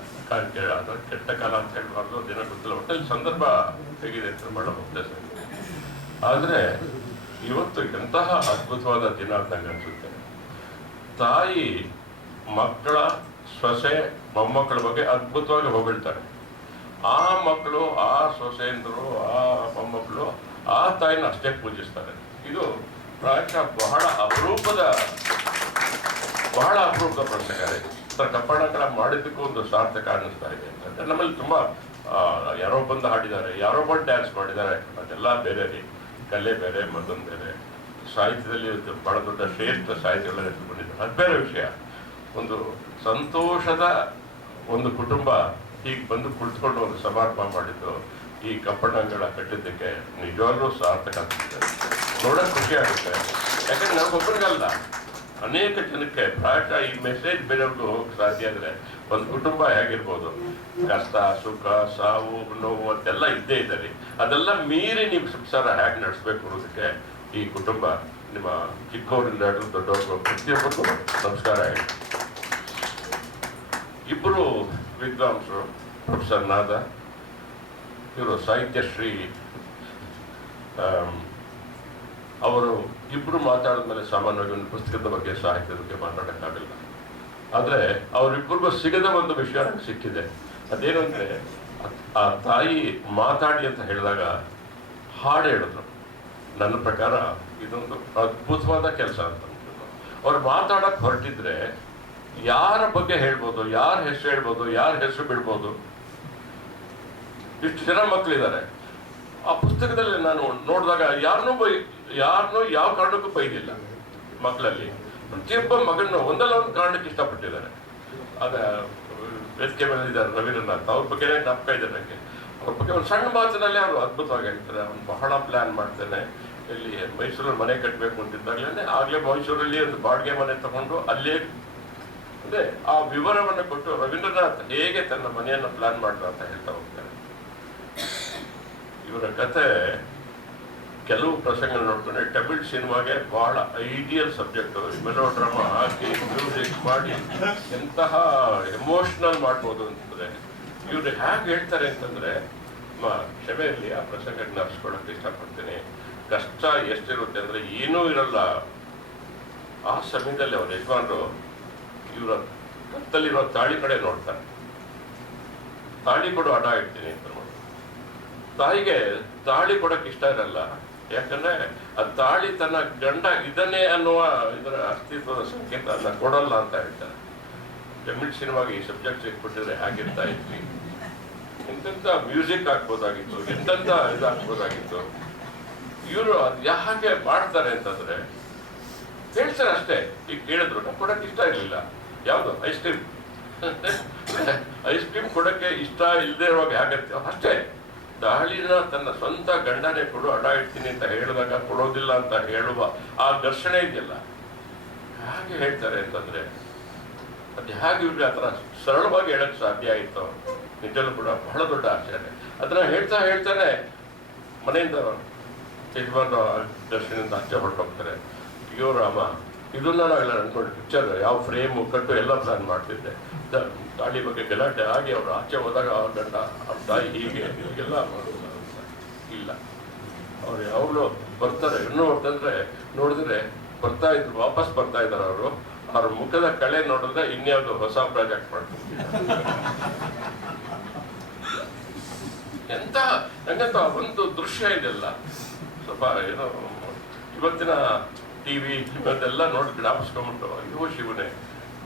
ಅದು ಕೆಟ್ಟ ಕಾಲ ಅಂತ ಹೇಳ್ಬಾರ್ದು, ದಿನ ಗೊತ್ತಿಲ್ಲ. ಒಟ್ಟಲ್ಲಿ ಸಂದರ್ಭ ಹೇಗಿದೆ ಅಂತ ಮಾಡೋ ಉದ್ದೇಶ. ಆದರೆ ಇವತ್ತು ಎಂತಹ ಅದ್ಭುತವಾದ ದಿನ ಅಂತ ನಂಗೆ ಅನಿಸುತ್ತೆ. ತಾಯಿ ಮಕ್ಕಳ, ಸೊಸೆ, ಮೊಮ್ಮಕ್ಕಳ ಬಗ್ಗೆ ಅದ್ಭುತವಾಗಿ ಹೊಗಳ್ತಾರೆ. ಆ ಮಕ್ಕಳು, ಆ ಸೊಸೆಯಂದರು, ಆ ಮೊಮ್ಮಕ್ಕಳು ಆ ತಾಯಿನ ಅಷ್ಟೇ ಪೂಜಿಸ್ತಾರೆ. ಇದು ಪ್ರಾಯಶಃ ಬಹಳ ಅಪರೂಪದ ಪ್ರಸಂಗ. ಕಪ್ಪಣಗಳ ಮಾಡಿದ್ದಕ್ಕೂ ಒಂದು ಸಾರ್ಥಕ ಅನ್ನಿಸ್ತಾ ಇದೆ ಅಂತಂದ್ರೆ ನಮ್ಮಲ್ಲಿ ತುಂಬ ಯಾರೋ ಬಂದು ಹಾಡಿದ್ದಾರೆ, ಯಾರೋ ಬಂದು ಡ್ಯಾನ್ಸ್ ಮಾಡಿದ್ದಾರೆ, ಅದೆಲ್ಲ ಬೇರೆ ರೀ. ಕಲೆ ಬೇರೆ, ಮತ್ತೊಂದು ಬೇರೆ. ಸಾಹಿತ್ಯದಲ್ಲಿ ಬಹಳ ದೊಡ್ಡ ಶ್ರೇಷ್ಠ ಸಾಹಿತ್ಯಗಳ ಹೆಸರು ಬಂದಿದ್ದಾರೆ, ಅದು ಬೇರೆ ವಿಷಯ. ಒಂದು ಸಂತೋಷದ ಒಂದು ಕುಟುಂಬ ಹೀಗೆ ಬಂದು ಕುಳಿತುಕೊಂಡು ಒಂದು ಸಮಾರಂಭ ಮಾಡಿದ್ದು ಈ ಕಪ್ಪಣಗಳ ಕಟ್ಟಿದ್ದಕ್ಕೆ ನಿಜವಾಗ್ಲೂ ಸಾರ್ಥಕ ಅನಿಸುತ್ತೆ, ನೋಡೋಕೆ ಖುಷಿ ಆಗುತ್ತೆ. ಯಾಕಂದ್ರೆ ನಮಗೊಬ್ಬರಿಗಲ್ಲ, ಅನೇಕ ಜನಕ್ಕೆ ಪ್ರಾಯಶಃ ಈ ಮೆಸೇಜ್ ಬೇರೆಯವ್ರಿಗೂ ಹೋಗಕ್ಕೆ ಸಾಧ್ಯ ಆದರೆ ಒಂದು ಕುಟುಂಬ ಹೇಗಿರ್ಬೋದು, ಕಷ್ಟ ಸುಖ ಸಾವು ನೋವು ಅಂತೆಲ್ಲ ಇದ್ದೇ ಇದ್ದಾರೆ. ಅದೆಲ್ಲ ಮೀರಿ ನೀವು ಸಂಸಾರ ಹೇಗೆ ನಡೆಸ್ಬೇಕು ಅನ್ನೋದಕ್ಕೆ ಈ ಕುಟುಂಬ ನಿಮ್ಮ ಚಿಕ್ಕವರಿಂದ ಹಿಡಿದು ದೊಡ್ಡವ್ರಿಗೂ ಪ್ರತಿಯೊಬ್ಬರಿಗೂ ನಮಸ್ಕಾರ ಹೇಳಿ. ಇಬ್ಬರು ವಿದ್ವಾಂಸರು, ಪ್ರೊಫೆಸರ್ ನಾದ, ಇವರು ಸಾಹಿತ್ಯಶ್ರೀ. ಅವರು ಇಬ್ಬರು ಮಾತಾಡಿದ್ಮೇಲೆ ಸಾಮಾನ್ಯವಾಗಿ ಒಂದು ಪುಸ್ತಕದ ಬಗ್ಗೆ ಸಾಹಿತ್ಯದ ಬಗ್ಗೆ ಮಾತಾಡೋಕ್ಕಾಗಲ್ಲ. ಆದರೆ ಅವರಿಬ್ಬರಿಗೂ ಸಿಗದ ಒಂದು ವಿಷಯ ನನಗೆ ಸಿಕ್ಕಿದೆ. ಅದೇನು ಅಂದರೆ, ಆ ತಾಯಿ ಮಾತಾಡಿ ಅಂತ ಹೇಳಿದಾಗ ಹಾಡು ಹೇಳಿದ್ರು. ನನ್ನ ಪ್ರಕಾರ ಇದೊಂದು ಅದ್ಭುತವಾದ ಕೆಲಸ ಅಂತ. ಅವ್ರು ಮಾತಾಡೋಕ್ಕೆ ಹೊರಟಿದ್ರೆ ಯಾರ ಬಗ್ಗೆ ಹೇಳ್ಬೋದು, ಯಾರ ಹೆಸರು ಹೇಳ್ಬೋದು, ಯಾರ ಹೆಸರು ಬಿಡ್ಬೋದು. ಇಷ್ಟು ಜನ ಮಕ್ಕಳಿದ್ದಾರೆ. ಆ ಪುಸ್ತಕದಲ್ಲಿ ನಾನು ನೋಡಿದಾಗ ಯಾರನ್ನೂ ಯಾವ ಕಾರಣಕ್ಕೂ ಬೈದಿಲ್ಲ. ಮಕ್ಕಳಲ್ಲಿ ಪ್ರತಿಯೊಬ್ಬ ಮಗನ್ನು ಒಂದಲ್ಲ ಒಂದು ಕಾರಣಕ್ಕೆ ಇಷ್ಟಪಟ್ಟಿದ್ದಾರೆ. ಅದ ವೇದಿಕೆ ಮೇಲೆ ಇದ್ದಾರೆ ರವೀಂದ್ರನಾಥ್, ಅವ್ರ ಬಗ್ಗೆನೇ ಜ್ಞಾಪಕ ಇದೆ ನನಗೆ. ಅವ್ರ ಬಗ್ಗೆ ಒಂದು ಸಣ್ಣ ಮಾತಿನಲ್ಲಿ ಅವರು ಅದ್ಭುತವಾಗಿ ಹೇಳ್ತಾರೆ. ಅವ್ನು ಬಹಳ ಪ್ಲ್ಯಾನ್ ಮಾಡ್ತಾನೆ. ಇಲ್ಲಿ ಮೈಸೂರಲ್ಲಿ ಮನೆ ಕಟ್ಟಬೇಕು ಅಂತಿದ್ದಾಗಲೇ ಆಗಲೇ ಮೈಸೂರಲ್ಲಿ ಒಂದು ಬಾಡಿಗೆ ಮನೆ ತಗೊಂಡು ಅಲ್ಲೇ ಅಂದರೆ ಆ ವಿವರವನ್ನು ಕೊಟ್ಟು ರವೀಂದ್ರನಾಥ್ ಹೇಗೆ ತನ್ನ ಮನೆಯನ್ನು ಪ್ಲಾನ್ ಮಾಡ್ದ ಅಂತ ಹೇಳ್ತಾ ಹೋಗ್ತಾರೆ. ಇವರ ಕತೆ ಕೆಲವು ಪ್ರಸಂಗ ನೋಡ್ಕೊಂಡ್ರೆ ತಮಿಳ್ ಸಿನಿಮಾಗೆ ಬಹಳ ಐಡಿಯಲ್ ಸಬ್ಜೆಕ್ಟ್. ಮೆಲೋ ಡ್ರಾಮಾ ಹಾಕಿ ಮ್ಯೂಸಿಕ್ ಮಾಡಿ ಎಂತಹ ಎಮೋಷನಲ್ ಮಾಡ್ಬೋದು ಅಂತಂದ್ರೆ ಇವ್ರು ಹೇಗೆ ಹೇಳ್ತಾರೆ ಅಂತಂದ್ರೆ, ಕ್ಷಮೆಯಲ್ಲಿ ಆ ಪ್ರಸಂಗ ಜ್ಞಾಪಿಸ್ಕೊಳ್ಳೋಕೆ ಇಷ್ಟಪಡ್ತೀನಿ. ಕಷ್ಟ ಎಷ್ಟಿರುತ್ತೆ ಅಂದ್ರೆ ಏನೂ ಇರಲ್ಲ. ಆ ಸಮಯದಲ್ಲಿ ಅವ್ರ ಯಜಮಾನರು ಇವರ ಕತ್ತಲ್ಲಿರೋ ತಾಳಿ ಕಡೆ ನೋಡ್ತಾರೆ. ತಾಳಿ ಕೊಡು, ಅಡ ಇಡ್ತೀನಿ ಅಂತ ನೋಡಿ. ತಾಯಿಗೆ ತಾಳಿ ಕೊಡಕ್ಕೆ ಇಷ್ಟ ಇರಲ್ಲ. ಯಾಕಂದ್ರೆ ಆ ತಾಳಿ ತನ್ನ ಗಂಡ ಇದನ್ನೇ ಅನ್ನುವ ಇದರ ಅಸ್ತಿತ್ವದ ಸಂಕೇತ ಅನ್ನ ಕೊಡಲ್ಲ ಅಂತ ಹೇಳ್ತಾರೆ. ತಮಿಳ್ ಸಿನಿಮಾಗೆ ಈ ಸಬ್ಜೆಕ್ಟ್ ಸಿಕ್ಬಿಟ್ಟಿದ್ರೆ ಹೇಗಿರ್ತಾ ಇದ್ವಿ. ಎಂತೆಂಥ ಮ್ಯೂಸಿಕ್ ಹಾಕ್ಬೋದಾಗಿತ್ತು, ಎಂತೆಂಥ ಇದು ಹಾಕ್ಬೋದಾಗಿತ್ತು. ಇವರು ಅದು ಯಾಕೆ ಮಾಡ್ತಾರೆ ಅಂತಂದ್ರೆ ಹೇಳ್ತಾರೆ ಅಷ್ಟೇ. ಈಗ ಕೇಳಿದ್ರು ನಮ್ಗೆ ಕೊಡಕ್ಕೆ ಇಷ್ಟ ಇರಲಿಲ್ಲ. ಯಾವುದು ಐಸ್ ಕ್ರೀಮ್ ಐಸ್ ಕ್ರೀಮ್ ಕೊಡಕ್ಕೆ ಇಷ್ಟ ಇಲ್ಲದೆ ಇರುವಾಗ ಹೇಗಿರ್ತೀವ ಅಷ್ಟೇ. ತಾಳಿನ ತನ್ನ ಸ್ವಂತ ಗಂಡನೇ ಕೊಡು, ಅಡ ಇಡ್ತೀನಿ ಅಂತ ಹೇಳಿದಾಗ ಕೊಡೋದಿಲ್ಲ ಅಂತ ಹೇಳುವ ಆ ಘರ್ಷಣೆ ಇದೆಯಲ್ಲ, ಹಾಗೆ ಹೇಳ್ತಾರೆ ಅಂತಂದ್ರೆ ಅದು ಹೇಗೆ ಇವ್ರಿಗೆ ಆ ಥರ ಸರಳವಾಗಿ ಹೇಳಕ್ ಸಾಧ್ಯ ಆಯಿತು ನಿಜಲ್ಲೂ ಕೂಡ ಬಹಳ ದೊಡ್ಡ ಆಶ್ಚರ್ಯ. ಅದನ್ನ ಹೇಳ್ತಾನೆ ಮನೆಯಿಂದ ಯಜಮಾನ ದರ್ಶನದಿಂದ ಆಚೆ ಹೊರಟೋಗ್ತಾರೆ. ಅಯ್ಯೋ ರಾಮ, ಇದನ್ನ ನಾವೆಲ್ಲ ಅನ್ಕೊಂಡು ಪಿಕ್ಚರ್ ಯಾವ ಫ್ರೇಮು ಕಟ್ಟು ಎಲ್ಲ ಪ್ಲಾನ್ ಮಾಡ್ತಿದ್ದೆ. ತಾಳಿ ಬಗ್ಗೆ ಗಲಾಟೆ ಆಗಿ ಅವರು ಆಚೆ ಹೋದಾಗ ಅವ್ರ ಗಂಡ ಅವ್ರ ತಾಯಿ ಹೀಗೆ ಹೀಗೆಲ್ಲ ಇಲ್ಲ. ಅವ್ರು ಯಾವಾಗಲೂ ಬರ್ತಾರೆ. ಇನ್ನೂ ಅಂತಂದ್ರೆ ನೋಡಿದ್ರೆ ಬರ್ತಾ ಇದ್ರು, ವಾಪಸ್ ಬರ್ತಾ ಇದ್ದಾರೆ ಅವರು. ಅವ್ರ ಮುಖದ ಕಳೆ ನೋಡಿದ್ರೆ ಇನ್ಯಾವುದು ಹೊಸ ಪ್ರಾಜೆಕ್ಟ್ ಮಾಡ್ತಾರೆ. ನಂಗಂತ ಒಂದು ದೃಶ್ಯ ಇದೆಲ್ಲ ಸ್ವಲ್ಪ ಏನೋ ಇವತ್ತಿನ ಟಿವಿ ಇವತ್ತೆಲ್ಲ ನೋಡಿ ಜ್ಞಾಪಿಸ್ಕೊಂಡ್ಬಿಟ್ಟು ಅಯ್ಯೋ ಶಿವನೇ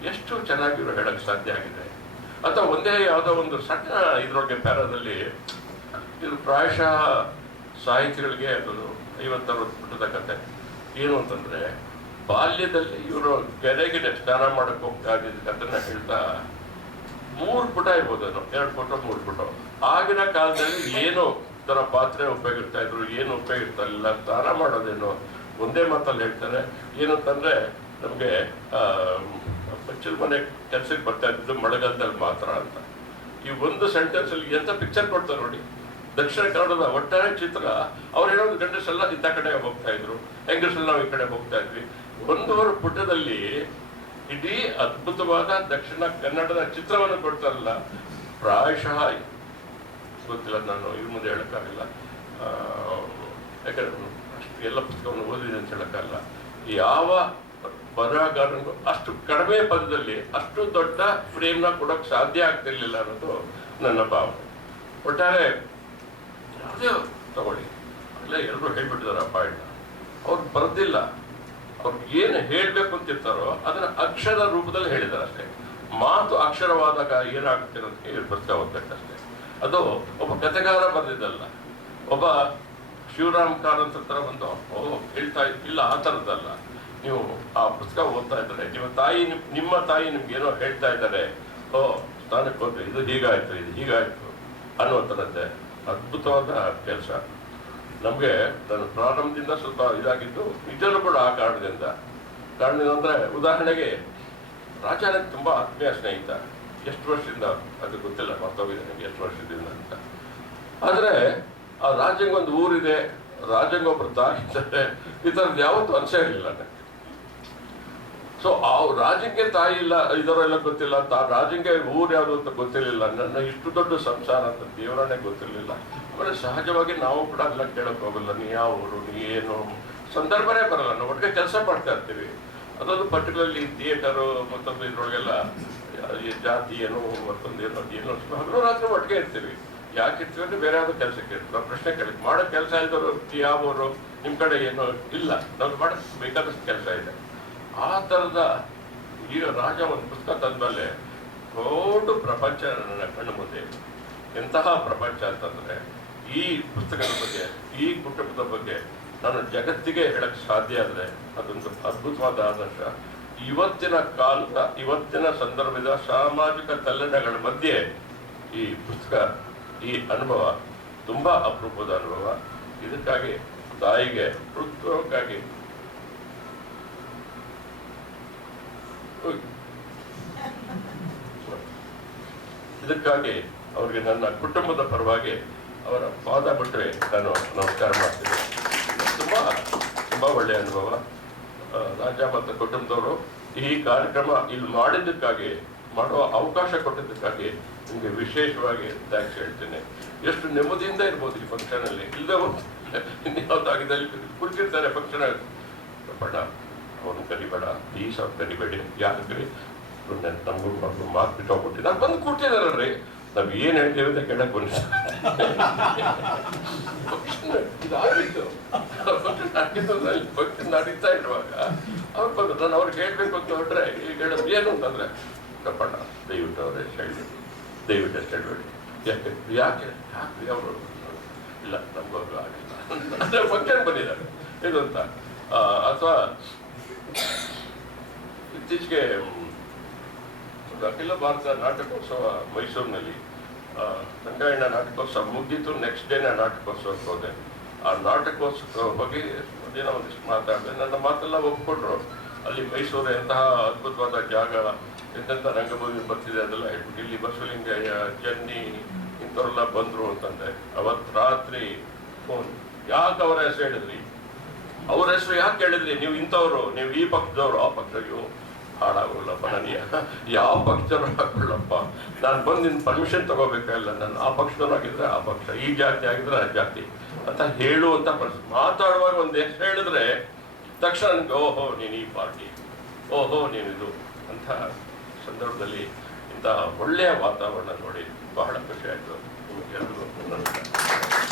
ಎಷ್ಟು ಚೆನ್ನಾಗಿರೋ ಹೇಳಕ್ ಸಾಧ್ಯ ಆಗಿದೆ. ಅಥವಾ ಒಂದೇ ಯಾವುದೋ ಒಂದು ಸಣ್ಣ ಇದ್ರೊಳಗೆ ಪ್ಯಾರಾದಲ್ಲಿ ಇದು ಪ್ರಾಯಶಃ ಸಾಹಿತಿಗಳಿಗೆ ಅದು 50-60 ಪುಟದ ಕತೆ. ಏನು ಅಂತಂದ್ರೆ, ಬಾಲ್ಯದಲ್ಲಿ ಇವರು ಕೆರೆಗೆ ಸ್ನಾನ ಮಾಡಕ್ ಹೋಗ್ತಾ ಇದ್ದ ಕಥೆನ ಹೇಳ್ತಾ 3 ಪುಟ ಇರ್ಬೋದೇನೋ, 2 ಪುಟ 3 ಪುಟ. ಆಗಿನ ಕಾಲದಲ್ಲಿ ಏನು ತರ ಪಾತ್ರೆ ಉಪಯೋಗಿಸ್ತಾ ಇದ್ರು, ಏನು ಉಪಯೋಗಿಸ್ತಾ ಇಲ್ಲ, ಸ್ನಾನ ಮಾಡೋದೇನು ಒಂದೇ ಮಾತಲ್ಲಿ ಹೇಳ್ತಾರೆ. ಏನಂತಂದ್ರೆ ನಮಗೆ ಬಚ್ಚಲ ಮನೆ ಕೆಲ್ಸಕ್ಕೆ ಬರ್ತಾ ಇದ್ದು ಮಳೆಗಾಲದಲ್ಲಿ ಮಾತ್ರ ಅಂತ. ಈ ಒಂದು ಸೆಂಟೆನ್ಸ್ ಅಲ್ಲಿ ಎಂತ ಪಿಕ್ಚರ್ ಕೊಡ್ತಾರೆ ನೋಡಿ. ದಕ್ಷಿಣ ಕನ್ನಡದ ಒಟ್ಟಾರೆ ಚಿತ್ರ. ಅವ್ರು ಹೇಳೋದು ಗಂಡಸೆಲ್ಲ ಇಂಥ ಕಡೆ ಹೋಗ್ತಾ ಇದ್ರು, ಹೆಂಗಸೆಲ್ಲ ನಾವು ಈ ಕಡೆ ಹೋಗ್ತಾ ಇದ್ವಿ. 1 ಪುಟದಲ್ಲಿ ಇಡೀ ಅದ್ಭುತವಾದ ದಕ್ಷಿಣ ಕನ್ನಡದ ಚಿತ್ರವನ್ನು ಕೊಡ್ತಾರಲ್ಲ. ಪ್ರಾಯಶಃ ಗೊತ್ತಿಲ್ಲ, ನಾನು ಇವ್ರ ಮುಂದೆ ಹೇಳಕ್ಕಾಗಿಲ್ಲ. ಯಾಕಂದ್ರೆ ಅಷ್ಟು ಎಲ್ಲ ಪುಸ್ತಕವನ್ನು ಓದಿದೆ ಅಂತ ಹೇಳಕ್ಕಾಗಲ್ಲ. ಯಾವ ಬರಹಗಾರನಿಗೂ ಅಷ್ಟು ಕಡಿಮೆ ಪದದಲ್ಲಿ ಅಷ್ಟು ದೊಡ್ಡ ಫ್ರೇಮ್ನ ಕೊಡೋಕೆ ಸಾಧ್ಯ ಆಗ್ತಿರ್ಲಿಲ್ಲ ಅನ್ನೋದು ನನ್ನ ಭಾವನೆ. ಒಟ್ಟಾರೆ ಯಾವುದೇ ತಗೊಳ್ಳಿ, ಅಲ್ಲೇ ಎಲ್ಲರೂ ಹೇಳ್ಬಿಟ್ಟಿದ್ದಾರೆ ಆ ಪಾಯಿಂಟ್. ಅವ್ರು ಬರೆದಿಲ್ಲ, ಅವ್ರಿಗೆ ಏನು ಹೇಳಬೇಕು ಅಂತಿರ್ತಾರೋ ಅದನ್ನ ಅಕ್ಷರ ರೂಪದಲ್ಲಿ ಹೇಳಿದ್ದಾರೆ ಅಷ್ಟೇ. ಮಾತು ಅಕ್ಷರವಾದಾಗ ಏನಾಗುತ್ತೆ ಅನ್ನೋದಕ್ಕೆ ಇವ್ರು ಪುಸ್ತಕ ಓದ್ಬೇಕಷ್ಟೇ. ಅದು ಒಬ್ಬ ಕಥೆಗಾರ ಬರೆದಿದ್ದಲ್ಲ, ಒಬ್ಬ ಶಿವರಾಮ್ ಕಾರಂತ ಥರ ಒಂದು ಹೇಳ್ತಾ ಇಲ್ಲ, ಆ ಥರದ್ದಲ್ಲ. ನೀವು ಆ ಪುಸ್ತಕ ಓದ್ತಾ ಇದ್ದಾರೆ, ನಿಮ್ಮ ತಾಯಿ ನಿಮ್ಗೇನೋ ಹೇಳ್ತಾ ಇದ್ದಾರೆ, ಸ್ಥಾನಕ್ಕೆ ಹೋದ್ರೆ ಇದು ಹೀಗಾಯ್ತು, ಇದು ಹೀಗಾಯ್ತು ಅನ್ನೋ ಥರದ್ದೇ ಅದ್ಭುತವಾದ ಕೆಲಸ. ನಮಗೆ ನಾನು ಪ್ರಾರಂಭದಿಂದ ಸ್ವಲ್ಪ ಇದಾಗಿದ್ದು ನಿಜವೂ ಕೂಡ ಆ ಕಾರಣದಿಂದ ಅಂದರೆ, ಉದಾಹರಣೆಗೆ ರಾಜ ನನಗೆ ತುಂಬ ಆತ್ಮೀಯ ಸ್ನೇಹಿತ. ಎಷ್ಟು ವರ್ಷದಿಂದ ಅದು ಗೊತ್ತಿಲ್ಲ, ಮರ್ತೋಗಿದೆ ನನಗೆ ಎಷ್ಟು ವರ್ಷದಿಂದ ಅಂತ. ಆದರೆ ಆ ರಾಜಂಗೊಂದು ಊರಿದೆ, ರಾಜಂಗೊಬ್ಬರು ತಾಯಿ ಇದ್ದಾರೆ, ಈ ಥರದ್ದು ಯಾವತ್ತೂ ಅನಿಸೇ ಇರಲಿಲ್ಲ ನನಗೆ. ಸೊ ಆ ರಾಜಂಗೆ ತಾಯಿ ಇಲ್ಲ, ಇದರೆಲ್ಲ ಗೊತ್ತಿಲ್ಲ, ರಾಜಂಗೆ ಊರು ಯಾವುದು ಅಂತ ಗೊತ್ತಿರಲಿಲ್ಲ. ನನ್ನ ಇಷ್ಟು ದೊಡ್ಡ ಸಂಸಾರ ಅಂತ ದೇವರನ್ನೇ ಗೊತ್ತಿರಲಿಲ್ಲ. ಆಮೇಲೆ ಸಹಜವಾಗಿ ನಾವು ಕೂಡ ಎಲ್ಲ ಕೇಳಕ್ಕೆ ಹೋಗಲ್ಲ, ನೀ ಯಾವ ಊರು, ನೀ ಏನು, ಸಂದರ್ಭನೇ ಬರಲ್ಲ. ನಾವು ಒಟ್ಟಿಗೆ ಕೆಲಸ ಮಾಡ್ತಾ ಇರ್ತೀವಿ. ಅದೊಂದು ಪರ್ಟಿಕ್ಯುಲರ್ಲಿ ಥಿಯೇಟರು ಮತ್ತೊಂದು ಇದ್ರೊಳಗೆಲ್ಲ ಜಾತಿ ಏನು ಮತ್ತೊಂದು ಏನೋ ಹಗಲು ರಾತ್ರಿ ಒಟ್ಟಿಗೆ ಇರ್ತೀವಿ. ಯಾಕೆ ಇರ್ತೀವಿ ಅಂದರೆ ಬೇರೆ ಯಾವುದೋ ಕೆಲಸಕ್ಕೆ ಇರ್ತೀವಿ. ನಾವು ಪ್ರಶ್ನೆ ಕೇಳಿ ಮಾಡೋ ಕೆಲಸ ಇದ್ದವರು ಯಾವವರು, ನಿಮ್ಮ ಕಡೆ ಏನೋ ಇಲ್ಲ, ನಾವು ಮಾಡೋಕ್ಕೆ ಬೇಕಾದಷ್ಟು ಕೆಲಸ ಇದೆ. ಆ ಥರದ ಈಗ ರಾಜ ಒಂದು ಪುಸ್ತಕ ತಂದಮೇಲೆ ದೊಡ್ಡ ಪ್ರಪಂಚ ನನ್ನ ಕಣ್ಣು ಮುಂದೆ. ಎಂತಹ ಪ್ರಪಂಚ ಅಂತಂದರೆ, ಈ ಪುಸ್ತಕದ ಬಗ್ಗೆ, ಈ ಕುಟುಂಬದ ಬಗ್ಗೆ ನಾನು ಜಗತ್ತಿಗೆ ಹೇಳಕ್ಕೆ ಸಾಧ್ಯ ಆದರೆ ಅದೊಂದು ಅದ್ಭುತವಾದ ಆದರ್ಶ. ಇವತ್ತಿನ ಕಾಲದ, ಇವತ್ತಿನ ಸಂದರ್ಭದ ಸಾಮಾಜಿಕ ತಲ್ಲಣಗಳ ಮಧ್ಯೆ ಈ ಪುಸ್ತಕ, ಈ ಅನುಭವ ತುಂಬ ಅಪರೂಪದ ಅನುಭವ. ಇದಕ್ಕಾಗಿ ತಾಯಿಗೆ ಹೃತ್ಪೂರ್ವಕವಾಗಿ ಅವರಿಗೆ ನನ್ನ ಕುಟುಂಬದ ಪರವಾಗಿ ಅವರ ಪಾದ ಬಿಟ್ಟರೆ ನಾನು ನಮಸ್ಕಾರ ಮಾಡ್ತೀನಿ. ತುಂಬ ಒಳ್ಳೆಯ ಅನುಭವ. ರಾಜ ಮತ್ತು ಕುಟುಂಬದವರು ಈ ಕಾರ್ಯಕ್ರಮ ಇಲ್ಲಿ ಮಾಡಿದ್ದಕ್ಕಾಗಿ, ಮಾಡುವ ಅವಕಾಶ ಕೊಟ್ಟಿದ್ದಕ್ಕಾಗಿ ನಿಮಗೆ ವಿಶೇಷವಾಗಿ ಥ್ಯಾಂಕ್ಸ್ ಹೇಳ್ತೀನಿ. ಎಷ್ಟು ನೆಮ್ಮದಿಯಿಂದ ಇರ್ಬೋದು ಈ ಫಂಕ್ಷನಲ್ಲಿ. ಇಲ್ಲದೆ ಇನ್ಯಾವುದಾಗಿದ್ದಲ್ಲಿ ಕುಳಿತಿರ್ತಾರೆ ಫಂಕ್ಷನ್, ಬೇಡ ಅವನು ಕರಿಬೇಡ, ಈ ಸಹ ಕರಿಬೇಡಿ, ಯಾಕೆ ನಮಗೂ ಮಕ್ಕಳು ಮಾತು ಬಿಟ್ಟು ಹೋಗ್ಬಿಟ್ಟು ನಾನು ಬಂದು ಕೂಡ್ತಿದಾರಲ್ರಿ, ನಾವು ಏನು ಹೇಳ್ತೀವಿ ಅಂತ ಕೇಳಕ್ಕೆ ಬಂದ ಇದಾಗಿತ್ತು. ಫಂಕ್ಷನ್ ನಡೀತಾ ಇರುವಾಗ ಅವ್ರು ಬಂದು ನಾನು ಅವ್ರಿಗೆ ಹೇಳ್ಬೇಕು ಅಂತ ಹೊರಟ್ರೆ ಈಗ ಹೇಳೋದು ಏನು ಅಂತಂದ್ರೆ, ಕಪ್ಪಣ್ಣ ದಯವಿಟ್ಟು ಅವ್ರು ಎಷ್ಟು ಹೇಳ್ಬೇಡಿ, ದಯವಿಟ್ಟು ಎಷ್ಟು ಹೇಳ್ಬೇಡಿ, ಯಾಕೆ ಯಾಕೆ ಯಾಕೆ ಅವರು ಇಲ್ಲ ನಮಗೂ ಆಗಿಲ್ಲ ಫಂಕ್ಷನ್ ಬಂದಿದ್ದಾರೆ ಇದು ಅಂತ. ಅಥವಾ ಇತ್ತೀಚೆಗೆ ಅಖಿಲ ಭಾರತ ನಾಟಕೋತ್ಸವ ಮೈಸೂರಿನಲ್ಲಿ ರಂಗಾಯಣ ನಾಟಕೋತ್ಸವ ಮುಗಿದಿತ್ತು. ನೆಕ್ಸ್ಟ್ ಡೇನ ನಾಟಕೋತ್ಸವಕ್ಕೆ ಹೋದೆ. ಆ ನಾಟಕೋತ್ಸವ ಬಗ್ಗೆ ಏನೋ ಒಂದಿಷ್ಟು ಮಾತಾಡಿದೆ. ನನ್ನ ಮಾತೆಲ್ಲ ಒಪ್ಪಿಕೊಂಡ್ರು. ಅಲ್ಲಿ ಮೈಸೂರು ಎಂತಹ ಅದ್ಭುತವಾದ ಜಾಗ, ಎಂತೆಂಥ ರಂಗಭೂಮಿ ಬರ್ತಿದೆ ಅದೆಲ್ಲ ಹೇಳ್ಬಿಟ್ಟು, ಇಲ್ಲಿ ಬಸವಲಿಂಗಯ್ಯ, ಜನ್ನಿ ಇಂಥವ್ರೆಲ್ಲ ಬಂದರು ಅಂತಂದೆ. ಅವತ್ತು ರಾತ್ರಿ ಫೋನ್, ಯಾಕೆ ಅವರ ಹೆಸರು ಹೇಳಿದ್ರಿ, ಅವ್ರ ಹೆಸರು ಯಾಕೆ ಹೇಳಿದ್ರಿ, ನೀವು ಇಂಥವ್ರು, ನೀವು ಈ ಪಕ್ಷದವರು, ಆ ಪಕ್ಷವು ಹಾಳಾಗೋಲ್ಲಪ್ಪ, ನನಗೆ ಯಾವ ಪಕ್ಷದವ್ರು ಹಾಕೊಳ್ಳಪ್ಪ, ನಾನು ಬಂದು ನಿನ್ನ ಪರ್ಮಿಷನ್ ತಗೋಬೇಕಲ್ಲ, ನಾನು ಆ ಪಕ್ಷದವ್ರಾಗಿದ್ರೆ ಆ ಪಕ್ಷ, ಈ ಜಾತಿ ಆಗಿದ್ರೆ ಆ ಜಾತಿ ಅಂತ ಹೇಳುವಂಥ ಮಾತಾಡುವಾಗ ಒಂದು ಹೆಸರು ಹೇಳಿದ್ರೆ ತಕ್ಷಣ ನನಗೆ ಓಹೋ ನೀನು ಈ ಪಾರ್ಟಿ, ಓಹೋ ನೀನಿದು ಅಂಥ ಸಂದರ್ಭದಲ್ಲಿ ಇಂಥ ಒಳ್ಳೆಯ ವಾತಾವರಣ ನೋಡಿ ಬಹಳ ಖುಷಿ ಆಯಿತು. ನಿಮಗೆಲ್ಲರೂ ನಮಸ್ಕಾರ.